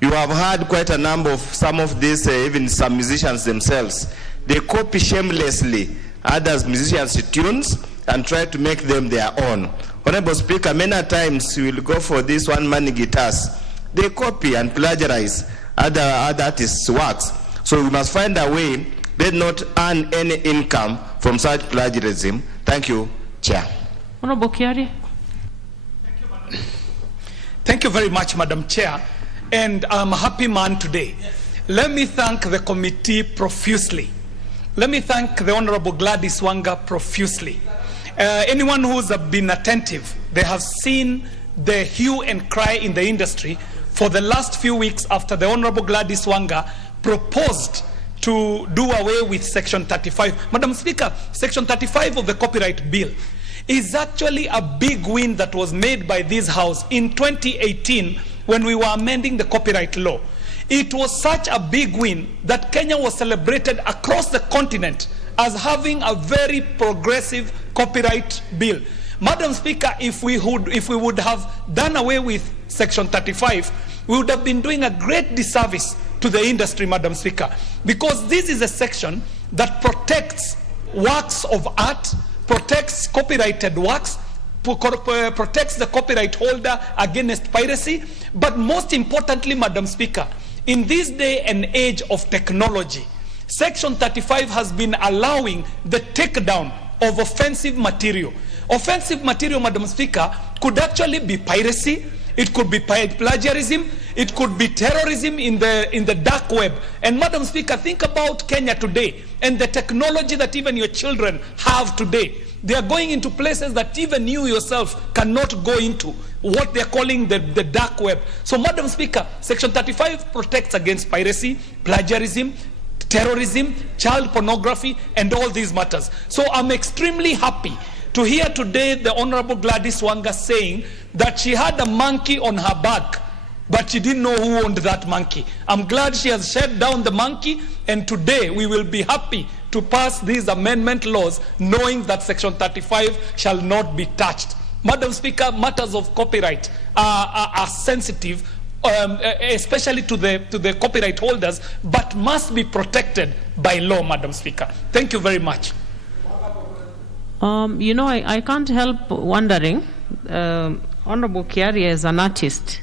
you have had quite a number of some of these, even some musicians themselves. They copy shamelessly others musicians' tunes and try to make them their own. Honorable Speaker, many times you will go for these one-man guitars. They copy and plagiarize other artists' works. So we must find a way they not earn any income from such plagiarism. Thank you, Chair. Honorable Kiari. Thank you very much, Madam Chair. And I'm a happy man today. Let me thank the committee profusely. Let me thank the Honorable Gladys Wanga profusely. Anyone who's been attentive, they have seen the hue and cry in the industry for the last few weeks after the Honorable Gladys Wanga proposed to do away with Section 35. Madam Speaker, Section 35 of the Copyright Bill is actually a big win that was made by this House in 2018 when we were amending the copyright law. It was such a big win that Kenya was celebrated across the continent as having a very progressive copyright bill. Madam Speaker, if we would have done away with Section 35, we would have been doing a great disservice to the industry, Madam Speaker, because this is a section that protects works of art, protects copyrighted works, protects the copyright holder against piracy, but most importantly, Madam Speaker, in this day and age of technology, Section 35 has been allowing the takedown of offensive material. Offensive material, Madam Speaker, could actually be piracy, it could be plagiarism, it could be terrorism in the dark web. And Madam Speaker, think about Kenya today and the technology that even your children have today. They are going into places that even you yourself cannot go into, what they are calling the dark web. So, Madam Speaker, Section 35 protects against piracy, plagiarism, terrorism, child pornography, and all these matters. So I'm extremely happy to hear today the Honorable Gladys Wanga saying that she had a monkey on her back, but she didn't know who owned that monkey. I'm glad she has shut down the monkey, and today we will be happy to pass these amendment laws knowing that Section 35 shall not be touched. Madam Speaker, matters of copyright are sensitive, especially to the copyright holders, but must be protected by law, Madam Speaker. Thank you very much. You know, I can't help wondering, Honorable Kiari, as an artist,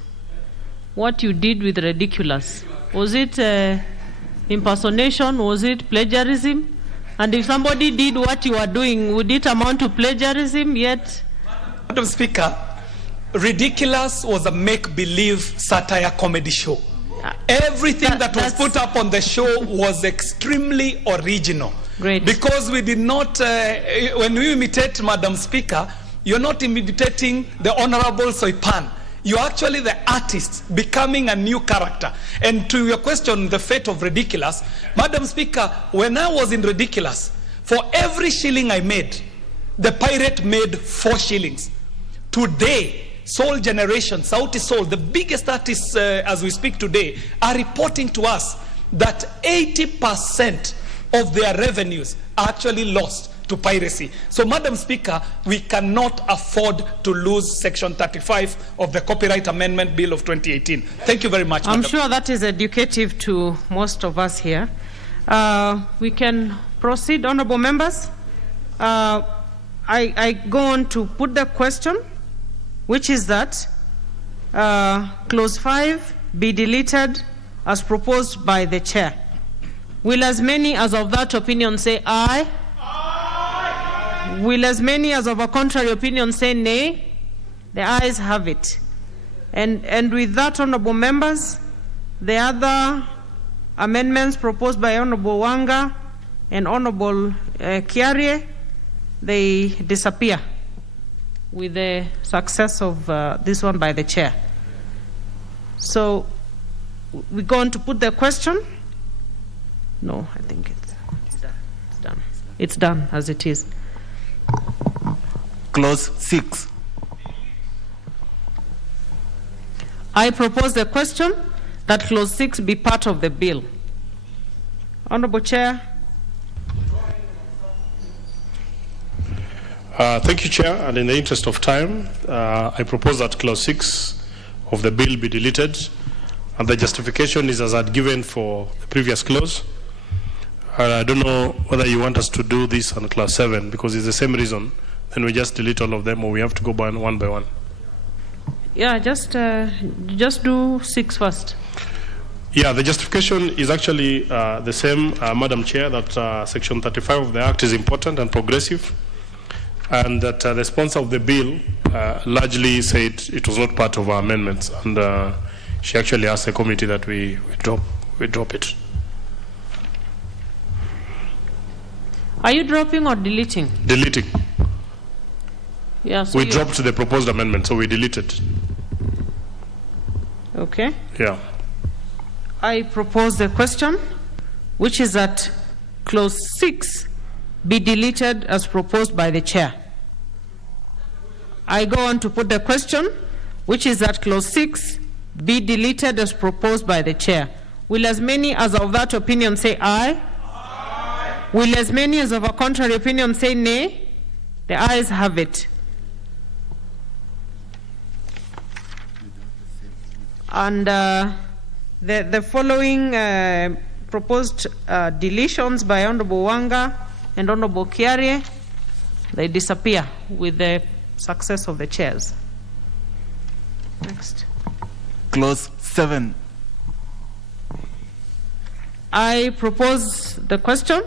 what you did with Ridiculous. Was it impersonation? Was it plagiarism? And if somebody did what you are doing, would it amount to plagiarism yet? Madam Speaker, Ridiculous was a make-believe satire comedy show. Everything that was put up on the show was extremely original. Great. Because we did not, when we imitate Madam Speaker, you're not imitating the Honorable Soipan. You're actually the artist becoming a new character. And to your question, the fate of Ridiculous, Madam Speaker, when I was in Ridiculous, for every shilling I made, the pirate made 4 shillings. Today, Soul Generation, Sauti Soul, the biggest artists as we speak today, are reporting to us that 80% of their revenues are actually lost to piracy. So, Madam Speaker, we cannot afford to lose Section 35 of the Copyright Amendment Bill of 2018. Thank you very much, I'm Madam. sure that is educative to most of us here. We can proceed, honorable members. I go on to put the question, which is that clause 5 be deleted as proposed by the chair. Will as many as of that opinion say aye? Aye. Will as many as of a contrary opinion say nay? The ayes have it. And with that, honorable members, the other amendments proposed by Honorable Wanga and Honorable Kiarie, they disappear with the success of this one by the chair. So we're going to put the question. No, I think it's done. It's done. It's done as it is. Clause 6. I propose the question that clause 6 be part of the bill. Honorable Chair. Thank you, Chair. And in the interest of time, I propose that clause 6 of the bill be deleted. And the justification is as I'd given for the previous clause. I don't know whether you want us to do this on clause 7 because it's the same reason. Then we just delete all of them, or we have to go by one by one. Yeah, just do 6 first. Yeah, the justification is actually the same, Madam Chair, that Section 35 of the Act is important and progressive, and that the sponsor of the bill largely said it was not part of our amendments, and she actually asked the committee that we drop it. Are you dropping or deleting? Deleting. Yeah, so we dropped the proposed amendment, so we deleted. Okay. Yeah. I propose the question, which is that clause 6 be deleted as proposed by the chair. I go on to put the question, which is that clause 6 be deleted as proposed by the chair. Will as many as of that opinion say aye? Aye. Will as many as of a contrary opinion say nay? The ayes have it. And the following proposed deletions by Honorable Wanga and Honorable Kiarie, they disappear with the success of the chairs. Next. Clause 7. I propose the question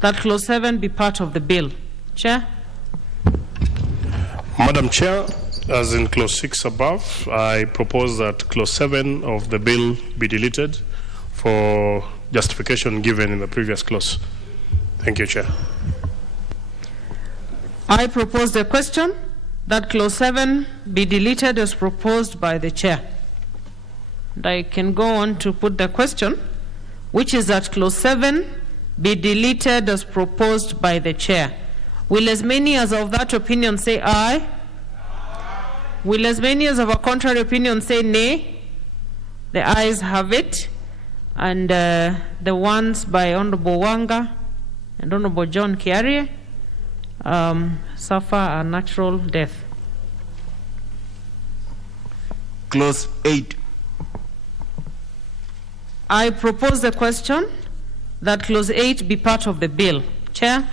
that clause 7 be part of the bill. Chair? Madam Chair, as in clause 6 above, I propose that clause 7 of the bill be deleted for justification given in the previous clause. Thank you, Chair. I propose the question that clause 7 be deleted as proposed by the chair. And I can go on to put the question, which is that clause 7 be deleted as proposed by the chair. Will as many as of that opinion say aye? Will as many as of a contrary opinion say nay? The ayes have it. And the ones by Honorable Wanga and Honorable John Kiarie suffer a natural death. Clause 8. I propose the question that clause 8 be part of the bill. Chair?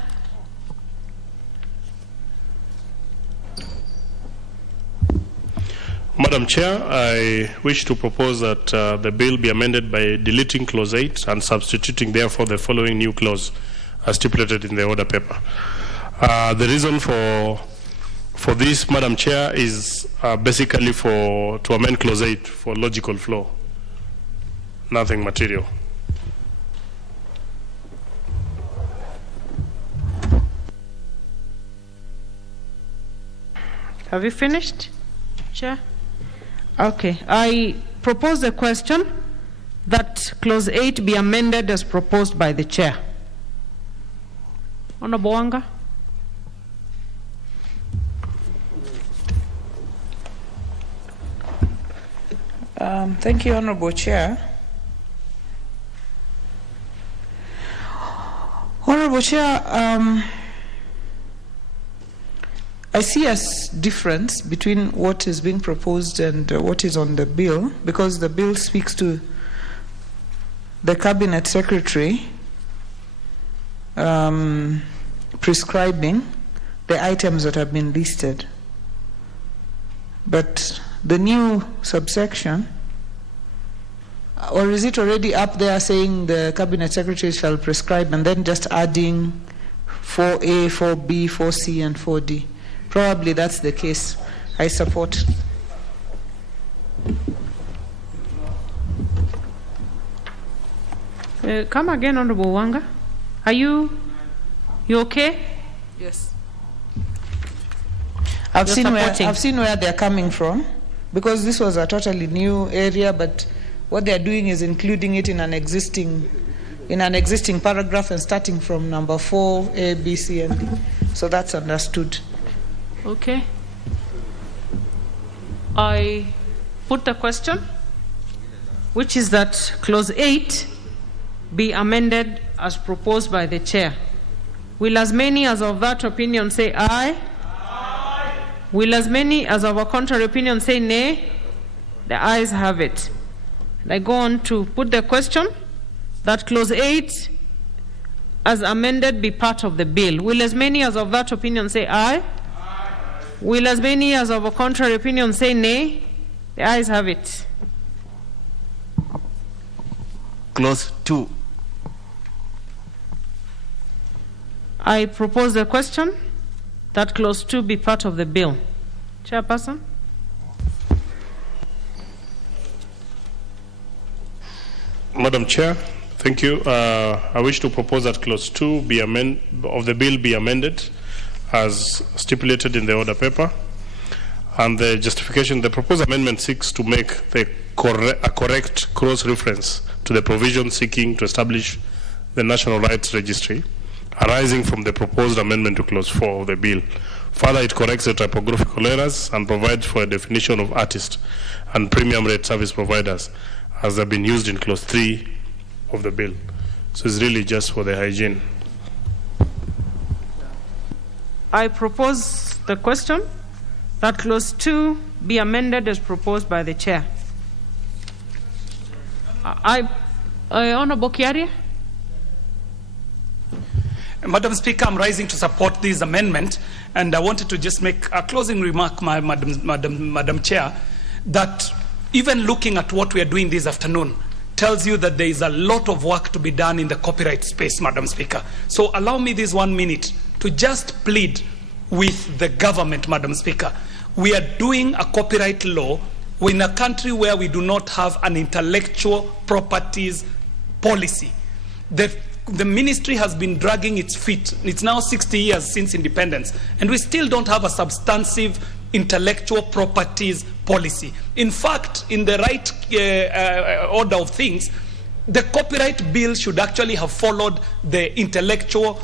Madam Madam Chair, I wish to propose that the bill be amended by deleting clause 8 and substituting therefore the following new clause as stipulated in the order paper. The reason for this, Madam Chair, is basically to amend clause 8 for logical flow, nothing material. Have you finished, Chair? Okay. I propose a question that clause 8 be amended as proposed by the Chair. Honorable Wanga. Thank you, Honorable Chair. Honorable Chair, I see a difference between what is being proposed and what is on the bill, because the bill speaks to the Cabinet Secretary prescribing the items that have been listed. But the new subsection, or is it already up there saying the Cabinet Secretary shall prescribe and then just adding 4A, 4B, 4C, and 4D? Probably that's the case. I support. Come again, Honorable Wanga. Are you okay? Yes. I've seen where they're coming from, because this was a totally new area, but what they're doing is including it in an existing paragraph and starting from number 4, A, B, C, and D. So that's understood. Okay. I put the question, which is that clause 8 be amended as proposed by the Chair. Will as many as of that opinion say aye? Aye. Will as many as of a contrary opinion say nay? The ayes have it. And I go on to put the question that clause 8 as amended be part of the bill. Will as many as of that opinion say aye? Aye. Will as many as of a contrary opinion say nay? The ayes have it. Clause 2. I propose the question that clause 2 be part of the bill. Chairperson? Madam Chair, thank you. I wish to propose that clause 2 of the bill be amended as stipulated in the order paper. And the justification, the proposed amendment seeks to make a correct cross-reference to the provision seeking to establish the National Rights Registry arising from the proposed amendment to clause 4 of the bill. Further, it corrects the typographical errors and provides for a definition of artist and premium rate service providers as they've been used in clause 3 of the bill. So it's really just for the hygiene. I propose the question that clause 2 be amended as proposed by the Chair. Honorable Kiaria? Madam Speaker, I'm rising to support this amendment, and I wanted to just make a closing remark, Madam Chair, that even looking at what we are doing this afternoon tells you that there is a lot of work to be done in the copyright space, Madam Speaker. So allow me this 1 minute to just plead with the government, Madam Speaker. We are doing a copyright law in a country where we do not have an intellectual properties policy. The ministry has been dragging its feet. It's now 60 years since independence, and we still don't have a substantive intellectual properties policy. In fact, in the right order of things, the copyright bill should actually have followed the intellectual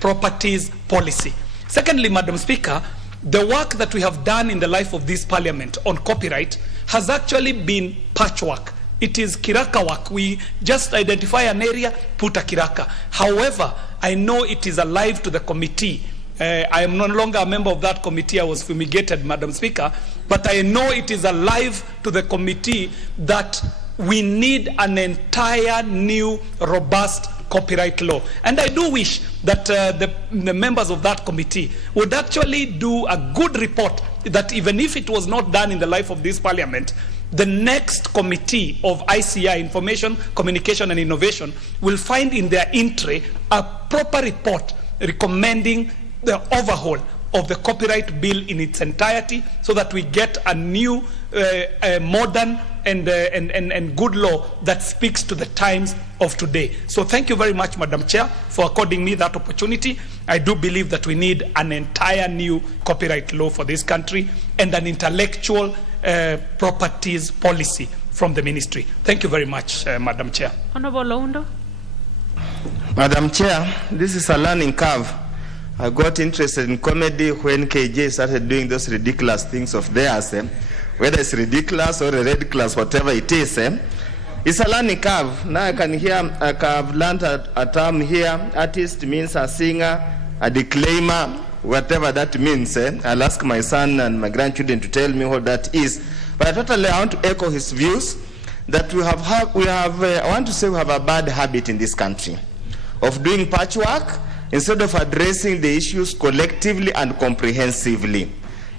properties policy. Secondly, Madam Speaker, the work that we have done in the life of this parliament on copyright has actually been patchwork. It is kiraka work. We just identify an area, put a kiraka. However, I know it is alive to the committee. I am no longer a member of that committee. I was fumigated, Madam Speaker. But I know it is alive to the committee that we need an entire new, robust copyright law. And I do wish that the members of that committee would actually do a good report that even if it was not done in the life of this parliament, the next committee of ICI, Information, Communication and Innovation, will find in their entry a proper report recommending the overhaul of the copyright bill in its entirety, so that we get a new, modern and good law that speaks to the times of today. So thank you very much, Madam Chair, for according me that opportunity. I do believe that we need an entire new copyright law for this country and an intellectual properties policy from the ministry. Thank you very much, Madam Chair. Honorable Loundo. Madam Chair, this is a learning curve. I got interested in comedy when KJ started doing those ridiculous things of theirs. Whether it's ridiculous or a ridiculous, whatever it is, it's a learning curve. Now I can hear, I've learned a term here. Artist means a singer, a declaimer, whatever that means. I'll ask my son and my grandchildren to tell me what that is. But I want to echo his views that I want to say we have a bad habit in this country of doing patchwork instead of addressing the issues collectively and comprehensively.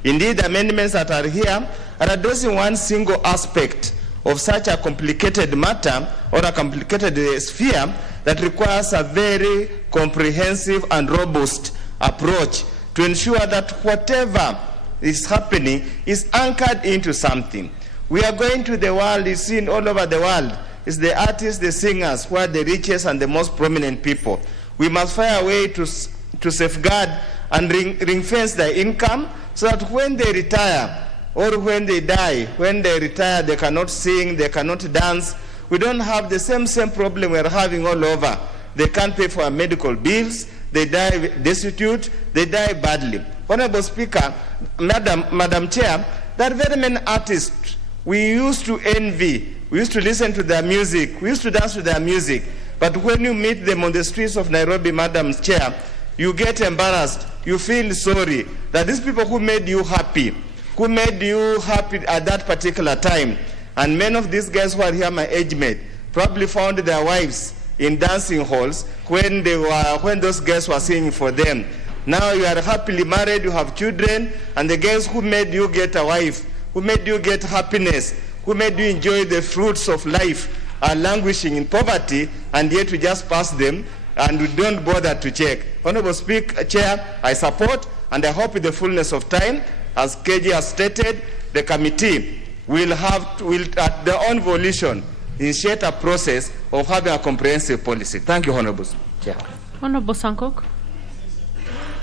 Indeed, the amendments that are here are addressing one single aspect of such a complicated matter or a complicated sphere that requires a very comprehensive and robust approach to ensure that whatever is happening is anchored into something. We are going to the world, it's seen all over the world. It's the artists, the singers, who are the richest and the most prominent people. We must find a way to safeguard and ring fence their income so that when they retire or when they die, when they retire, they cannot sing, they cannot dance. We don't have the same problem we're having all over. They can't pay for medical bills, they die destitute, they die badly. Honorable Speaker, Madam Chair, there are very many artists we used to envy. We used to listen to their music, we used to dance to their music. But when you meet them on the streets of Nairobi, Madam Chair, you get embarrassed. You feel sorry that these people who made you happy at that particular time, and many of these guys who are here, my age mate, probably found their wives in dancing halls when those guys were singing for them. Now you are happily married, you have children, and the guys who made you get a wife, who made you get happiness, who made you enjoy the fruits of life, are languishing in poverty, and yet we just pass them and we don't bother to check. Honorable Speaker, Chair, I support, and I hope in the fullness of time, as KG has stated, the committee will at their own volition initiate a process of having a comprehensive policy. Thank you, Honorable Chair. Honorable Sankok.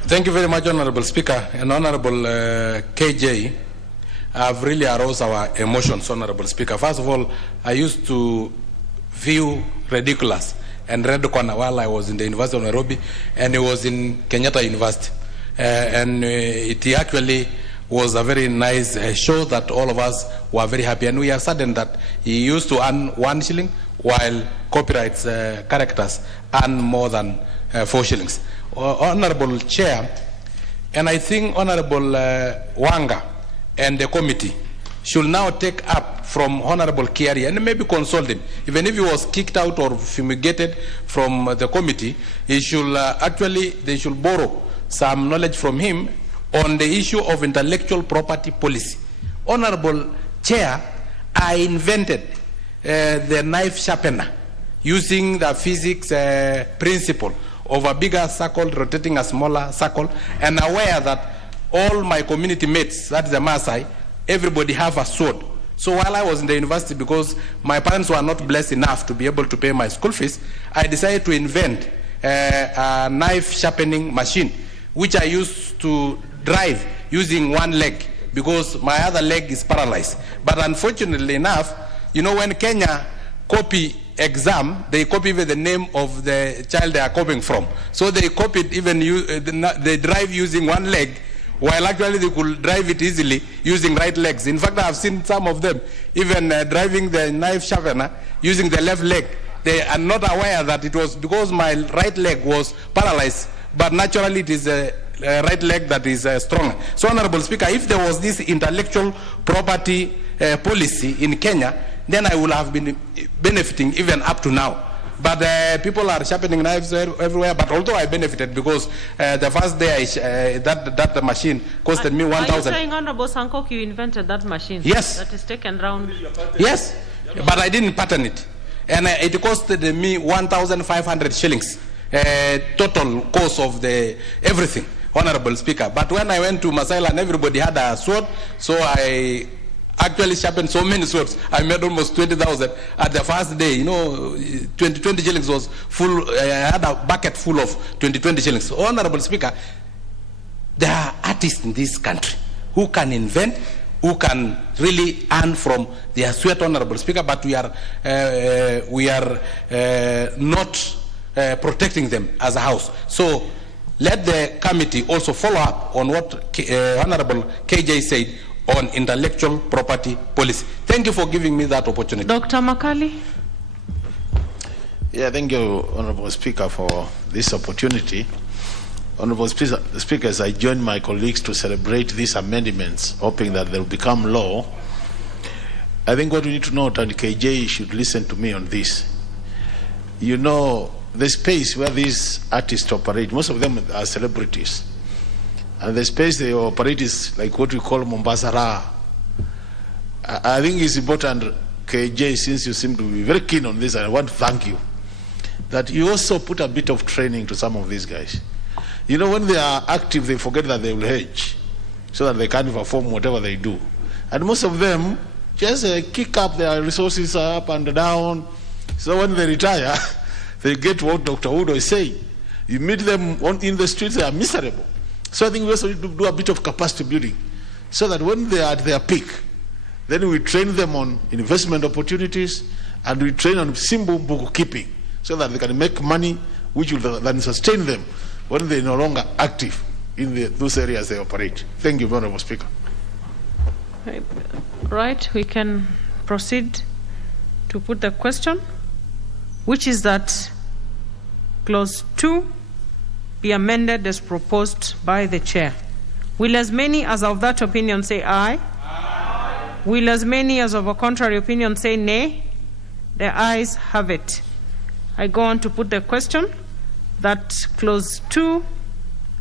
Thank you very much, Honorable Speaker. And Honorable KJ, have really aroused our emotions, Honorable Speaker. First of all, I used to view ridiculous and Red Corner while I was in the University of Nairobi, and it was in Kenyatta University. And it actually was a very nice show that all of us were very happy. And we are saddened that he used to earn 1 shilling while copyright characters earn more than 4 shillings. Honorable Chair, and I think Honorable Wanga and the committee should now take up from Honorable Kiari and maybe consult him. Even if he was kicked out or fumigated from the committee, he should they should borrow some knowledge from him on the issue of intellectual property policy. Honorable Chair, I invented the knife sharpener using the physics principle of a bigger circle rotating a smaller circle, and aware that all my community mates, that's the Maasai, everybody have a sword. So while I was in the university, because my parents were not blessed enough to be able to pay my school fees, I decided to invent a knife sharpening machine, which I used to drive using one leg because my other leg is paralyzed. But unfortunately enough, you know, when Kenya copy exam, they copy even the name of the child they are copying from. So they copied even they drive using one leg, while actually they could drive it easily using right legs. In fact, I have seen some of them even driving the knife sharpener using the left leg. They are not aware that it was because my right leg was paralyzed, but naturally it is a right leg that is stronger. So, Honorable Speaker, if there was this intellectual property policy in Kenya, then I would have been benefiting even up to now. But people are sharpening knives everywhere. But although I benefited because the first day that machine costed me 1,000. Are you saying, Honorable Sankok, you invented that machine? Yes. That is taken round. Yes, but I didn't patent it. And it costed me 1,500 shillings, total cost of everything, Honorable Speaker. But when I went to Masaila and everybody had a sword, so I actually sharpened so many swords. I made almost 20,000 at the first day. 20 shillings was full. I had a bucket full of 20 shillings. Honorable Speaker, there are artists in this country who can invent, who can really earn from their sweat, Honorable Speaker, but we are not protecting them as a house. So let the committee also follow up on what Honorable KJ said on intellectual property policy. Thank you for giving me that opportunity. Dr. Makali. Yeah, thank you, Honorable Speaker, for this opportunity. Honorable Speakers, I join my colleagues to celebrate these amendments, hoping that they will become law. I think what we need to note, and KJ should listen to me on this. The space where these artists operate, most of them are celebrities. And the space they operate is like what we call Mombasa Raha. I think it's important, KJ, since you seem to be very keen on this, and I want to thank you, that you also put a bit of training to some of these guys. When they are active, they forget that they will hedge so that they can perform whatever they do. And most of them just kick up their resources up and down. So when they retire, they get what Dr. Udo is saying. You meet them in the streets, they are miserable. So I think we also need to do a bit of capacity building so that when they are at their peak, then we train them on investment opportunities and we train on simple bookkeeping so that they can make money which will then sustain them when they're no longer active in those areas they operate. Thank you, Honorable Speaker. Right, we can proceed to put the question, which is that Clause 2 be amended as proposed by the Chair. Will as many as of that opinion say aye? Aye. Will as many as of a contrary opinion say nay? The ayes have it. I go on to put the question that Clause 2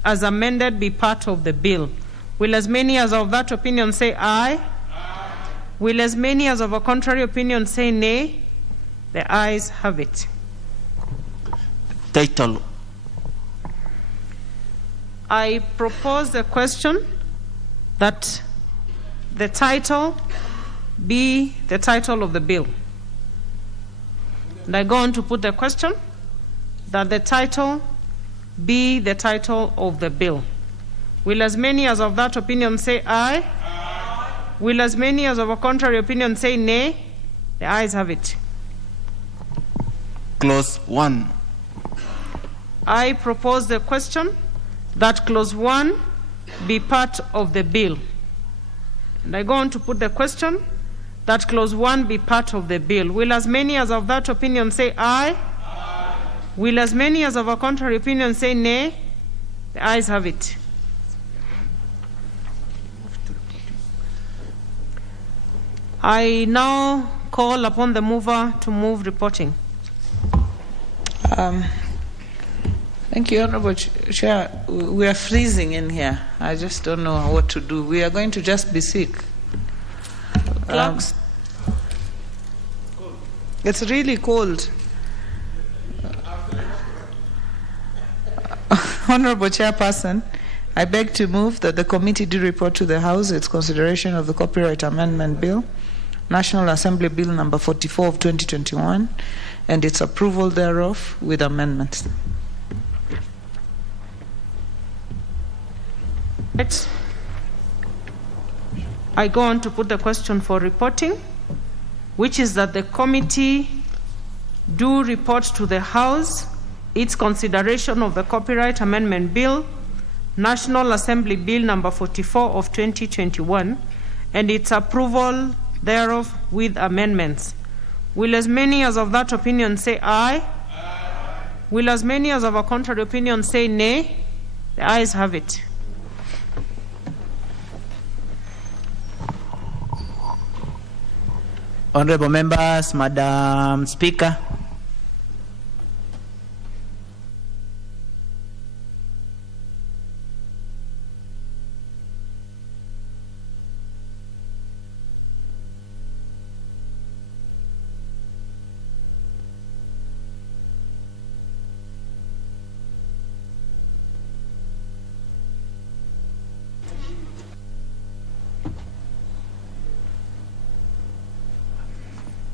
as amended be part of the bill. Will as many as of that opinion say aye? Aye. Will as many as of a contrary opinion say nay? The ayes have it. Title. I propose the question that the title be the title of the bill. And I go on to put the question that the title be the title of the bill. Will as many as of that opinion say aye? Aye. Will as many as of a contrary opinion say nay? The ayes have it. Clause 1. I propose the question that Clause 1 be part of the bill. And I go on to put the question that Clause 1 be part of the bill. Will as many as of that opinion say aye? Aye. Will as many as of a contrary opinion say nay? The ayes have it. I now call upon the mover to move reporting. Thank you, Honorable Chair. We are freezing in here. I just don't know what to do. We are going to just be sick. It's really cold. Honorable Chairperson, I beg to move that the committee do report to the House its consideration of the Copyright Amendment Bill, National Assembly Bill number 44 of 2021, and its approval thereof with amendments. I go on to put the question for reporting, which is that the committee do report to the House its consideration of the Copyright Amendment Bill, National Assembly Bill number 44 of 2021, and its approval thereof with amendments. Will as many as of that opinion say aye? Aye. Will as many as of a contrary opinion say nay? The ayes have it. Honorable members, Madam Speaker,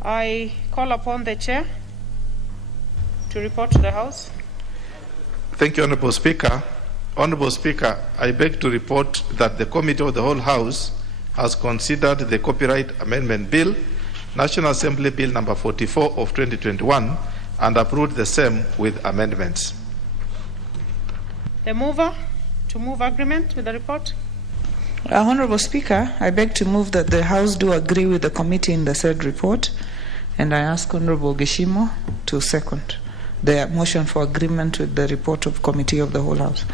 I call upon the chair to report to the House. Thank you, Honorable Speaker. Honorable Speaker, I beg to report that the Committee of the Whole House has considered the Copyright Amendment Bill, National Assembly Bill number 44 of 2021, and approved the same with amendments. The mover to move agreement with the report. Honorable Speaker, I beg to move that the House do agree with the committee in the said report, and I ask Honorable Geshimo to second the motion for agreement with the report of Committee of the Whole House.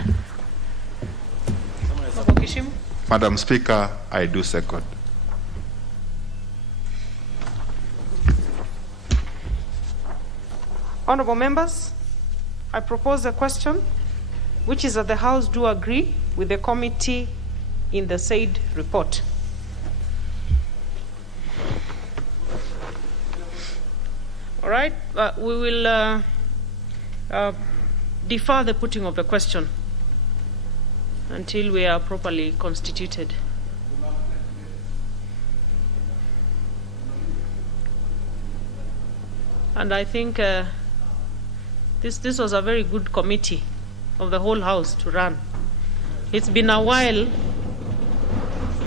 Honorable Geshimo. Madam Speaker, I do second. Honorable members, I propose a question, which is that the House do agree with the committee in the said report. All right, we will defer the putting of the question until we are properly constituted. And I think this was a very good committee of the whole House to run. It's been a while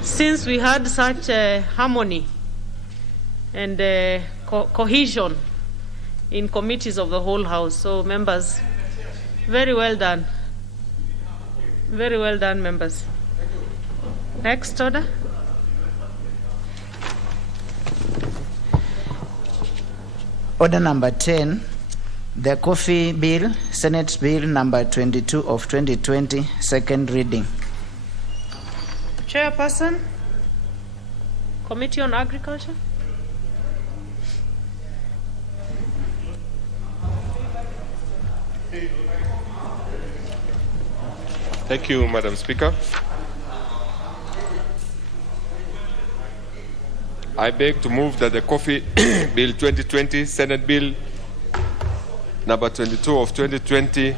since we had such harmony and cohesion in committees of the whole House. So members, very well done. Very well done, members. Next order. Order number 10, the Coffee Bill, Senate Bill number 22 of 2020, second reading. Chairperson, Committee on Agriculture. Thank you, Madam Speaker. I beg to move that the Coffee Bill 2020, Senate Bill number 22 of 2020,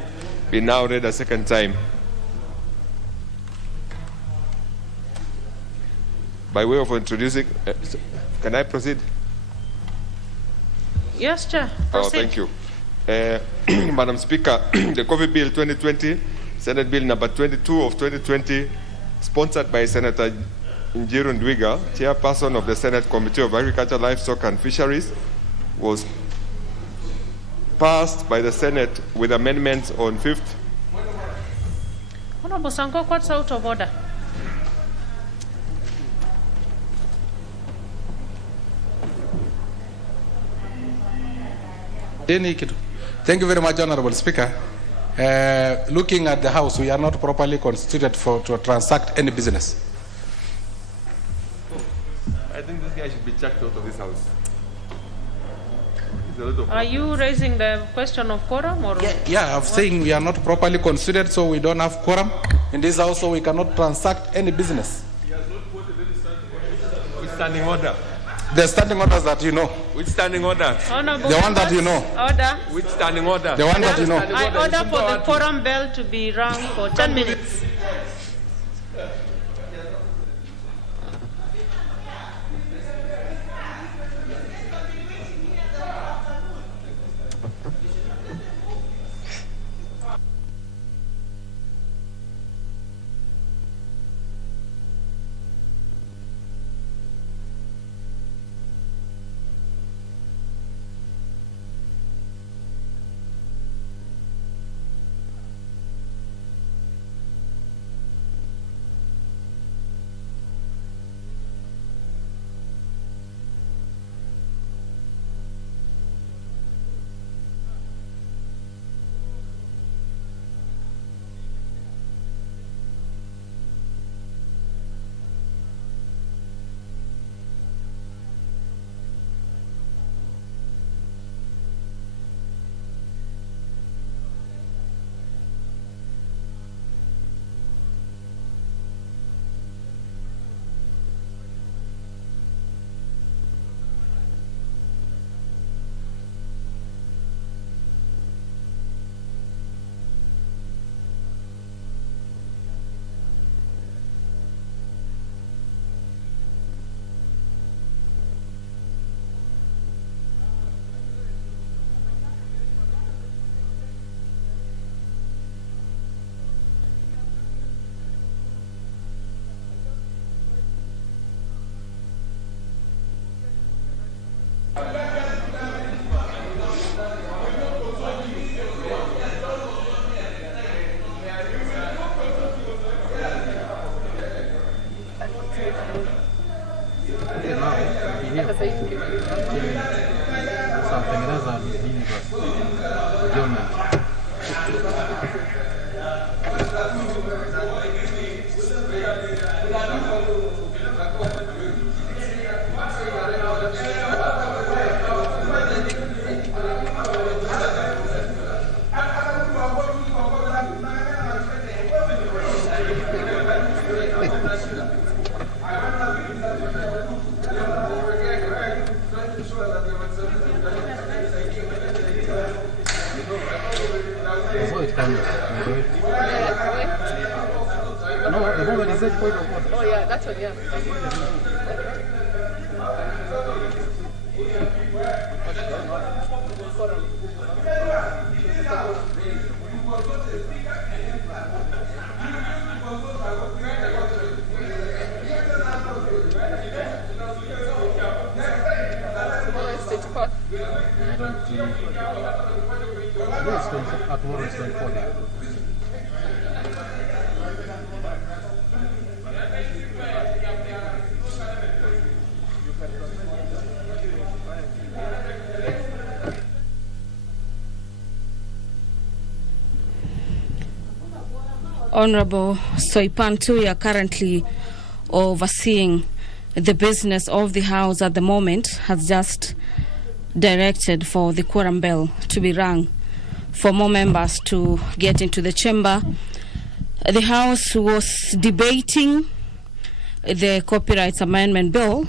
be now read a second time. By way of introducing, can I proceed? Yes, Chair. Oh, Proceed. thank you. Madam Speaker, the Coffee Bill 2020, Senate Bill number 22 of 2020, sponsored by Senator Njiru Ndwiga, Chairperson of the Senate Committee of Agriculture, Livestock and Fisheries, was passed by the Senate with amendments on 5th. Honorable Sanko, what's out of order? Thank you very much, Honorable Speaker. Looking at the House, we are not properly constituted to transact any business. I think this guy should be chucked out of this House. Are you raising the question of quorum or? Yeah, I'm saying we are not properly considered, so we don't have quorum in this House, so we cannot transact any business. Which standing order? The standing orders that you know. Which standing order? Honorable The one that you know. Order. Which standing order? The one that you know. I order for the quorum bell to be rung for 10 minutes. tukatengeneza hili adjournment. No, the moment is that point of order. Oh yeah, that's what, yeah. Tomorrow is 24. Honorable Soipan Tuya, currently overseeing the business of the House at the moment, has just directed for the quorum bell to be rung for more members to get into the chamber. The House was debating the Copyright Amendment Bill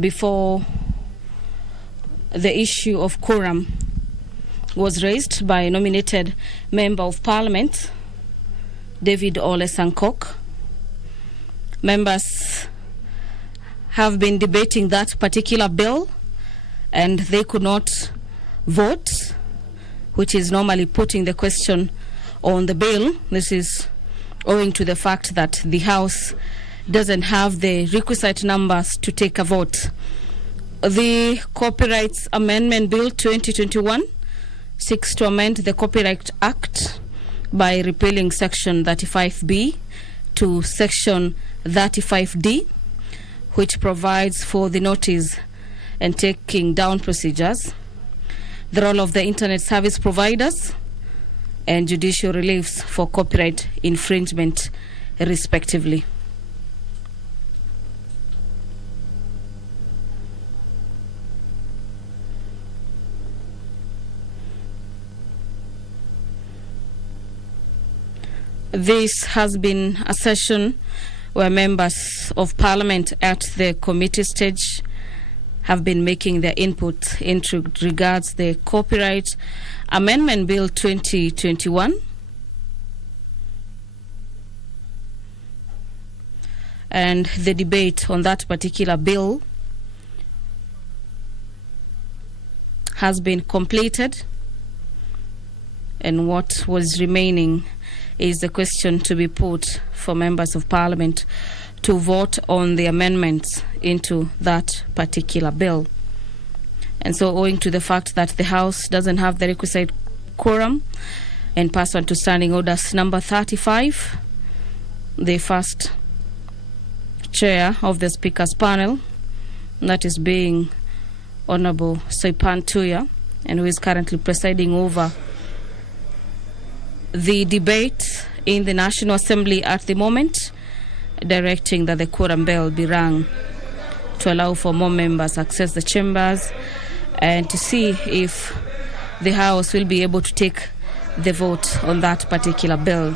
before the issue of quorum was raised by a nominated Member of Parliament, David Ole Sankok. Members have been debating that particular bill and they could not vote, which is normally putting the question on the bill. This is owing to the fact that the House doesn't have the requisite numbers to take a vote. The Copyright Amendment Bill 2021 seeks to amend the Copyright Act by repealing Section 35B to Section 35D, which provides for the notice and taking down procedures, the role of the internet service providers, and judicial reliefs for copyright infringement, respectively. This has been a session where members of Parliament at the committee stage have been making their input into regards the Copyright Amendment Bill 2021 and the debate on that particular bill has been completed, and what was remaining is the question to be put for members of Parliament to vote on the amendments into that particular bill. And so, owing to the fact that the House doesn't have the requisite quorum, and pursuant to Standing Orders number 35, the first chair of the Speaker's panel, that is being Honorable Soipan Tuya, and who is currently presiding over the debate in the National Assembly at the moment, directing that the quorum bell be rung to allow for more members access the chambers and to see if the House will be able to take the vote on that particular bill.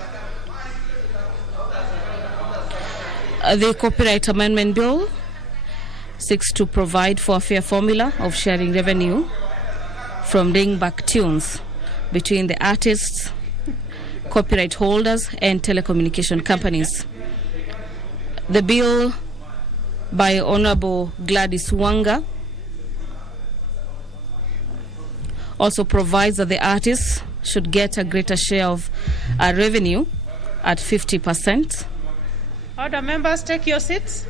The Copyright Amendment Bill seeks to provide for a fair formula of sharing revenue from ringback tunes between the artists, copyright holders, and telecommunication companies. The bill by Honorable Gladys Wanga also provides that the artists should get a greater share of revenue at 50%. Order, members, take your seats.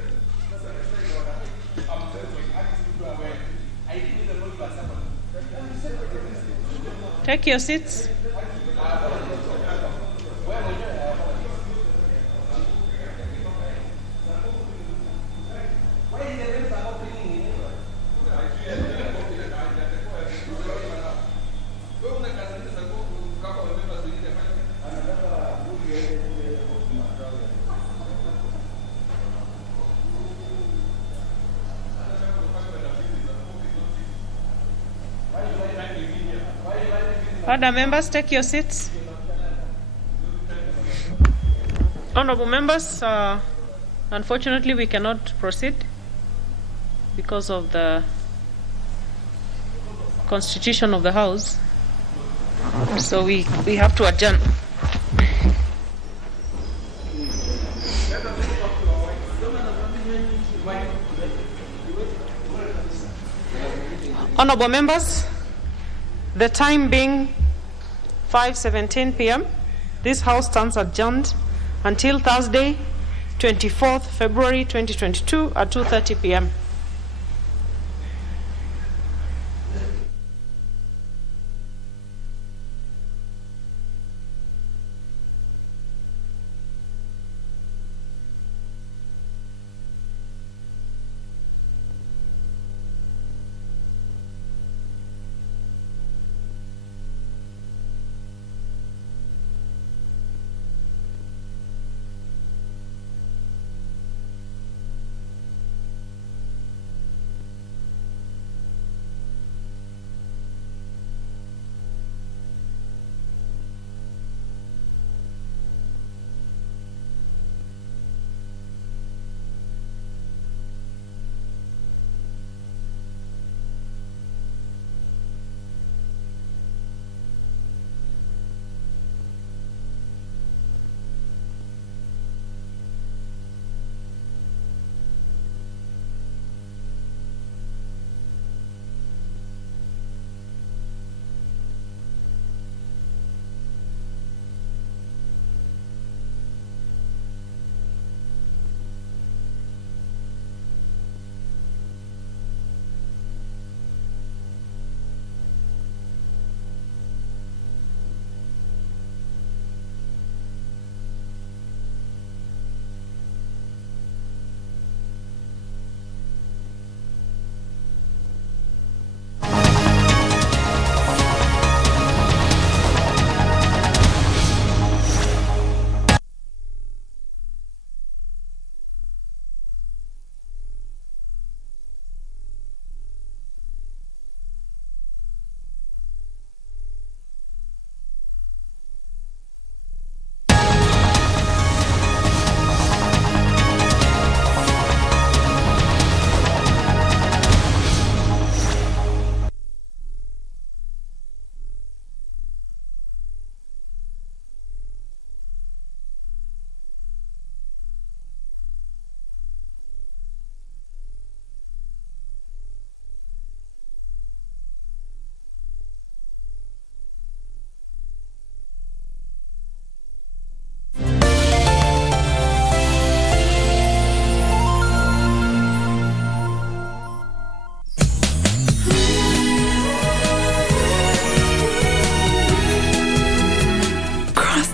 Take your seats. Other members, take your seats. Honorable members, unfortunately we cannot proceed because of the constitution of the House. So we have to adjourn. Honorable members, the time being 5:17 p.m., this House stands adjourned until Thursday, 24th February 2022 at 2:30 p.m.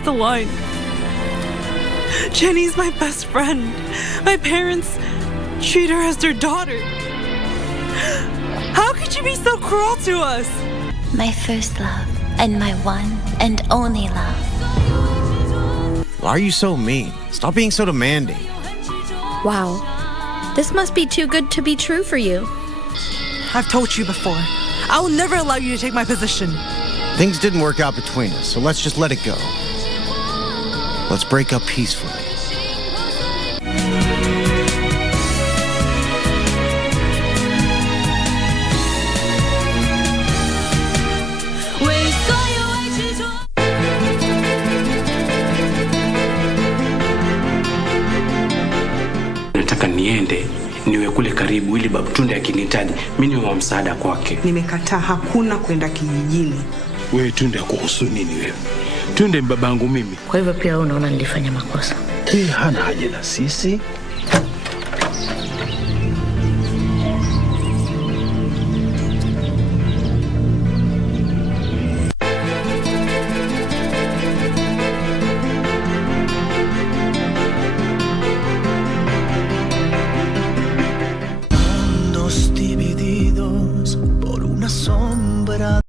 The line. Jenny's my best friend. My parents treat her as their daughter. How could you be so cruel to us? My first love and my one and only love. Why are you so mean? Stop being so demanding. Wow. This must be too good to be true for you. I've told you before. I will never allow you to take my position. Things didn't work out between us, so let's just let it go. Let's break up peacefully. Nataka niende niwe kule karibu ili Babu Tunde akinihitaji mimi niwe wa msaada kwake. Nimekataa, hakuna kwenda kijijini. Wewe Tunde akuhusu nini wewe? Tunde babangu mimi. Kwa hivyo pia unaona nilifanya makosa. Hana haja na sisi.